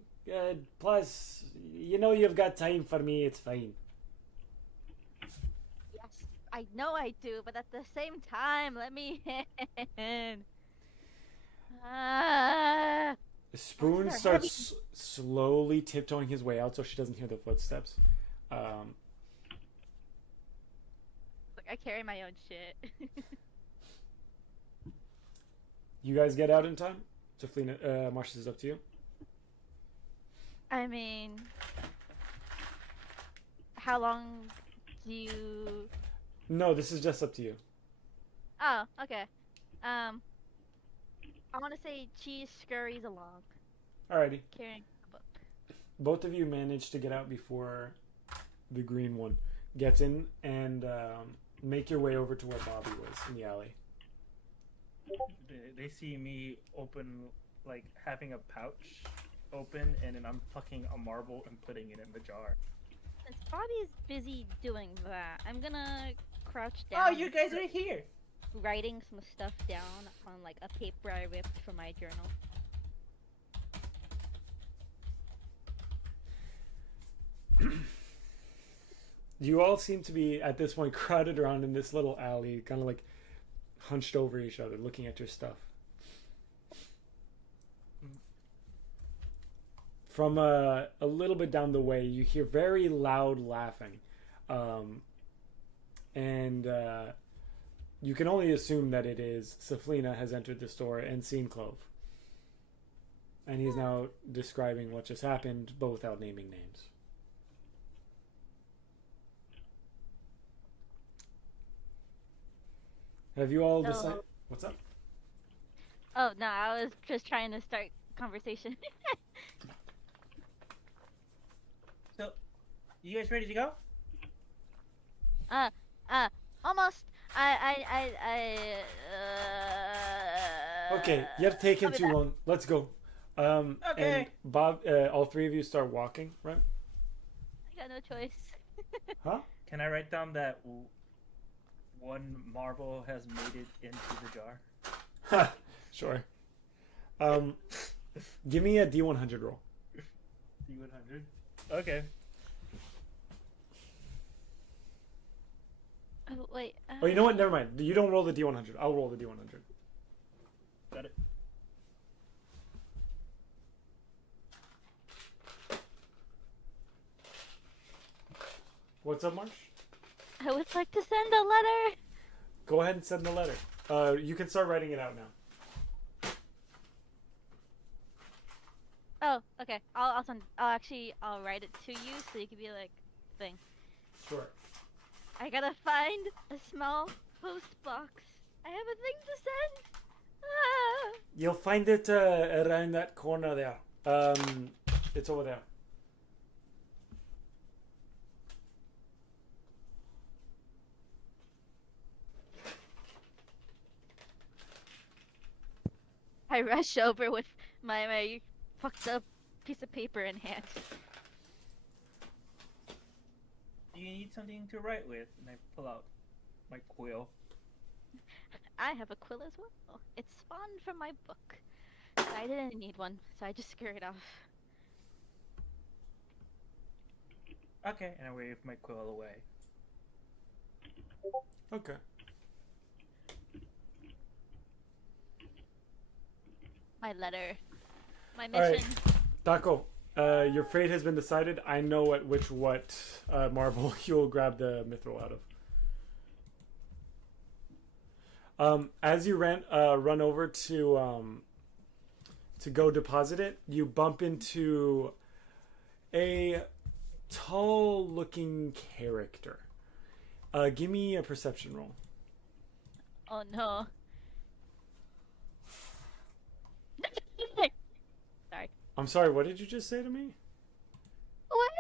Plus, you've got time for me. It's fine. Yes, I know I do, but at the same time, let me in. Spoon What's her starts slowly tiptoeing his way out so she doesn't hear the footsteps. Like I carry my own shit. You guys get out in time? Saflina, Marsh, is up to you. I mean, how long do you? No, this is just up to you. Oh, okay. I want to say she scurries along, Alrighty. carrying a book. Both of you manage to get out before the green one gets in and make your way over to where Bobby was in the alley. They see me open, like having a pouch open, and then I'm plucking a marble and putting it in the jar. Since Bobby's busy doing that, I'm gonna crouch down. Oh, you guys are here! Writing some stuff down on like a paper I ripped from my journal. You all seem to be at this point crowded around in this little alley, kind of like hunched over each other, looking at your stuff. From a little bit down the way, you hear very loud laughing, and you can only assume that it is Saflina has entered the store and seen Clove, and he's now describing what just happened, but without naming names. Have you all decided? What's up? Oh no, I was just trying to start conversation. So, you guys ready to go? Almost. Okay, you're taking I'll be too back. long. Let's go. Okay. And Bob, all 3 of you start walking, right? I got no choice. Huh? Can I write down that one marble has made it into the jar? Sure. Give me a D100 roll. D100. Okay. Oh wait. Oh, you know what? Never mind. You don't roll the D100. I'll roll the D100. Got it. What's up, Marsh? I would like to send a letter. Go ahead and send the letter. You can start writing it out now. Oh, okay. I'll send. I'll write it to you so you can be like, thing. Sure. I gotta find a small post box. I have a thing to send. Ah. You'll find it around that corner there. It's over there. I rush over with my fucked up piece of paper in hand. Do you need something to write with? And I pull out my quill. I have a quill as well. It's spawned from my book. I didn't need one, so I just scurried off. Okay, and I wave my quill away. Okay. My letter. My All right. mission. Taco, your fate has been decided. I know at what marble you'll grab the mithril out of. As you run over to go deposit it, you bump into a tall-looking character. Give me a perception roll. Oh no. Sorry. I'm sorry. What did you just say to me? What?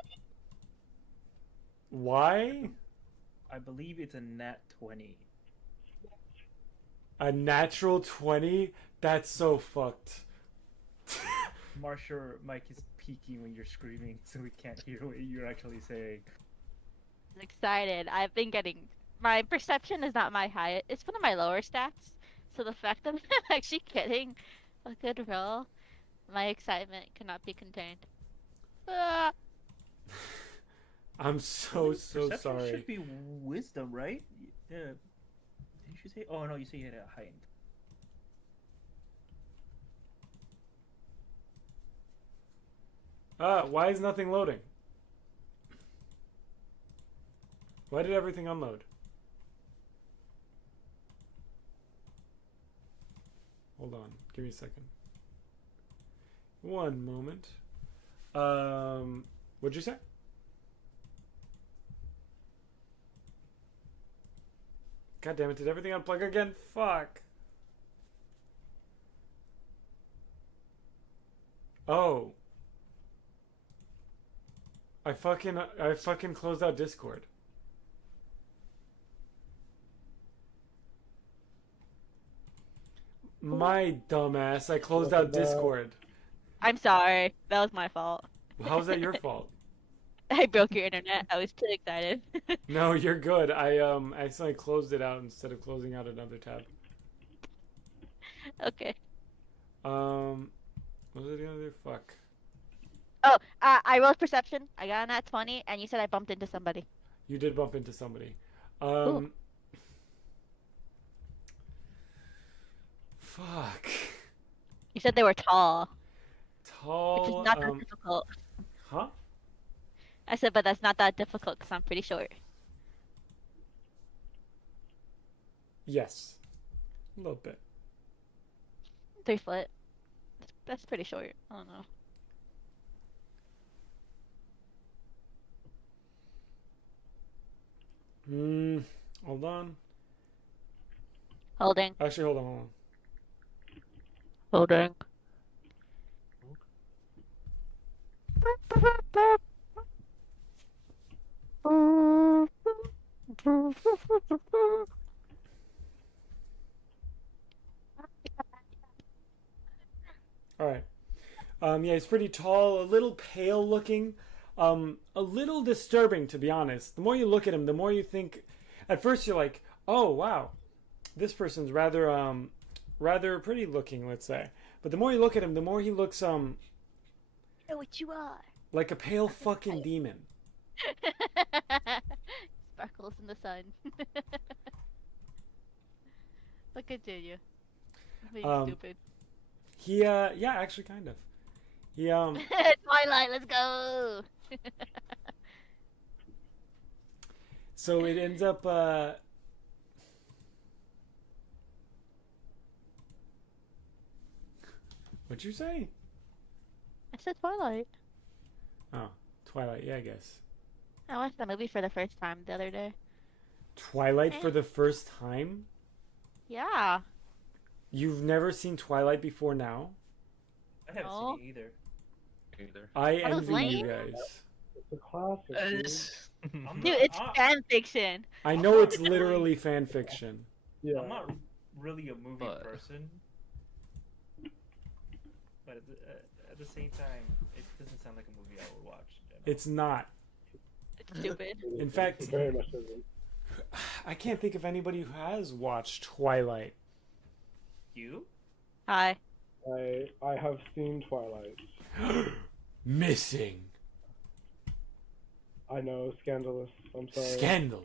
Why? I believe it's a nat 20. A natural 20? That's so fucked. Marsha, Mike is peeking when you're screaming, so we can't hear what you're actually saying. I'm excited. I've been getting. My perception is not my highest. It's one of my lower stats. So the fact that I'm actually getting a good roll, my excitement cannot be contained. Ah. I'm so Perception sorry. should be wisdom, right? Yeah. Did you say? Oh no, you say you had a heightened. Why is nothing loading? Why did everything unload? Hold on. Give me a second. One moment. What'd you say? God damn it, did everything unplug again? Fuck. Oh. I fucking closed out Discord. My dumbass, I closed out Discord. I'm sorry. That was my fault. How's that your fault? I broke your internet. I was too excited. No, you're good. I accidentally closed it out instead of closing out another tab. Okay. What was I gonna do? Fuck. Oh, I rolled perception. I got a nat 20, and you said I bumped into somebody. You did bump into somebody. Ooh. Fuck. You said they were tall, which Tall. is not that difficult. Huh? I said, but that's not that difficult because I'm pretty short. Yes. A little bit. 3 foot. That's pretty short. I don't know. Hold on. Holding. Actually, hold on. Holding. All right. Yeah, he's pretty tall, a little pale looking, a little disturbing to be honest. The more you look at him, the more you think. At first, you're like, "Oh wow, this person's rather rather pretty looking, let's say. But the more you look at him, the more he looks know what you are. like a pale fucking demon. Sparkles in the sun. But continue. Being stupid. He yeah, actually kind of. He Twilight, let's go. so it ends up what'd you say? I said Twilight. Oh, Twilight, yeah, I guess. I watched that movie for the first time the other day. Twilight for the first time? Yeah. You've never seen Twilight before now? I haven't No. seen it either. Either. I That was envy you lame. guys. It's a classic. Dude. I'm Dude, not- it's I- fan fiction. I know it's literally fan fiction. Yeah. I'm not really a movie But- person, but at the same time, it doesn't sound like a movie I would watch. in general. It's not. It's stupid. In fact- It very much isn't. I can't think of anybody who has watched Twilight. You? Hi. I have seen Twilight. Missing. I know, scandalous. I'm sorry. Scandalous.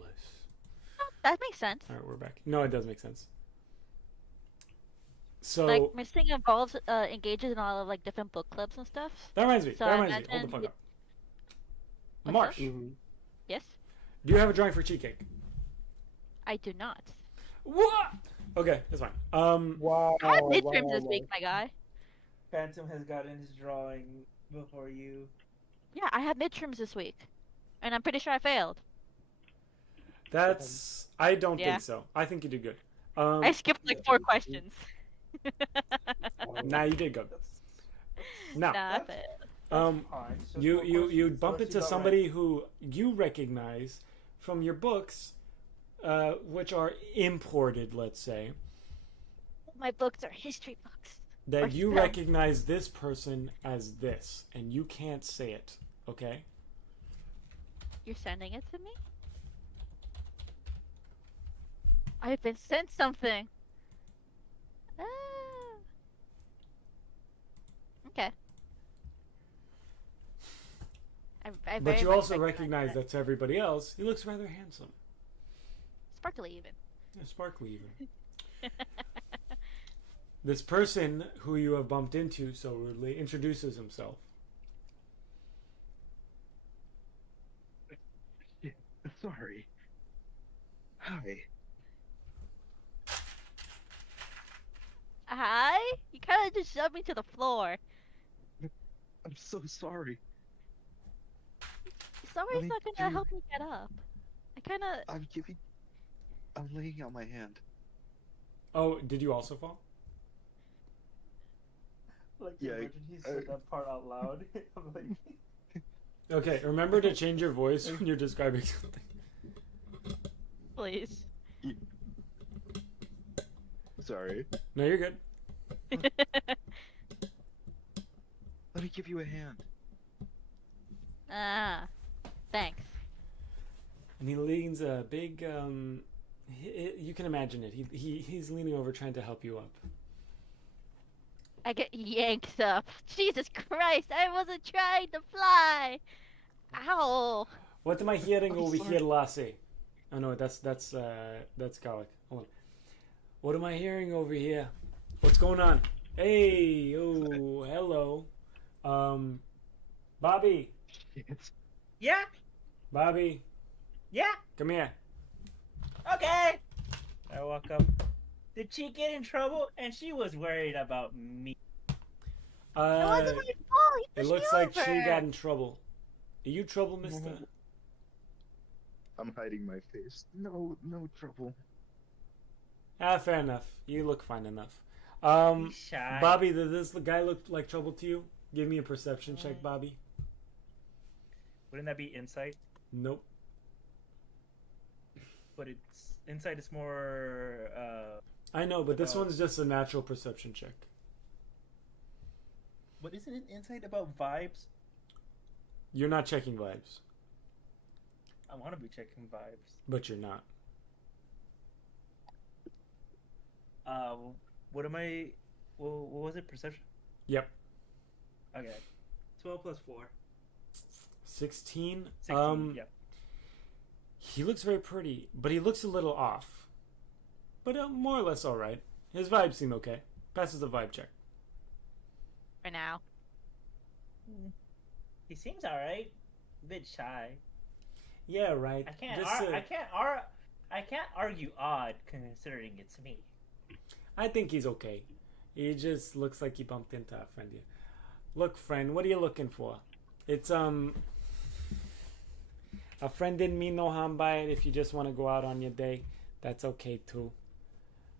That makes sense. All right, we're back. No, it does make sense. So Like missing involves engages in all of like different book clubs and stuff. that reminds me. So That I reminds me. Hold the imagine fuck y- up. What's Marsh, up? Mhm. Yes. do you have a drawing for cheesecake? I do not. What? Okay, that's fine. Wow. I had midterms wow, this wow. week, my guy. Phantom has gotten his drawing before you. Yeah, I had midterms this week, and I'm pretty sure I failed. That's. I don't Yeah. think so. I think you did good. I skipped like 4 questions. Nah, you did good. Now, Nah, I failed. Fine. So you four you questions. bump What you into got somebody who you recognize from your books, which are imported, let's say. My books are history books. That Or you film. recognize this person as this, and you can't say it, okay? You're sending it to me? I've been sent something. Ah. Okay. I But very you much also recognize that to everybody else, he looks rather handsome. Sparkly even. Yeah, sparkly even. This person who you have bumped into so rudely introduces himself. Sorry. Hi. Hi? You kind of just shoved me to the floor. I'm so sorry. Sorry's me not gonna do- help me get up. I kind of. I'm laying out my hand. Oh, did you also fall? Like, Yeah, imagine he said that part out loud. I'm like, Okay, remember to change your voice when you're describing something. Please. Sorry. No, you're good. Let me give you a hand. Ah. Thanks. And he leans a big, you can imagine it. He's leaning over trying to help you up. I get yanked up. Jesus Christ, I wasn't trying to fly. Ow. What am I hearing I'm over sorry. here, Lassie? Oh no, that's Gallic. Hold on. What am I hearing over here? What's going on? Hey, oh, hello. Bobby, Shit. yeah, Bobby, yeah, come here. okay. I walk up. Did she get in trouble? And she was worried about me. It wasn't my fault. You It pushed looks me like she over. got in trouble. Are you trouble, mister? I'm hiding my face. No trouble. Ah, fair enough. You look fine enough. He's shy. Bobby, does this guy look like trouble to you? Give me a perception check, Bobby. Wouldn't that be insight? Nope. But it's insight is more. I know, but this Oh. one's just a natural perception check. But isn't it insight about vibes? You're not checking vibes, I want to be checking vibes. but you're not. What am I? Well, what was it? Perception. Yep. Okay. 12 plus 4. 16. 16. Yep. He looks very pretty, but he looks a little off. But more or less all right. His vibes seem okay. Passes the vibe check. For now. He seems alright. A bit shy. Yeah, right. I can't. Just, I can't argue odd considering it's me. I think he's okay. He just looks like he bumped into a friend here. Look, friend, what are you looking for? It's a friend didn't mean no harm by it. If you just want to go out on your day, that's okay too.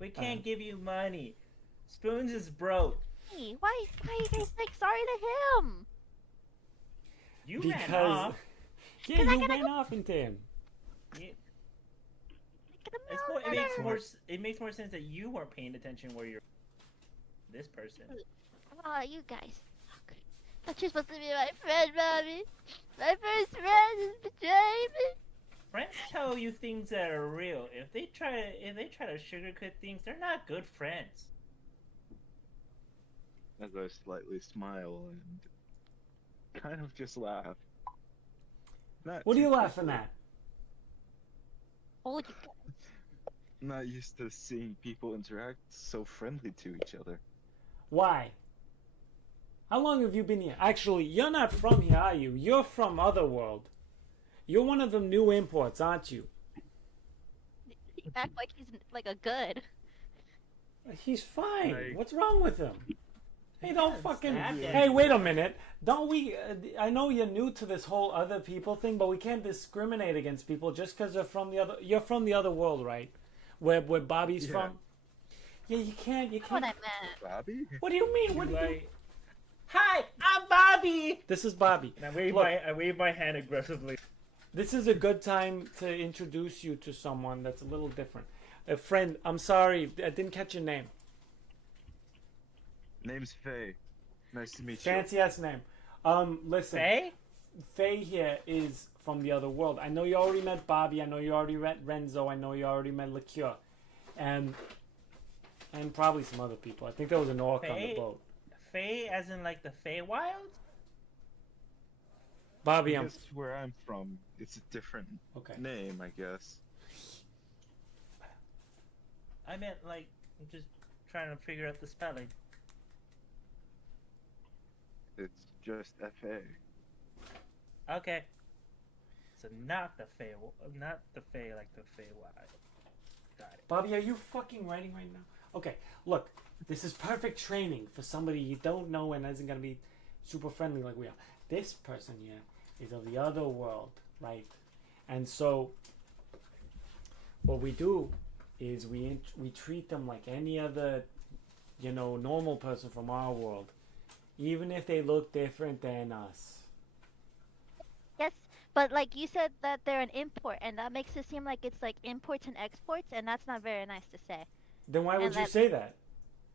We can't give you money. Spoons is broke. Hey, why are you guys like sorry to him? You ran Because off. yeah, Cause I you gotta ran go- off into him. It's more, it makes more sense that you weren't paying attention where you're. This person. Oh, you guys. Fuck. Thought you're supposed to be my friend, Mommy. My first friend is betraying me. Friends tell you things that are real. If they try to sugarcoat things, they're not good friends. As I slightly smile and kind of just laugh. Not What are too you laughing quickly. at? Oh, you guys. I'm not used to seeing people interact so friendly to each other. Why? How long have you been here? Actually, you're not from here, are you? You're from Otherworld. You're one of them new imports, aren't you? You act like he's like a good. He's fine. Like- What's wrong with him? Hey, don't Yes, fucking. stab him. Hey, wait a minute. Don't we? I know you're new to this whole other people thing, but we can't discriminate against people just because they're from the other. You're from the other world, right? Where Bobby's Yeah. from. Yeah, you can't. You That's what can't. I meant. Bobby? What do you mean? What You do you? like, hi, I'm Bobby. This is Bobby. And I wave my hand aggressively. This is a good time to introduce you to someone that's a little different. A friend. I'm sorry, I didn't catch your name. Name's Faye. Nice to meet Fancy ass name. Listen. Faye? Faye here is from the other world. I know you already met Bobby. I know you already met Renzo. I know you already met Liqueur. And probably some other people. I think there was an orc on the Faye? boat. Faye as in like the Feywild? Bobby, you. I'm... Because where I'm from, it's a different Okay. name, I guess. I meant like, I'm just trying to figure out the spelling. It's just F.A. Okay. So not the Fey, not the Fey like the Feywild. Got it. Bobby, are you fucking writing right now? Okay, look. This is perfect training for somebody you don't know and isn't going to be super friendly like we are. This person here is of the other world, right? And so what we do is we treat them like any other, normal person from our world, even if they look different than us. Yes, but like you said that they're an import, and that makes it seem like it's like imports and exports, and that's not very nice to say. Then why would And you that- say that?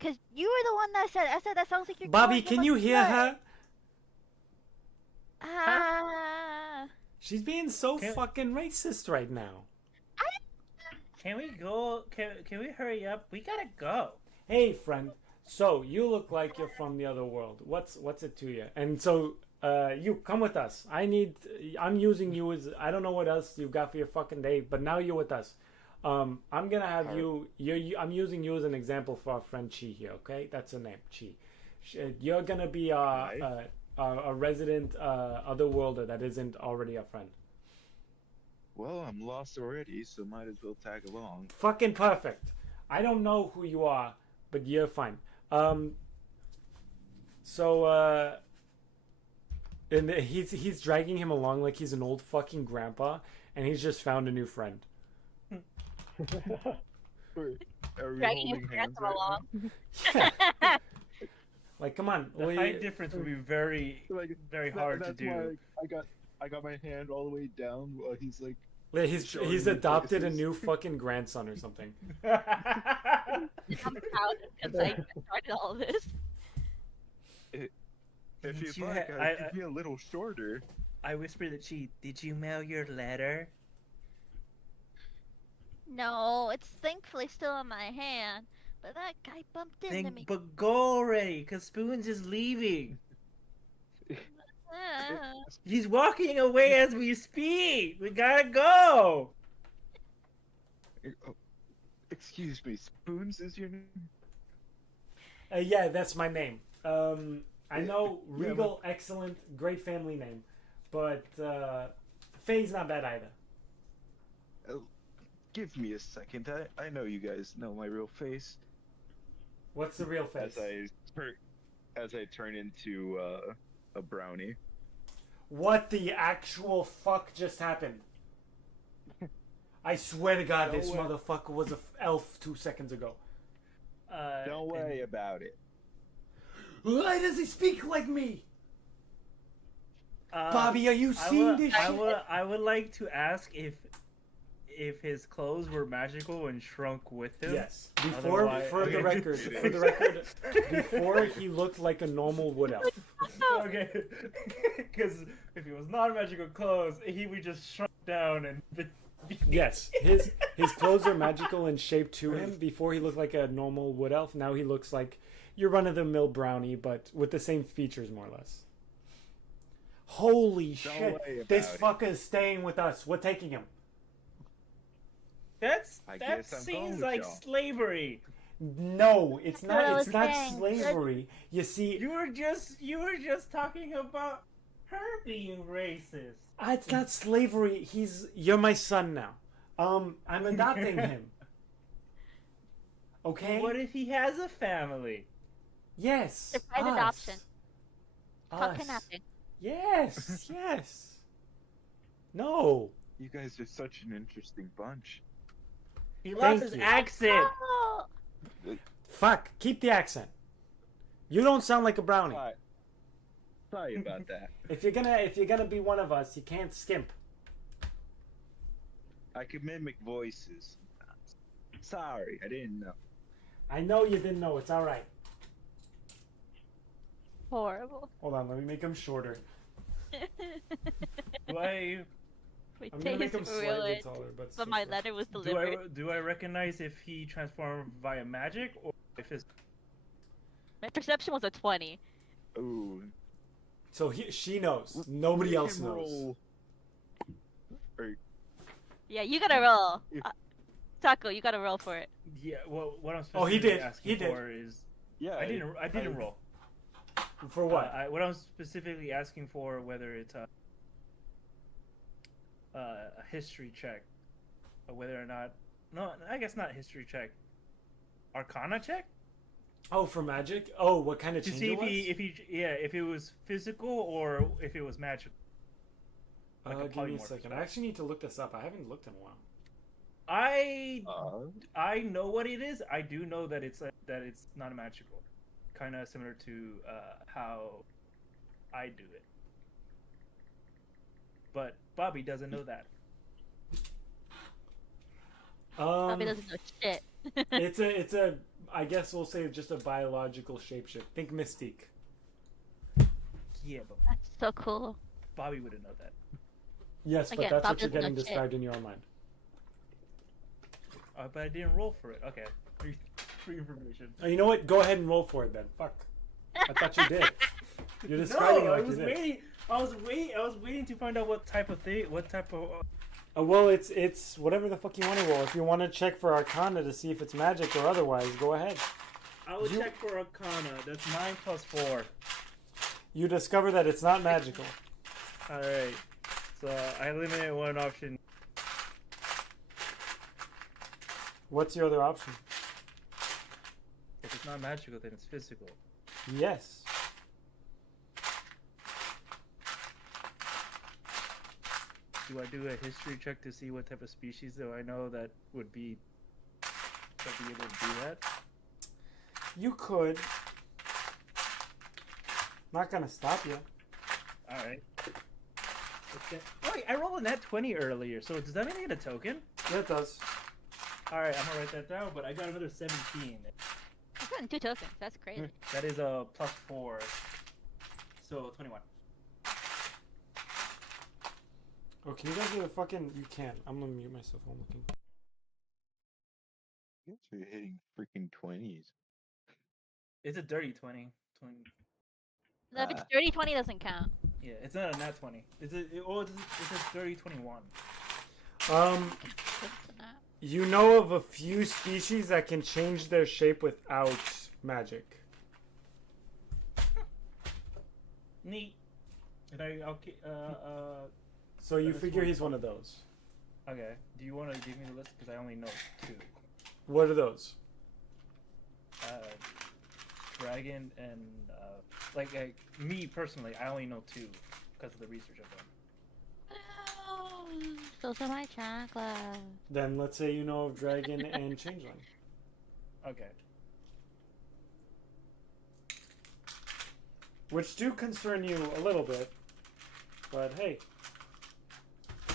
Cause you were the one that said. I said that sounds like you're. Bobby, calling can him you a hear slut. her? Ah. She's being so Can- fucking racist right now. Can we go? Can we hurry up? We gotta go. Hey, friend. So you look like you're from the other world. What's it to you? And so you come with us. I'm using you as I don't know what else you've got for your fucking day, but now you're with us. I'm gonna have I'm using you as an example for our friend Chi here. Okay, that's her name, Chi. You're gonna be a resident otherworlder that isn't already a friend. Well, I'm lost already, so might as well tag along. Fucking perfect. I don't know who you are, but you're fine. And he's dragging him along like he's an old fucking grandpa, and he's just found a new friend. Wait, are we Dragging his holding hands grandson right along. Yeah. Like, come on. The will height you- difference would be very, now? Like, very hard to that's do. why I got my hand all the way down while he's like, Yeah, showing he's me adopted a places. new fucking grandson or something. I'm proud because I started all this. if Didn't you'd you like, ha- I I- could be a little shorter. I whispered to Chi, "Did you mail your letter?" No, it's thankfully still in my hand. But that guy bumped into me. But go already, cause Spoons is leaving. Ah. He's walking away as we speak. We gotta go. Oh, excuse me, Spoons is your name? Yeah, that's my name. I know Yeah, Regal, excellent, great family name, but Faye's not bad either. Give me a second. I know you guys know my real face. What's the real face? As I turn into a brownie. What the actual fuck just happened? I swear to God, this motherfucker was an elf 2 seconds ago. Don't worry about it. Why does he speak like me? Bobby, are you seeing this shit? I would like to ask if his clothes were magical and shrunk with him. Yes. Before, for the record, before he looked like a normal wood elf. Okay. Because if he was not magical clothes, he would just shrunk down and. Yes, his clothes are magical in shape to him. Before he looked like a normal wood elf. Now he looks like your run-of-the-mill brownie, but with the same features, more or less. Holy shit! This fucker is staying with us. We're taking him. That seems like slavery. No, it's That's what I not. was It's not saying. slavery. You see, You were just talking about her being racist. it's not slavery. You're my son now. I'm adopting him. Okay. What if he has a family? Yes. Surprise us. adoption. Called Us. kidnapping. Yes. Yes. No. You guys are such an interesting bunch. He Thank lost his you. accent. Oh, Fuck. Keep the accent. You don't sound like a brownie. Sorry about that. If you're gonna be one of us, you can't skimp. I could mimic voices. Sorry, I didn't know. I know you didn't know. It's all right. horrible. Hold on. Let me make him shorter. Do I My I'm gonna make him taste slightly ruined. taller, but But my letter was do delivered. I recognize if he transformed via magic or if his My perception was a 20. Ooh. So she knows. Nobody else knows. Roll. Yeah, you gotta roll. If- Taco, you gotta roll for it. yeah? Well, what I'm Oh, he specifically did. asking He did. for is Yeah. I didn't roll. For what? What I'm specifically asking for whether it's a history check, or whether or not I guess not history check, Arcana check Oh, for magic? Oh, what kind of to change see it was? if it was physical or if it was magical. like a Give me a polymorph second. spell. I actually need to look this up. I haven't looked in a while. I know what it is. I do know that it's not magical, kind of similar to how I do it. But Bobby doesn't know that. Bobby doesn't know shit. it's a I guess we'll say just a biological shapeshift. Think Mystique. Yeah, but That's so cool. Bobby wouldn't know that. Yes, but Again, that's Bob what you're doesn't know getting shit. described in your own mind. But I didn't roll for it. Okay, free information. Oh, you know what? Go ahead and roll for it then. Fuck. I thought you did. You're describing No, it I like was you did. waiting. I was waiting to find out what type of. Well, it's whatever the fuck you want to roll. If you want to check for Arcana to see if it's magic or otherwise, go ahead. I will You- check for Arcana. That's 9 + 4. You discover that it's not magical. All right. So I eliminated one option. What's your other option? If it's not magical, then it's physical. Yes. Do I do a history check to see what type of species do I know that would be able to do that? You could. Not gonna stop you. All right. Okay. Oh, wait, I rolled a nat 20 earlier, so does that mean I get a token? Yeah, it does. All right, I'm gonna write that down. But I got another 17. I've gotten 2 tokens. That's crazy. That is a +4, so 21. Oh, can you guys do the fucking... You can. I'm gonna mute myself while I'm looking. Guess you're hitting freaking 20s. It's a dirty 20. 20. No, if it's Ah. 30-20, doesn't count. Yeah, it's not a nat 20. It's a dirty 21. You know of a few species that can change their shape without magic. Neat. And So you That's figure one he's fun. one of those. okay. Do you want to give me the list? Because I only know 2. What are those? Dragon and me personally, I only know 2 because of the research I've done. Those are my chocolate. Then let's say you know of dragon and changeling. Okay. Which do concern you a little bit. But hey,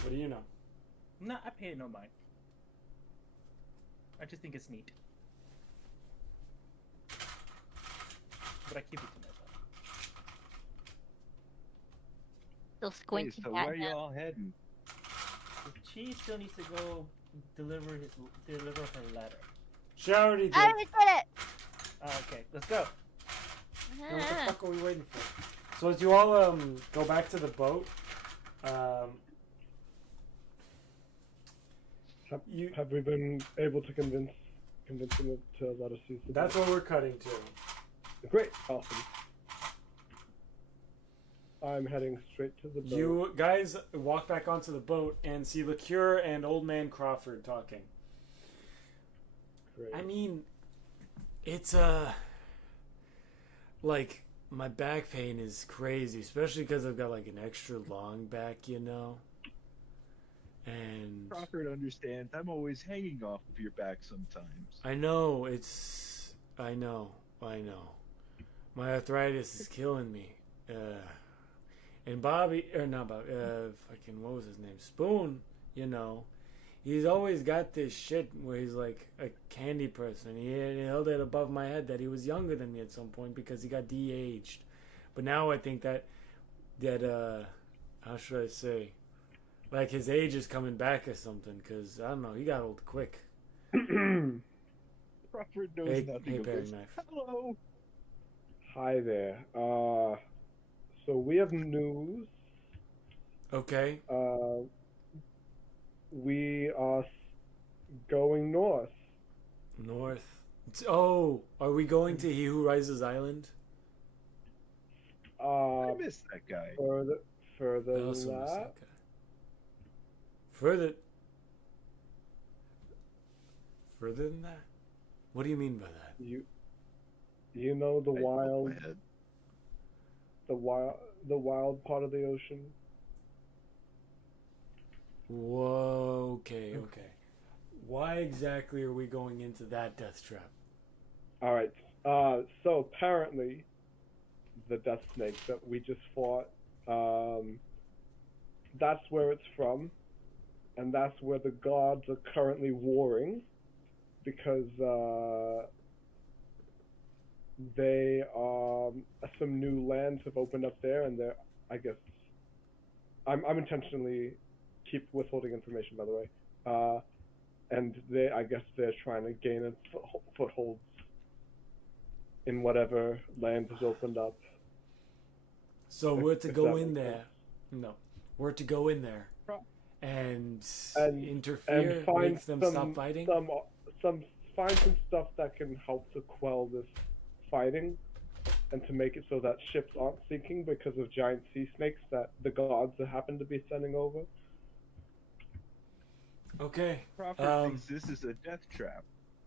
what do you know? No, I pay it no mind. I just think it's neat. But I keep it to myself. Still Hey, squinting so at where him. y'all heading? She still needs to go deliver her letter. She already did. I already did it! Okay, let's go. Now what the fuck are we waiting for? So as you all go back to the boat, Have we been able to convince him to let us use the that's boat? what we're cutting to. Great, awesome. I'm heading straight to the boat. You guys walk back onto the boat and see Liqueur and Old Man Crawford talking. Great. I mean, it's like my back pain is crazy, especially because I've got like an extra long back, you know. And Crawford understands. I'm always hanging off of your back sometimes. I know I know. My arthritis is killing me. And Bobby, or not Bobby, fucking, what was his name? Spoon, you know. He's always got this shit where he's like a candy person. He held it above my head that he was younger than me at some point because he got de-aged. But now I think that how should I say? Like his age is coming back or something because, I don't know, he got old quick. Crawford knows Hey, nothing of Paring this. Knife. Hello. Hi there. So we have news. Okay. We are going north. North. Oh, are we going to He Who Rises Island? I miss that guy. Further I than also miss that, that guy. Further than that? What do you mean by that? you know the I wild, popped my head. the wild part of the ocean. Whoa, okay. Why exactly are we going into that death trap? All right. So apparently, the death snake that we just fought, that's where it's from, and that's where the gods are currently warring, because they some new lands have opened up there, and they're, I guess, I'm intentionally keep withholding information, by the way, and I guess they're trying to gain a foothold in whatever land has opened up. So we're to If go that in makes there. sense. No. We're to go in there and And interfere, find make them some, stop fighting? find some stuff that can help to quell this fighting, and to make it so that ships aren't sinking because of giant sea snakes that the gods happen to be sending over. Okay. Crawford thinks this is a death trap.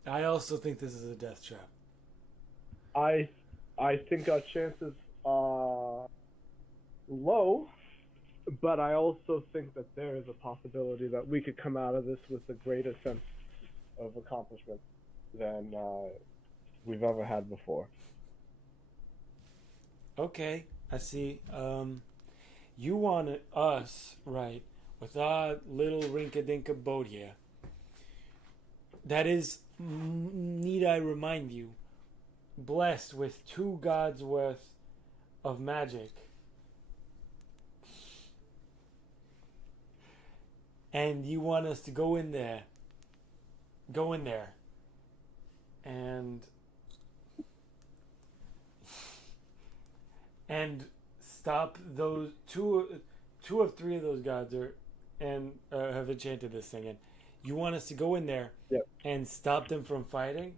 I also think this is a death trap. I think our chances are low, but I also think that there is a possibility that we could come out of this with a greater sense of accomplishment than we've ever had before. Okay, I see. You want us, right, with our little rinka-dinka boat here. That is, need I remind you, blessed with 2 gods worth of magic. And you want us to go in there, and and stop those two of three of those gods have enchanted this thing, and you want us to go in there Yep. and stop them from fighting?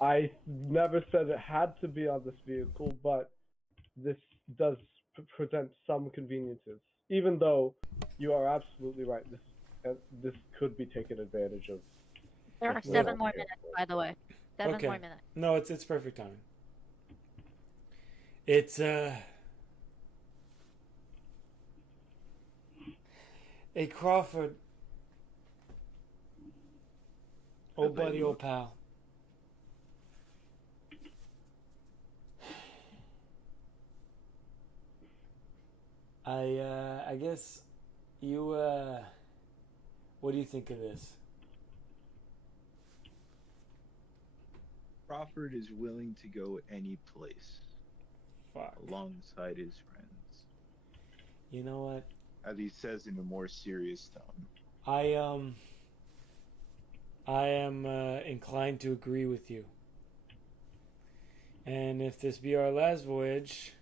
I never said it had to be on this vehicle, but this does present some conveniences. Even though you are absolutely right, this could be taken advantage of. There are If we're 7 not more careful. minutes, by the way. 7 Okay. more minutes. No, it's perfect timing. It's Hey Crawford. Old As I buddy, look. old pal. I guess you what do you think of this? Crawford is willing to go any place Fuck. alongside his friends, You know what? as he says in a more serious tone. I am inclined to agree with you. And if this be our last voyage,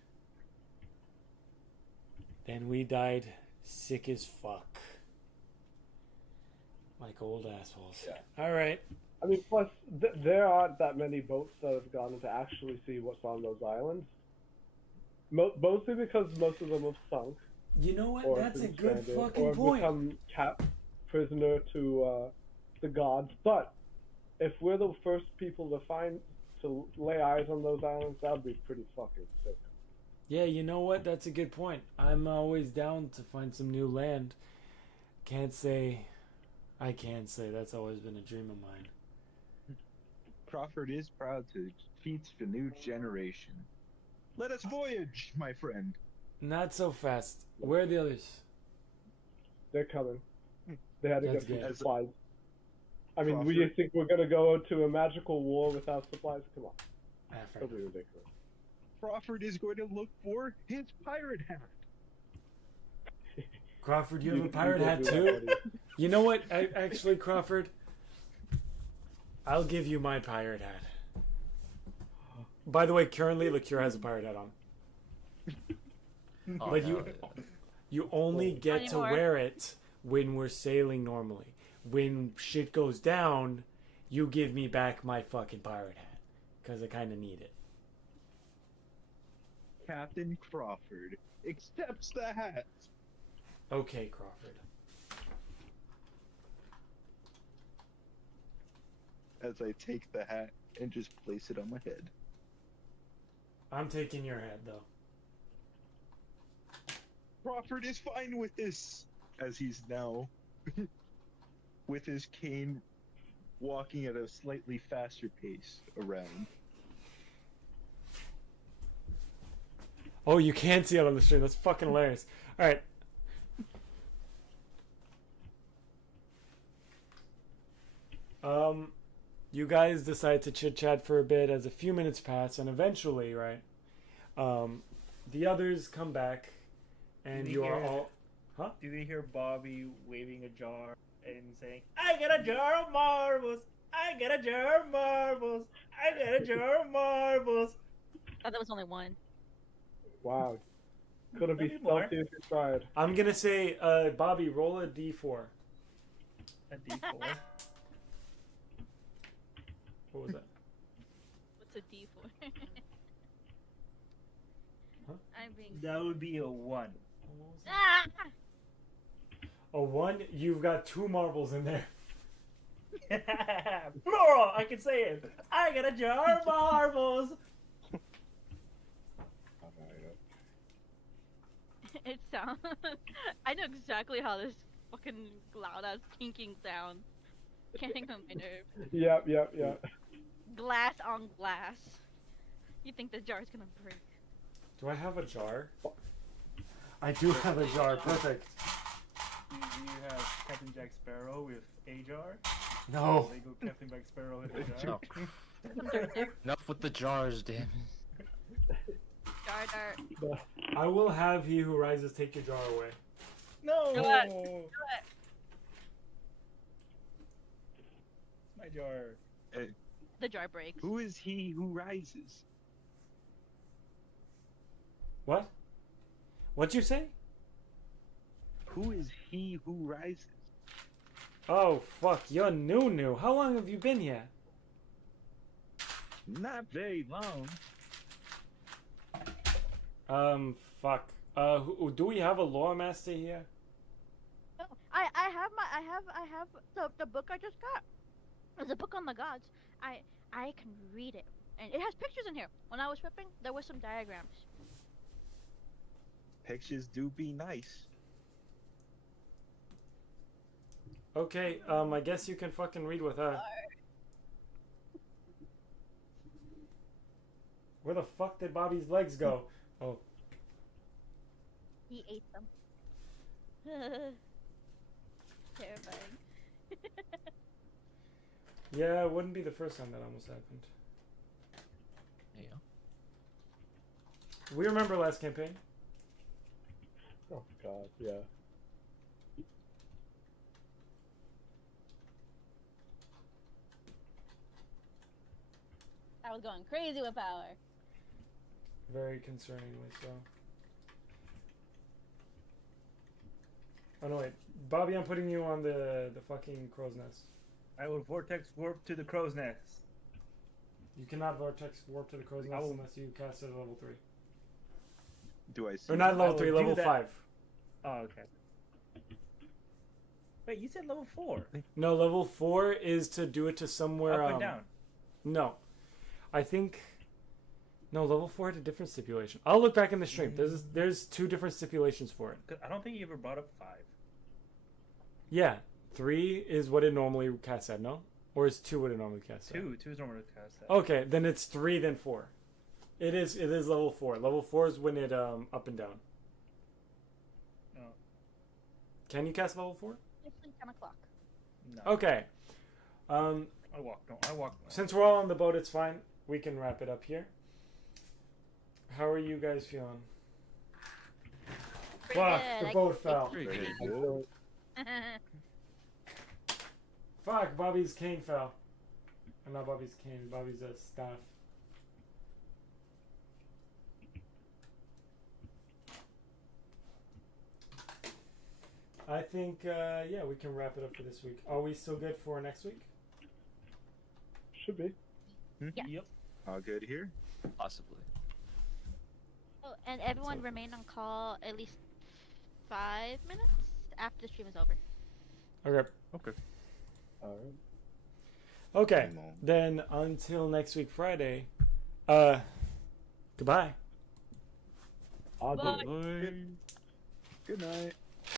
then we died sick as fuck. Like old assholes. Yeah. Alright. I mean, plus there aren't that many boats that have gone to actually see what's on those islands. Mostly because most of them have sunk. You know what? Or That's a been good stranded, fucking or point. become prisoner to the gods. But if we're the first people to lay eyes on those islands, that would be pretty fucking sick. Yeah, you know what? That's a good point. I'm always down to find some new land. I can't say that's always been a dream of mine. Crawford is proud to teach the new generation. Let us voyage, my friend. Not so fast. Where are the others? They're coming. They had to That's get some good. supplies. I mean, Crawford- you think we're gonna go to a magical war without supplies? Come on, Ah, fair that'll be enough. ridiculous. Crawford is going to look for his pirate hat. Crawford, you have a You pirate go hat do that, too? buddy. You know what? Actually, Crawford, I'll give you my pirate hat. By the way, currently, Liqueur has a pirate hat on. Oh, But no. you only get to Anymore. wear it when we're sailing normally. When shit goes down, you give me back my fucking pirate hat. Because I kind of need it. Captain Crawford accepts the hat. Okay, Crawford. As I take the hat and just place it on my head. I'm taking your hat, though. Crawford is fine with this, as he's now, with his cane, walking at a slightly faster pace around. Oh, you can see it on the stream. That's fucking hilarious. All right. You guys decide to chit chat for a bit as a few minutes pass, and eventually, right? The others come back, and Did you you are hear- all. Huh? Do they hear Bobby waving a jar and saying, "I got a jar of marbles. I got a jar of marbles. I got a jar of marbles." I thought there was only one. Wow, couldn't be Maybe more. stealthy if you tried. I'm gonna say, Bobby, roll a d4. A D4. What was that? What's a D4? Huh? I'm being. That would be a 1. Ah! A 1. You've got 2 marbles in there. Plural. I can say it. I got a jar of marbles. It sounds. I know exactly how this fucking loud ass kinking sounds. Getting on my nerves. Yep. Glass on glass. You think the jar's gonna break? Do I have a jar? I do have a jar. Perfect. Do you have Captain Jack Sparrow with a jar? No. They go Captain Jack Sparrow with a jar. No. Some dirt there. Enough with the jars, damn it. Jar dart. I will have he who rises take your jar away. No. Do it. Do it. My jar. The jar breaks. Who is he who rises? What? What'd you say? Who is he who rises? Oh fuck, you're new. How long have you been here? Not very long. Fuck. Do we have a lore master here? No, I have the book I just got. There's a book on the gods. I can read it, and it has pictures in here. When I was flipping, there was some diagrams. Pictures do be nice. Okay, I guess you can fucking read with her. Where the fuck did Bobby's legs go? Oh. He ate them. Terrifying. Yeah, it wouldn't be the first time that almost happened. Yeah. We remember last campaign. Oh god, yeah. I was going crazy with power. Very concerningly so. Oh no, wait. Bobby, I'm putting you on the fucking crow's nest. I will vortex warp to the crow's nest. You cannot vortex warp to the crow's nest will- unless you cast it at level 3. Do I see? Or not I level will 3, do level that. 5. Oh, okay. Wait, you said level 4. No, level 4 is to do it to somewhere. Up and down. No. I think. No, level 4 had a different stipulation. I'll look back in the stream. There's 2 different stipulations for it. 'Cause I don't think you ever brought up 5. Yeah. 3 is what it normally casts at, no? Or is 2 what it normally casts at? 2 is normally cast at. Okay, then it's 3, then 4. It is level 4. Level 4 is when it up and down. Oh, Can you cast level 4? It's like 10 o'clock. no. Okay. I walk. No, I walk. Since we're all on the boat, it's fine. We can wrap it up here. How are you guys feeling? Pretty Fuck, good. the boat fell. Pretty good. Good. Fuck, Bobby's cane fell. Not Bobby's cane, Bobby's staff. I think, yeah, we can wrap it up for this week. Are we still good for next week? Should be. Yeah. Yep. All good here? Possibly. Oh, and everyone remain on call at least 5 minutes after the stream is over. Okay. Okay. Alright. Okay. Come on. Then until next week, Friday. Goodbye. I'll do Bye. it. Bye. Good night.